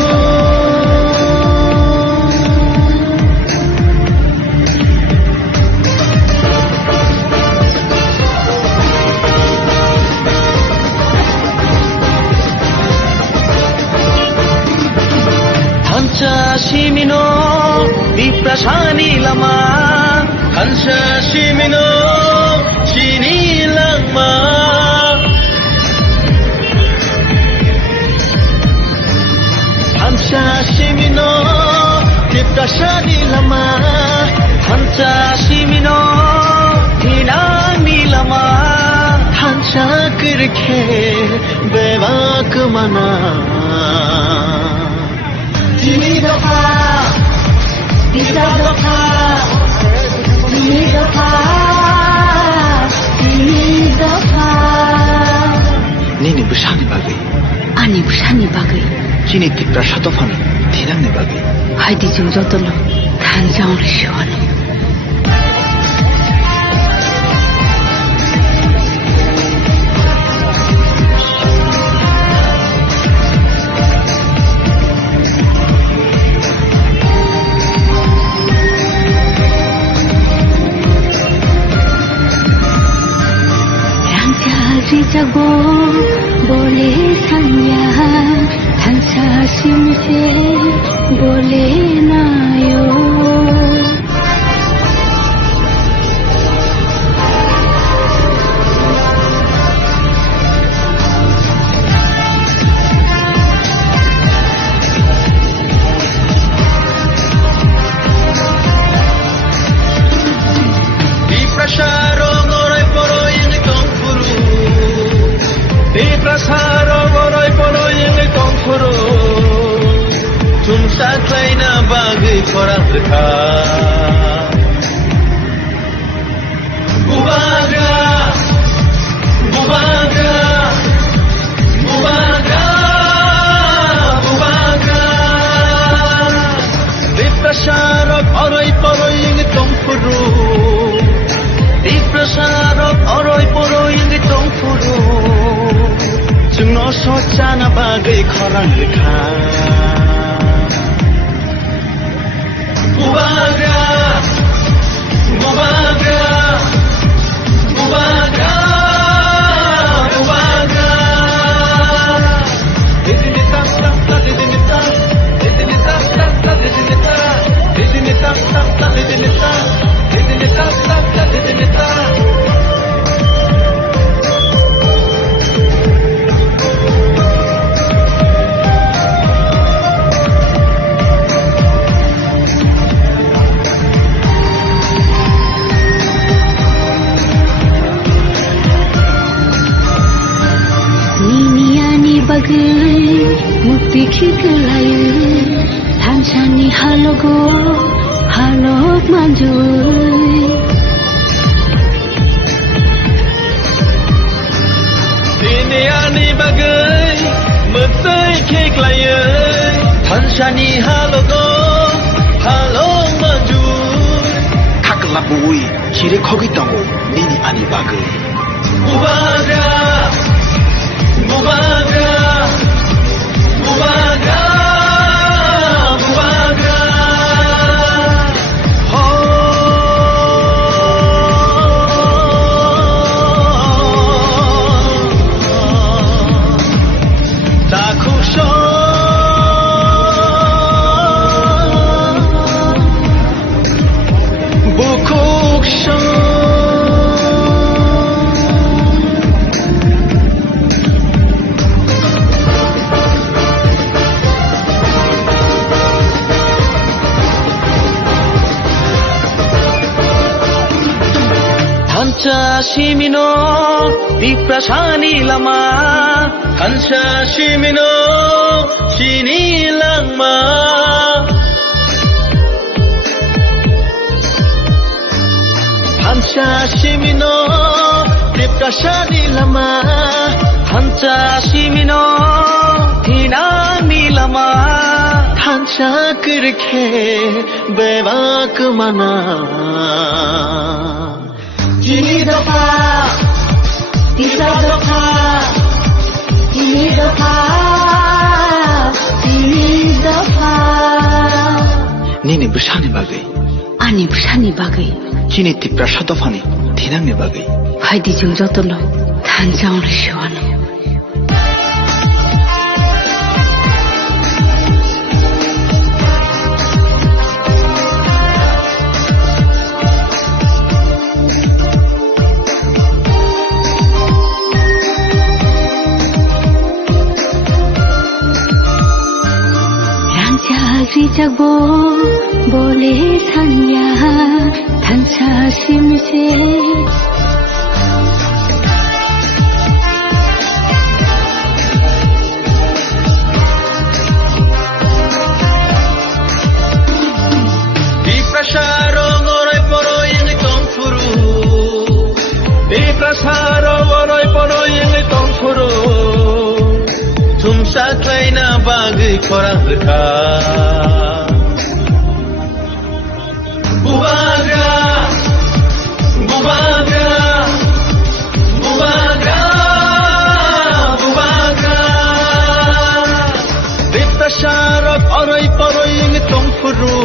Shimino Viprashani lama Hansha Shimino Shini lama Hansha Shimino Viprashani lama Hansha Shimino Hinani lama Hansha kirke Bevak mana Tini doka, bisa doka, tini doka, tini doka. Nini busani bagai ani busani bagai kini tipra satofan tinang ne bagai haidi jung jotolo thanjang rishwano jago boleh sayang tansa simse boleh nayo di prasaro ngorai poro ini kongkuru di prasaro ngorai poro ini kongkuru tumsa klaina bagai korang dekat Bubaga Bubaga Bubaga Bubaga di prasaro ngorai poro ini kongkuru di prasaro ngorai poro ini kongkuru Jungno sojana bagai korang dekat Bubaga Bubaga Bubaga Bubaga Didinita sakta didinita Didinita sakta didinita Didinita sakta didinita Didinita sakta didinita bagai mukti kikelayu tanshani halogo halok maju ini ani bagai mesai kekelayu tanshani halogo halok maju Kakelabui kiri khogi tango nini ani bagai Bubaga Bubaga Bubaga Bubaga Takusho Bukuksho 한자 시민어 디프라샤니 라마 한자 시민어 시니랑마 한자 시민어 디프라샤니 라마 한자 시민어 디나니 라마 한자 그렇게 배바그마나 Ini doka, bisa doka, ini doka, ini doka. Nini bersani bagai, Ani bersani bagai, kini tipra shatofani, tinangni bagai. Haidi jeng jotono, tanjang rishuano. Jagbo boleh tanya tanpa simse di prasarong orai poro yang tongfuru di prasarong orai poro yang tongfuru tumsa klaina bagai korang dekat bubaga bubaga bubaga bubaga di prasarong orai poro yang tongfuru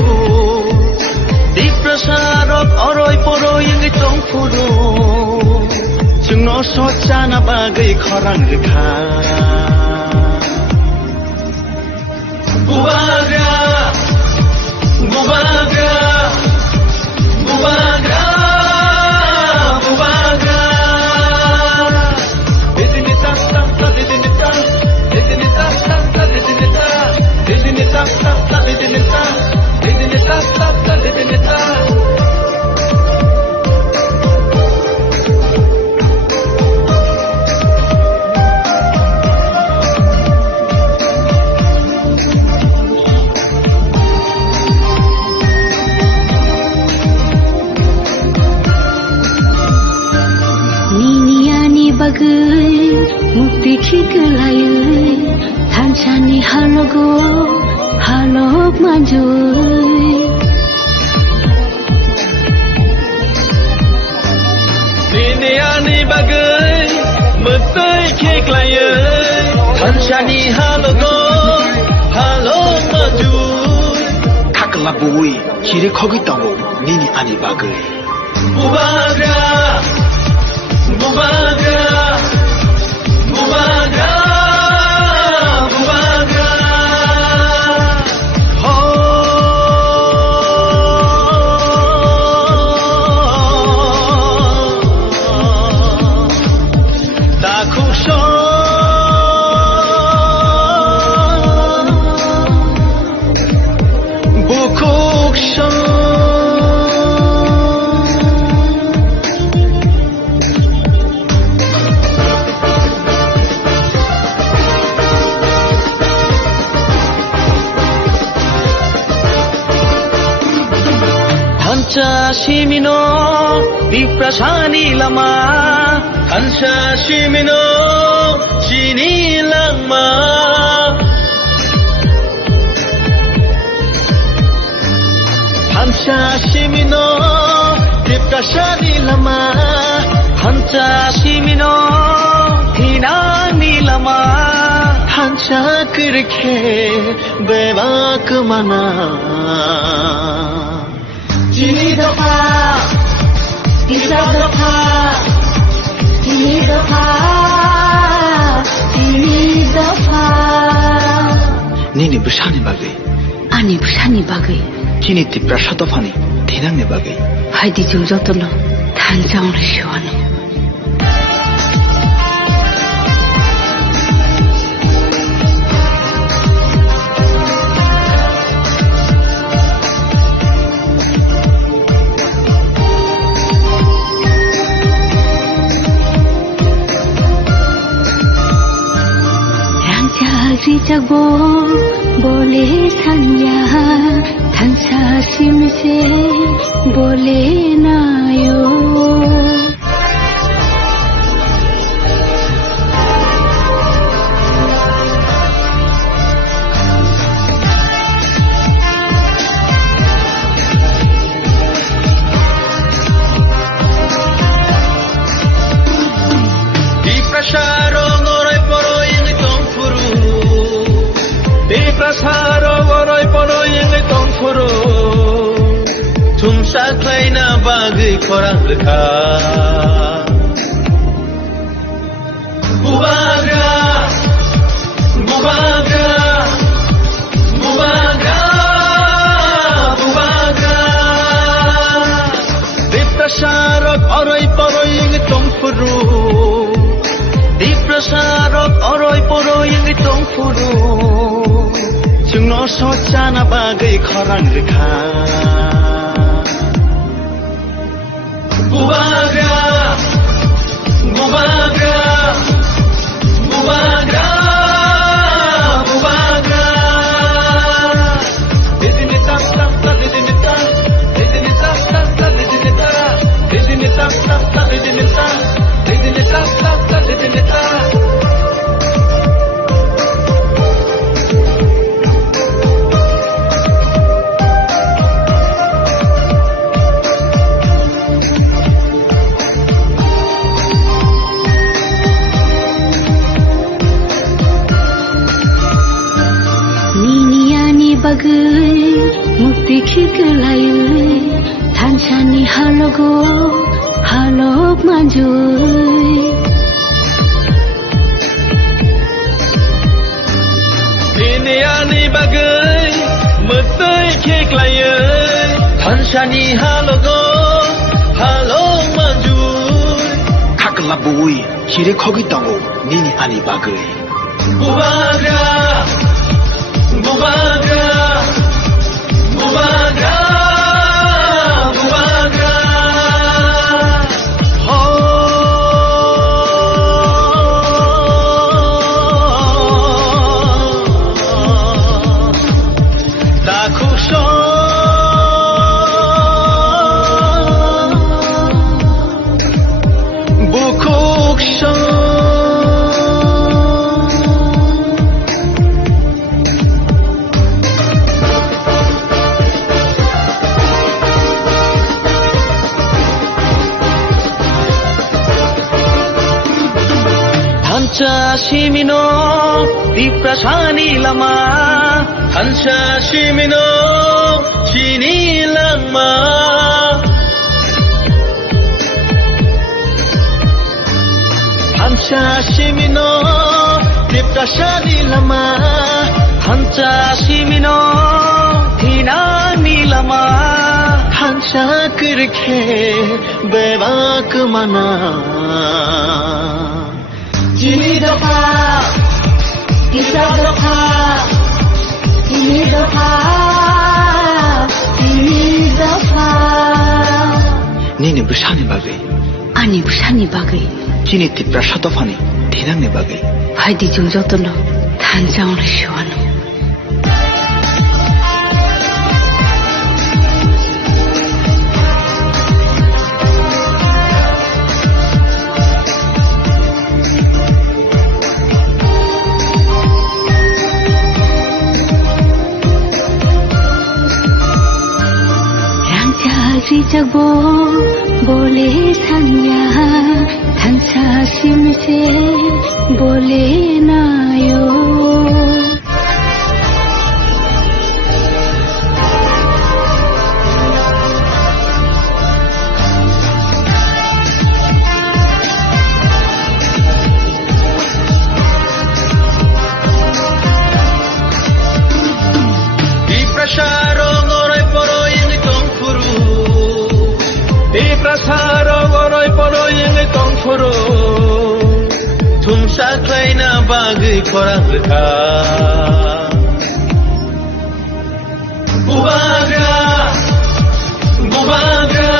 di prasarong orai poro yang tongfuru jengno sojana bagai korang dekat Bubaga, bubaga, bubaga, bubaga. Didini tak tak tak didini tak, didini tak tak tak didini tak, didini tak tak tak didini tak, didini tak tak tak didini tak. bagai mukti kikelai tanchani halogo halok manjui Niniani bagai mukti kikelai tanchani halogo halok manjui kakla bui kiri khogi tango nini ani bagai bubaga bubaga bubaga bubaga dakusho bukuksho 한자 시민어 디프라샤니 라마 한자 시민어 시니 랑마 한자 시민어 디프라샤니 라마 한자 시민어 디나니 라마 한자 그렇게 배바그마나 Ini doka, bisa doka, ini doka, ini doka. Nini bersani bagai, Ani bersani bagai, kini tipra shatofani, tinangni bagai. Haidi jeng jotono, tanjang rishuano. rijabo boleh sanya tansa simse boleh nayo Saklaina bagi korang leka Bubaga Bubaga Bubaga Bubaga Diprasarok orai poroi yang tongfuru Diprasarok orai poroi yang tongfuru Jungno socana bagi korang leka Bubaga, Bubaga, Bubaga, Bubaga. Didini tak tak tak didini tak, didini tak tak tak didini tak, didini tak tak tak didini tak, didini tak tak tak didini tak. bagai mukti kikelayu tansani halogo halok manjui ini ani bagai mukti kikelayu tansani halogo halok manjui kakelabui kiri khogi tango nini ani bagai Bubaga Bubaga Bubaga Bubaga Dakusho Bukuksho Shimino Diprasani lama Hansha Shimino Shini lama Hansha Shimino Diprasani lama Hansha Shimino Hinani lama Hansha kirke Bebak mana Jini doka, isa doka, ini doka, ini doka. Nini bersani bagai, ani bersani bagai. Jini tipra shatofani, tinang ni bagai. Hai di jungjotono, tanjang lesyuano. Rijabo boleh sanya tansa simse boleh nayo Di prasaro ngorai poro yang tongfuru Di prasaro ngorai poro yang tongfuru Tumsa klaina bagi korang leka Bubaga Bubaga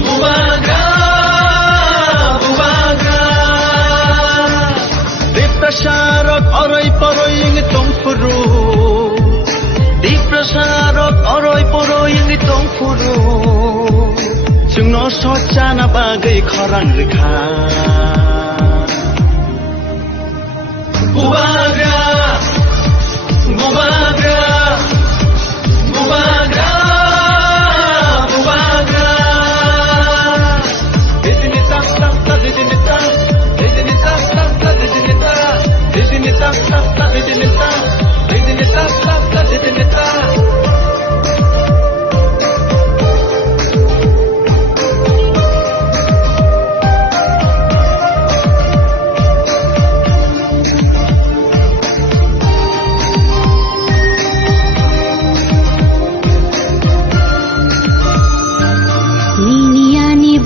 Bubaga Bubaga Di prasaro ngorai poro सोचाना बागै खराङ रेखा Bubagra Bubagra Bubagra Bubagra Didinita Didinita Didinita Didinita Didinita Didinita Didinita Didinita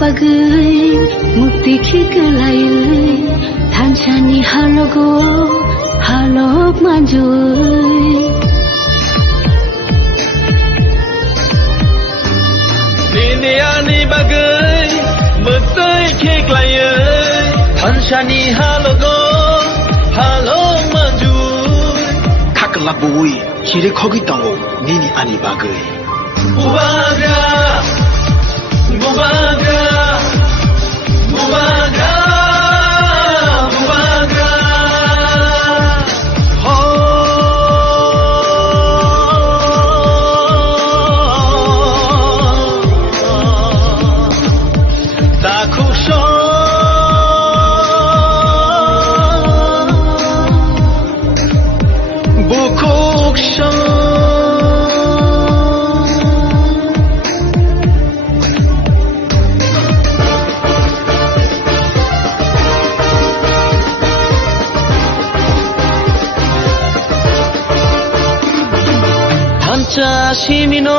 bagai mukti khikalai thanchani halogo halok manjoi Niniani bagai mukti khikalai thanchani halogo halok manjoi Kakla bui kire khogi tango nini ani bagai Bubagra Bubagra Bubagra Bubagra Dakusho Bukuksho Shimino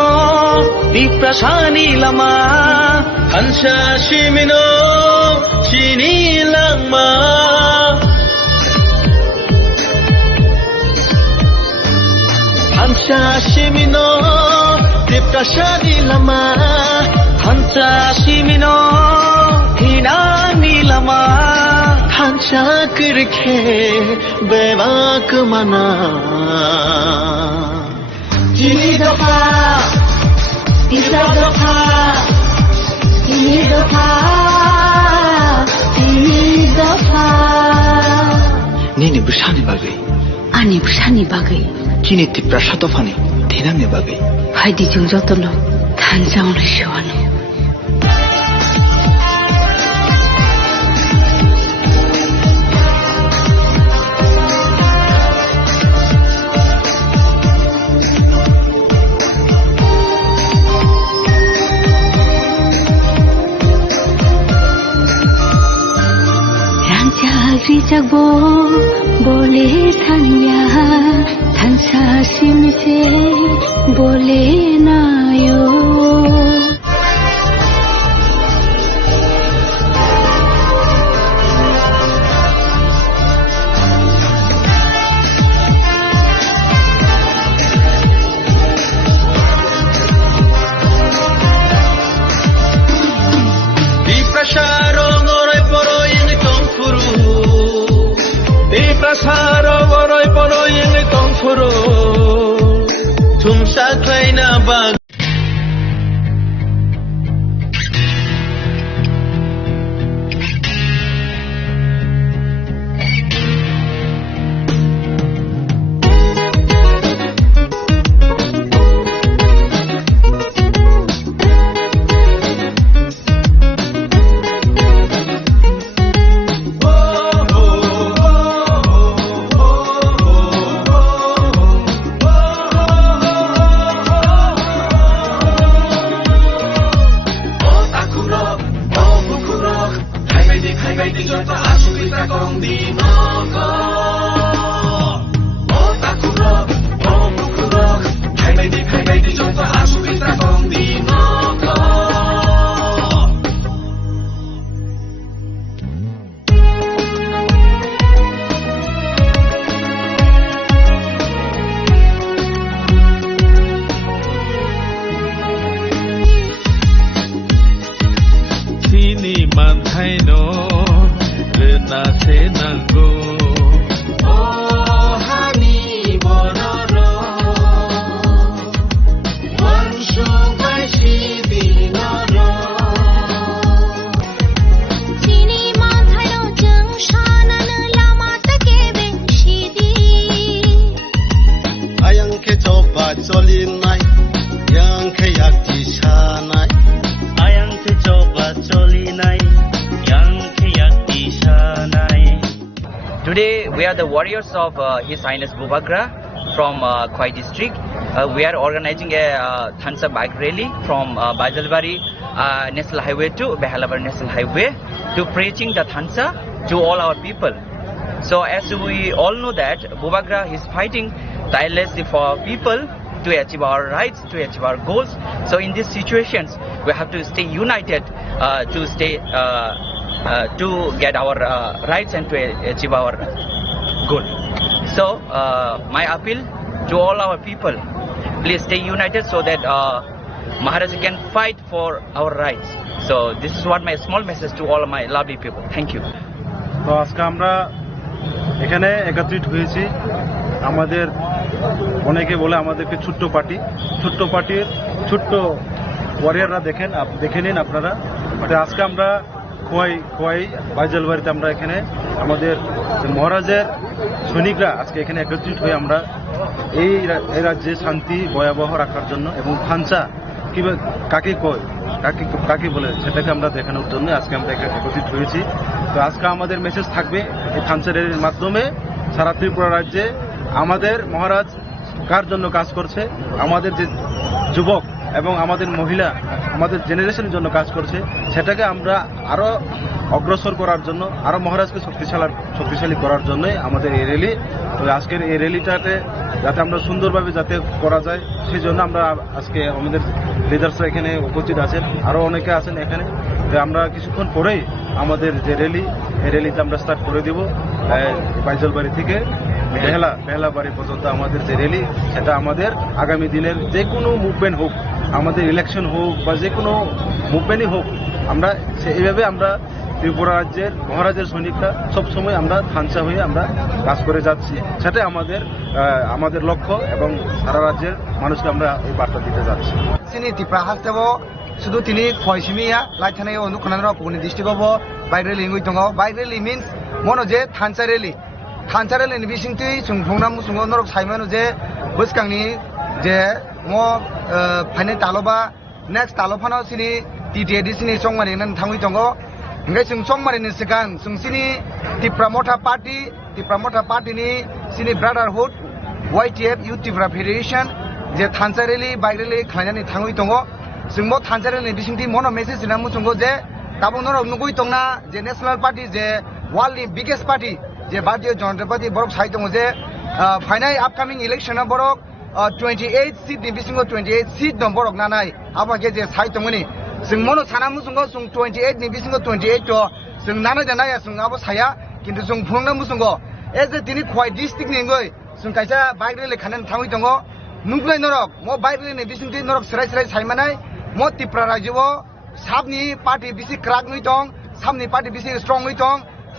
Viprashani lama Hansha Shimino Shini lama Hansha Shimino Viprashani lama Hansha Shimino Hinani lama Hansha kirke Bevak mana Ini doka, isa doka, ini doka, ini doka. Nini busani bagai Ani busani bagai Kini tipra shatofani Thinamne bagai Haidi jung jotono Thanjang rishuano Jagbo bole thanya thansa simse bole nayo Saro boroi boroi ini tongfuru Tumsa kleina bag Today we are the warriors of His Highness Bubagra from Khwai district. We are organizing a Thansa bike rally from Baijalbari National Highway to Behalabar National Highway to preaching the Thansa to all our people. So as we all know that Bubagra is fighting tirelessly for people to achieve our rights, to achieve our goals. So in these situations, we have to stay united to get our rights and to achieve our goal. So my appeal to all our people, please stay united so that Maharaja can fight for our rights. So this is what my small message to all of my lovely people. Thank you. তো আজকে আমরা এখানে একত্রিত হয়েছি আমাদের অনেকে বলে আমাদেরকে ছোট্ট পার্টির ছোট্ট ওয়ারিয়াররা দেখে নিন আপনারা। তো আজকে আমরা খোয়াই বাইজালবাড়িতে আমরা এখানে আমাদের মহারাজের সৈনিকরা আজকে এখানে একত্রিত হয়ে আমরা এই রাজ্যে শান্তি ভয়াবহ রাখার জন্য এবং থানচা কিভাবে কাকে বলে সেটাকে আমরা দেখানোর জন্য আজকে আমরা একত্রিত হয়েছি। তো আজকে আমাদের মেসেজ থাকবে এই থানচা র্যালির মাধ্যমে সারা ত্রিপুরা রাজ্যে আমাদের মহারাজ কার জন্য কাজ করছে, আমাদের যে যুবক এবং আমাদের মহিলা আমাদের জেনারেশনের জন্য কাজ করছে, সেটাকে আমরা আরো অগ্রসর করার জন্য, আরো মহারাজকে শক্তিশালী করার জন্যই আমাদের এই র্যালি। তো আজকের এই র্যালিটাতে যাতে আমরা সুন্দরভাবে যাতে করা যায় সেই জন্য আমরা আজকে আমাদের লিডার্সরা এখানে উপস্থিত আছেন, আরো অনেকে আছেন এখানে। তো আমরা কিছুক্ষণ পরেই আমাদের যে র্যালি, এই র্যালিতে আমরা স্টার্ট করে দিব বাইজলবাড়ি থেকে বেহালাবাড়ি পর্যন্ত আমাদের যে র্যালি, সেটা আমাদের আগামী দিনের যে কোনো মুভমেন্ট হোক, আমাদের ইলেকশন হোক বা যে কোনো মুভমেন্টই হোক, আমরা এইভাবে আমরা ত্রিপুরা রাজ্যের মহারাজের সৈনিকরা সবসময় আমরা থানচা হয়ে আমরা কাজ করে যাচ্ছি। সেটাই আমাদের লক্ষ্য এবং সারা রাজ্যের মানুষকে আমরা এই বার্তা দিতে যাচ্ছি। তিনি ত্রিপুরা হাস্তেব শুধু তিনি খয়সিমিয়া লাইথানায় অনুখনান পুনি ডিস্ট্রিক্টব বাইক রেলি ইঙ্গুই দङ। বাইক রেলি মিন্স মনো যে থানচা rally ni bisingti sungfungna musungo norok saimanu je buskangni je mo phane taloba next talofano sini TTAD sini songmani nan thangui tongo ngai sung songmani ni sikang sung sini Tripura Motha Party ni sini Brotherhood YTF Youth Tripura Federation je thansa rally bike rally khlainani thangui tongo sungmo thansa rally ni bisingti mono message na musungo je tabung norok nugui tongna je national party je world ni biggest party যে ভারতীয় জনতা party বরক সাই দङ যে final upcoming ইলেকশনা বরক 28 seat नि बिसिङो 28 seat दं बरक नानाय आबागे जे साइ दङनि जों मनो सानामु जोंगो जों 28 नि बिसिङो 28 तो जों नाना जानाया जों आबो साया किन्तु जों फुंना मुसुंगो एज ए तिनि खवाइ डिस्ट्रिक्ट नि गय जों काइसा बाइक रेले खानान थाङै दङ नुग्लाय नरक म बाइक रेले बिसिङति नरक सराय साइमानाय म त्रिपुरा राज्यआव साबनि पार्टी बिसि क्रागै दं साबनि पार्टी बिसि स्ट्रंगै दं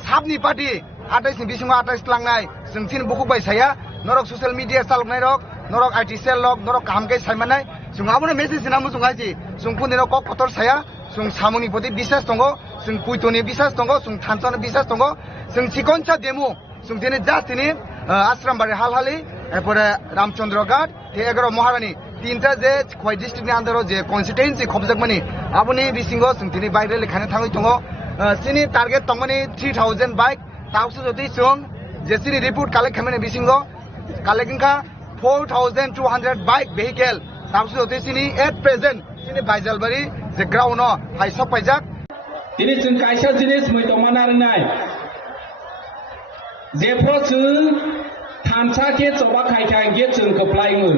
साबनि पार्टी 28 बिसिङाव 28 लांनाय जों थिन बुकु बायसाया नरक ससियेल मिडिया चालनाय रक नरक आईटी सेल रक नरक कामके साइमानाय जों आबोनो मेसेज नामु जों आजि जों पुनिनो कक कतर साया जों सामुनि प्रति विश्वास दङ जों पुइतोनि विश्वास दङ जों थानसानि विश्वास दङ जों सिकनसा डेमो जों दिनै जास्तिनि आश्रमबारि हालहालि एपरे रामचंद्र घाट ते 11 महारानी तीनटा जे खवाइ डिस्ट्रिक्टनि आन्दाराव जे कन्स्टिट्युएन्सि खबजाकमानि आबोनि बिसिङाव जों दिनै बाइक रेली खानो थाङै दङ सिनि टार्गेट दङमानि 3000 बाइक ताउसु जति जों जेसिनि रिपोर्ट कालेक्ट खालामनाय बिसिङाव कालेक्टिं का 4200 बाइक भेहिकल ताउसु जति सिनि एट प्रेजेन्ट सिनि बाइजालबारि जे ग्राउन्ड हाइ सपाइजाक दिनै जों काइसा जिनिस मैदमान आरनाय जेफ्रो जों थानसा के चबा खायथा गे जों कप्लायमु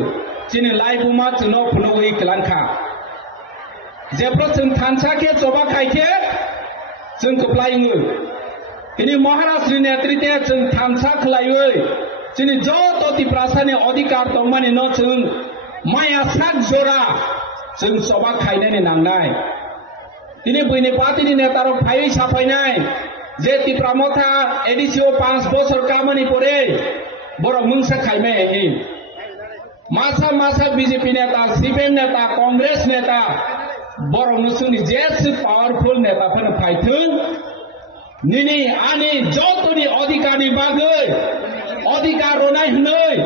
दिनै लाइबुमा जोंनो फुनोइ कलानखा जेफ्रो जों थानसा के चबा खायथे जों कप्लायमु दिनै महाराष्ट्रनि नेतृत्वे जों थानसा खलायै दिनै जत त्रिपुरासानि अधिकार दंमानि न जों माया साक जरा जों सभा खायनायनि नांनाय दिनै बैनि पार्टीनि नेतारक फायै साफायनाय जे त्रिपुरा मथा एडिसिओ 5 बছর कामानि परे बरक मुंसा खायमाय हे मासा बीजेपी नेता सीपीएम नेता कांग्रेस नेता बरक नसुनि जेसे पावरफुल नेताफोरनो फायथों निनि आनि जतनि अधिकारनि बागै अधिकार रोनाय हनै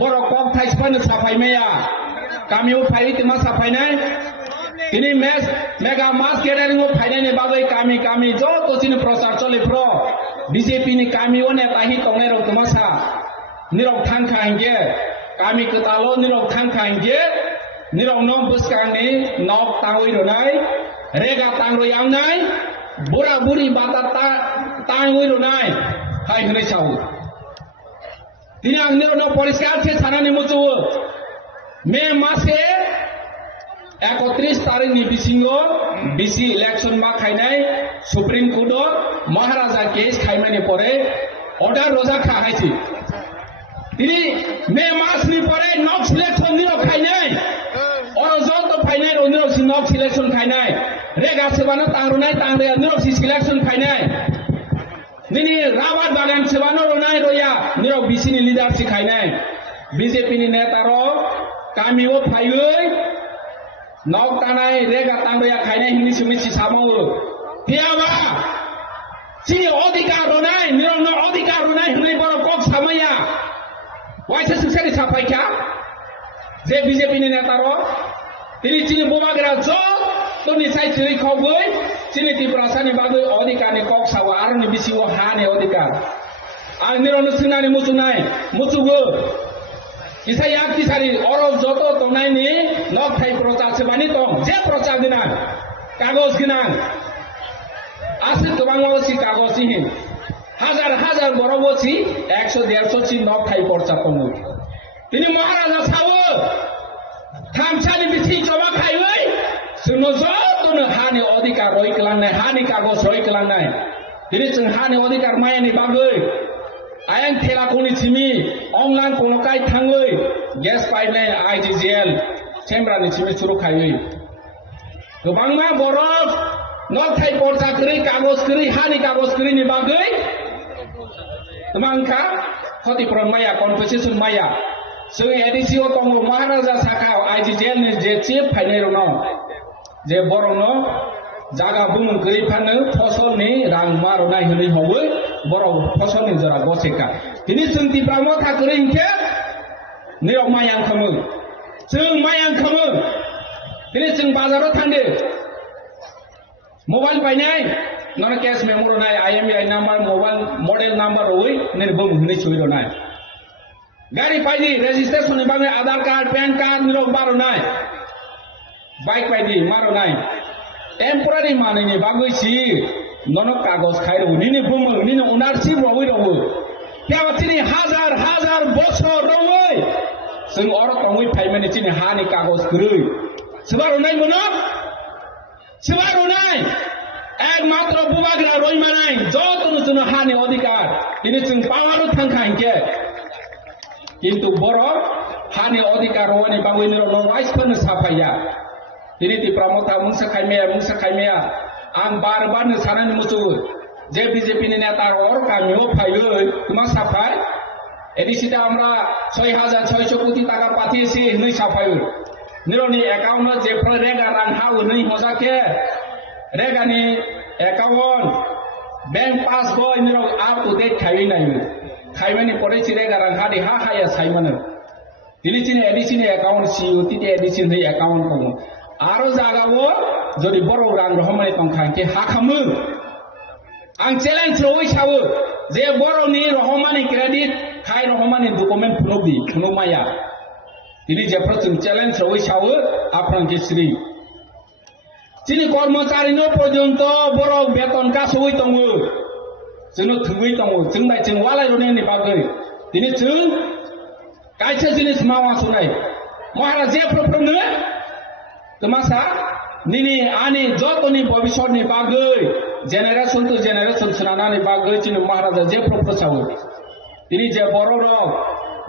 बर' कक थाइसफानो साफायमाया गामियाव फायै मा साफायनाय Ini mega mass gathering of finance bagai kami jo to sini prosar chole pro BJP ni kami one tahi tongai rok tumasa nirok thang khangge kami ketalo nirok thang khangge nirok nom buskang ni nok tangoi ronai rega tangro yang nai bura buri bata tangoi ronai hai hnai sau tinang nirok no poliskar se sanani mucu me mase 31 तारिख नि बिसिङो बिसि election मा खाइनाय supreme court महाराजा case खाइमानि परे order रोजा खाहायसि तिनि मे मास नि परे नक सिलेक्शन नि खाइनाय अर जत फाइनाय रोनि सि नक सिलेक्शन खाइनाय रेगा सेबानो तांरुनाय तांरे नि सि सिलेक्शन खाइनाय निनि रावात बागान सेबानो रोनाय रोया नि बिसि नि लिडार सि खाइनाय बीजेपी नि नेता रो कामिओ फाइयै Nok tanai rega tangdoya kainai hini sumisi samau. Tiaba, sini odika ronai, nirong no odika ronai hini boro kok samaya. Waisa susah disapai kya? Je BJP ni netaro, tini sini bubagra jo, tu ni sai sini kogoi, sini ti perasaan ni bagoi odika ni kok sawa aron ni bisi waha ni odika. Al nirong no sina ni musunai, musugo. Isa yak ti sari oro joto tonai ni nok thai prochar sebani tong je prochar dinan kagos ginan asli tobang si kagos hi হাজার বড় বছি 100-150 ছি nok thai prochar tong tini maharaja sawo thamchani bithi joba khaioi suno joto no hani odikar roi klang nai hani kagos roi klang nai tini chung hani odikar maya ni bagoi Ayang thela kuni chimi online konokai thangoi gas pipeline IGGL chembra ni chimi churu khaioi gobangma borok nok thai porcha kri kagos kri hani kagos kri ni bagai tumangka khoti pron maya compensation maya sung edisio tongo maharaja sakao IGGL ni je chief phainai rono je borokno jaga bumung kri phanu phosol ni rang maronai hini howoi borok phosol ni jora goseka tini sungti pramo thakuri inke nirok mayang khamu sung mayang khamu tini sung bazaro thande mobile painai nona cash memo nai IMEI number mobile model number oi nir bum hini chui ronai gari paidi registration ni bangai aadhar card pan card nirok maronai bike paidi maronai temporary money ni bagoi si nono kagos khairo nini bumu nini ownership roi rowo kya tini hazar bochor roi sung oro tongoi phaimani tini hani kagos grui sebaronai mono sebaronai ekmatro bubagra roi manai jotono jono hani odikar tini sung pawaro thangkhaingke kintu borok hani odikar roni bagoi ni no rights pun sapaya Ini ti pramota mungsa khaimea ang bar ni sana ni musu je BJP ni neta or kamio phaioi tuma saphai edisita amra 6600 কোটি টাকা পাঠিয়েছি নই সাফাই নিরনি account যে রেগা রাং how নই মজাকে রেগানি account bank পাসবই নির up to date খাই নাই খাইমানি পরে ছি রেগা রাং হাদি হা হায়া সাইমানো তিনি চিনি এডিসিনি অ্যাকাউন্ট সিইউ তিতে এডিসিন হই অ্যাকাউন্ট কম আরো জাগাবো যদি বড় রাং রহমানি তংখাংকে হাখামু আং চ্যালেঞ্জ রই সাবো যে বড় নি রহমানি ক্রেডিট খাই রহমানি ডকুমেন্ট ফুনবি ফুনমায়া তিনি যে প্রথম চ্যালেঞ্জ রই সাবো আপনাকে শ্রী তিনি কর্মচারী নো পর্যন্ত বড় বেতন কাসই তঙ্গু जोंनो थुगै दङ जोंनाय जों वालाय रनेनि बागै दिनै जों कायसे जिनिस मावा सुनाय महाराज जे प्रफुल्ल तमासा निनि आनि जतनि भबिष्यनि बागै जेनेरेशन टु जेनेरेशन सुनानानि बागै जोंनो महाराजा जे प्रफुल्ल दिनै जे बर' रक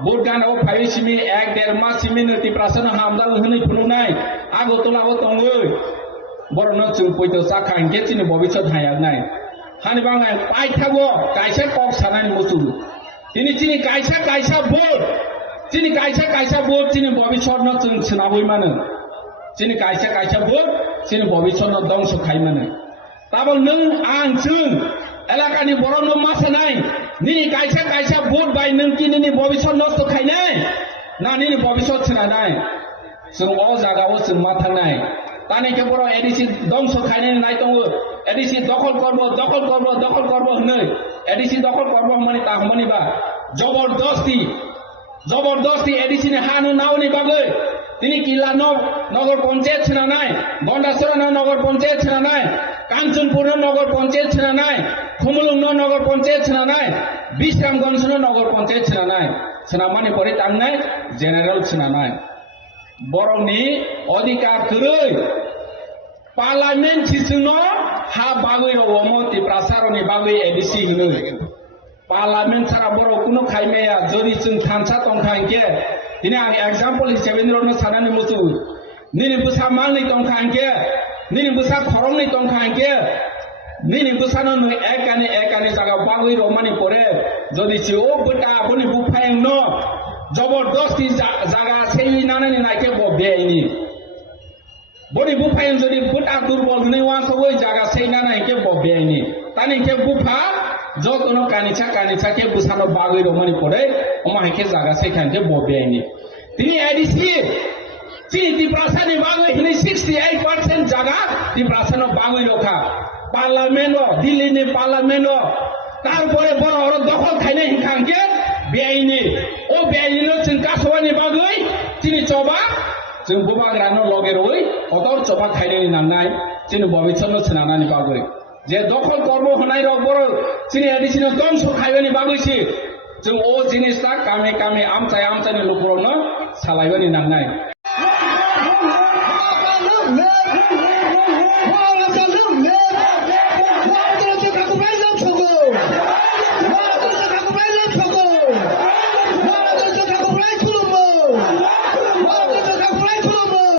बुटगानाव फायसिमि 1-1.5 मास सिमि नति प्रासन हामदाल होनै फुनुनाय आगतलाव दङै बर'नो जों पयतो जाखां गेथिनि भबिष्य हायानाय हानि बांगाय पाइथागो कायसा कक सानानि मुसु दिनै दिनै कायसा भोट दिनै कायसा भोट दिनै भबिष्यनो जों सोनाबै मानो दिनै कायसा भोट दिनै भबिष्यनो दंस खाइ मानो ताबो नों आं जों एलाकानि बर'नो मासानाय नि कायसा भोट बाय नों दिनैनि भबिष्य नस्त खायनाय ना नि भबिष्य सोनानाय जों अ जागाव जों मा थांनाय তানিকে বড় এডিসি ধ্বংস খাইনে নাই দङ এডিসি দখল করব হनै এডিসি দখল করব মানে তা হমনিবা জবরদস্তি এডিসি ni হানু নাওনি বাগৈ তিনি কিলানো নগর পঞ্চায়েত ছিনা নাই গন্ডাছড়া নগর পঞ্চায়েত ছিনা নাই কাঞ্চনপুর নগর পঞ্চায়েত ছিনা নাই খুমুলুং নগর পঞ্চায়েত ছিনা নাই বিশ্রামগঞ্জ নগর পঞ্চায়েত ছিনা নাই ছিনা মানে পরে তাंनाय জেনারেল ছিনা নাই বরংনি অধিকার কरै পার্লামেন্ট সিসুনো হা বাগৈ রবম ত্রিপ্রাসারनि বাগৈ এডিসি হनै पार्लामेंट सारा बर कुनो खाइमेया जदि जों थानसा तंखांके दिनै आं एग्जाम्पल हिसाबै नरनो सानानै मुसु निनि बुसा मालनि तंखांके निनि बुसा खरंनि तंखांके निनि बुसानो नु एकानि जागा बागै रमानि परे जदि सि ओ बटा बनि बुफायं न जबरदस्ती जागा सेइनानै नायके बबेनि बनि बुफायं जदि बटा दुर्बल नै वासबै जागा सेइनानै के बबेनि तानि के बुफा যতনো কানিছা কে বুসানো বাগৈ রমানি পড়ে ওমাকে জায়গা সেখানকে ববেনি তিনি এডিসি তিনি ত্রিপ্রাসানি বাগৈ হিনি 68% জায়গা ত্রিপ্রাসানো বাগৈ রখা পার্লামেন্ট দিল্লিনি পার্লামেন্ট তারপরে বড় বড় দখল খাইনে হিখানকে বেআইনি ও বেআইনিनो जों कासवानि बागै তিনি চবা जों बुबाग्रानो लगे रই অতর চবা খাইনে নানাय जों भबिष्यनो सोनानानि बागै যে দখল করব হনাই রক বড় চিনি এডিসিনো ধ্বংস খাইবানি বাগৈছি जों ओ जिनिसटा कामे आमचायनि लुकुरनो सालायबानि नांनाय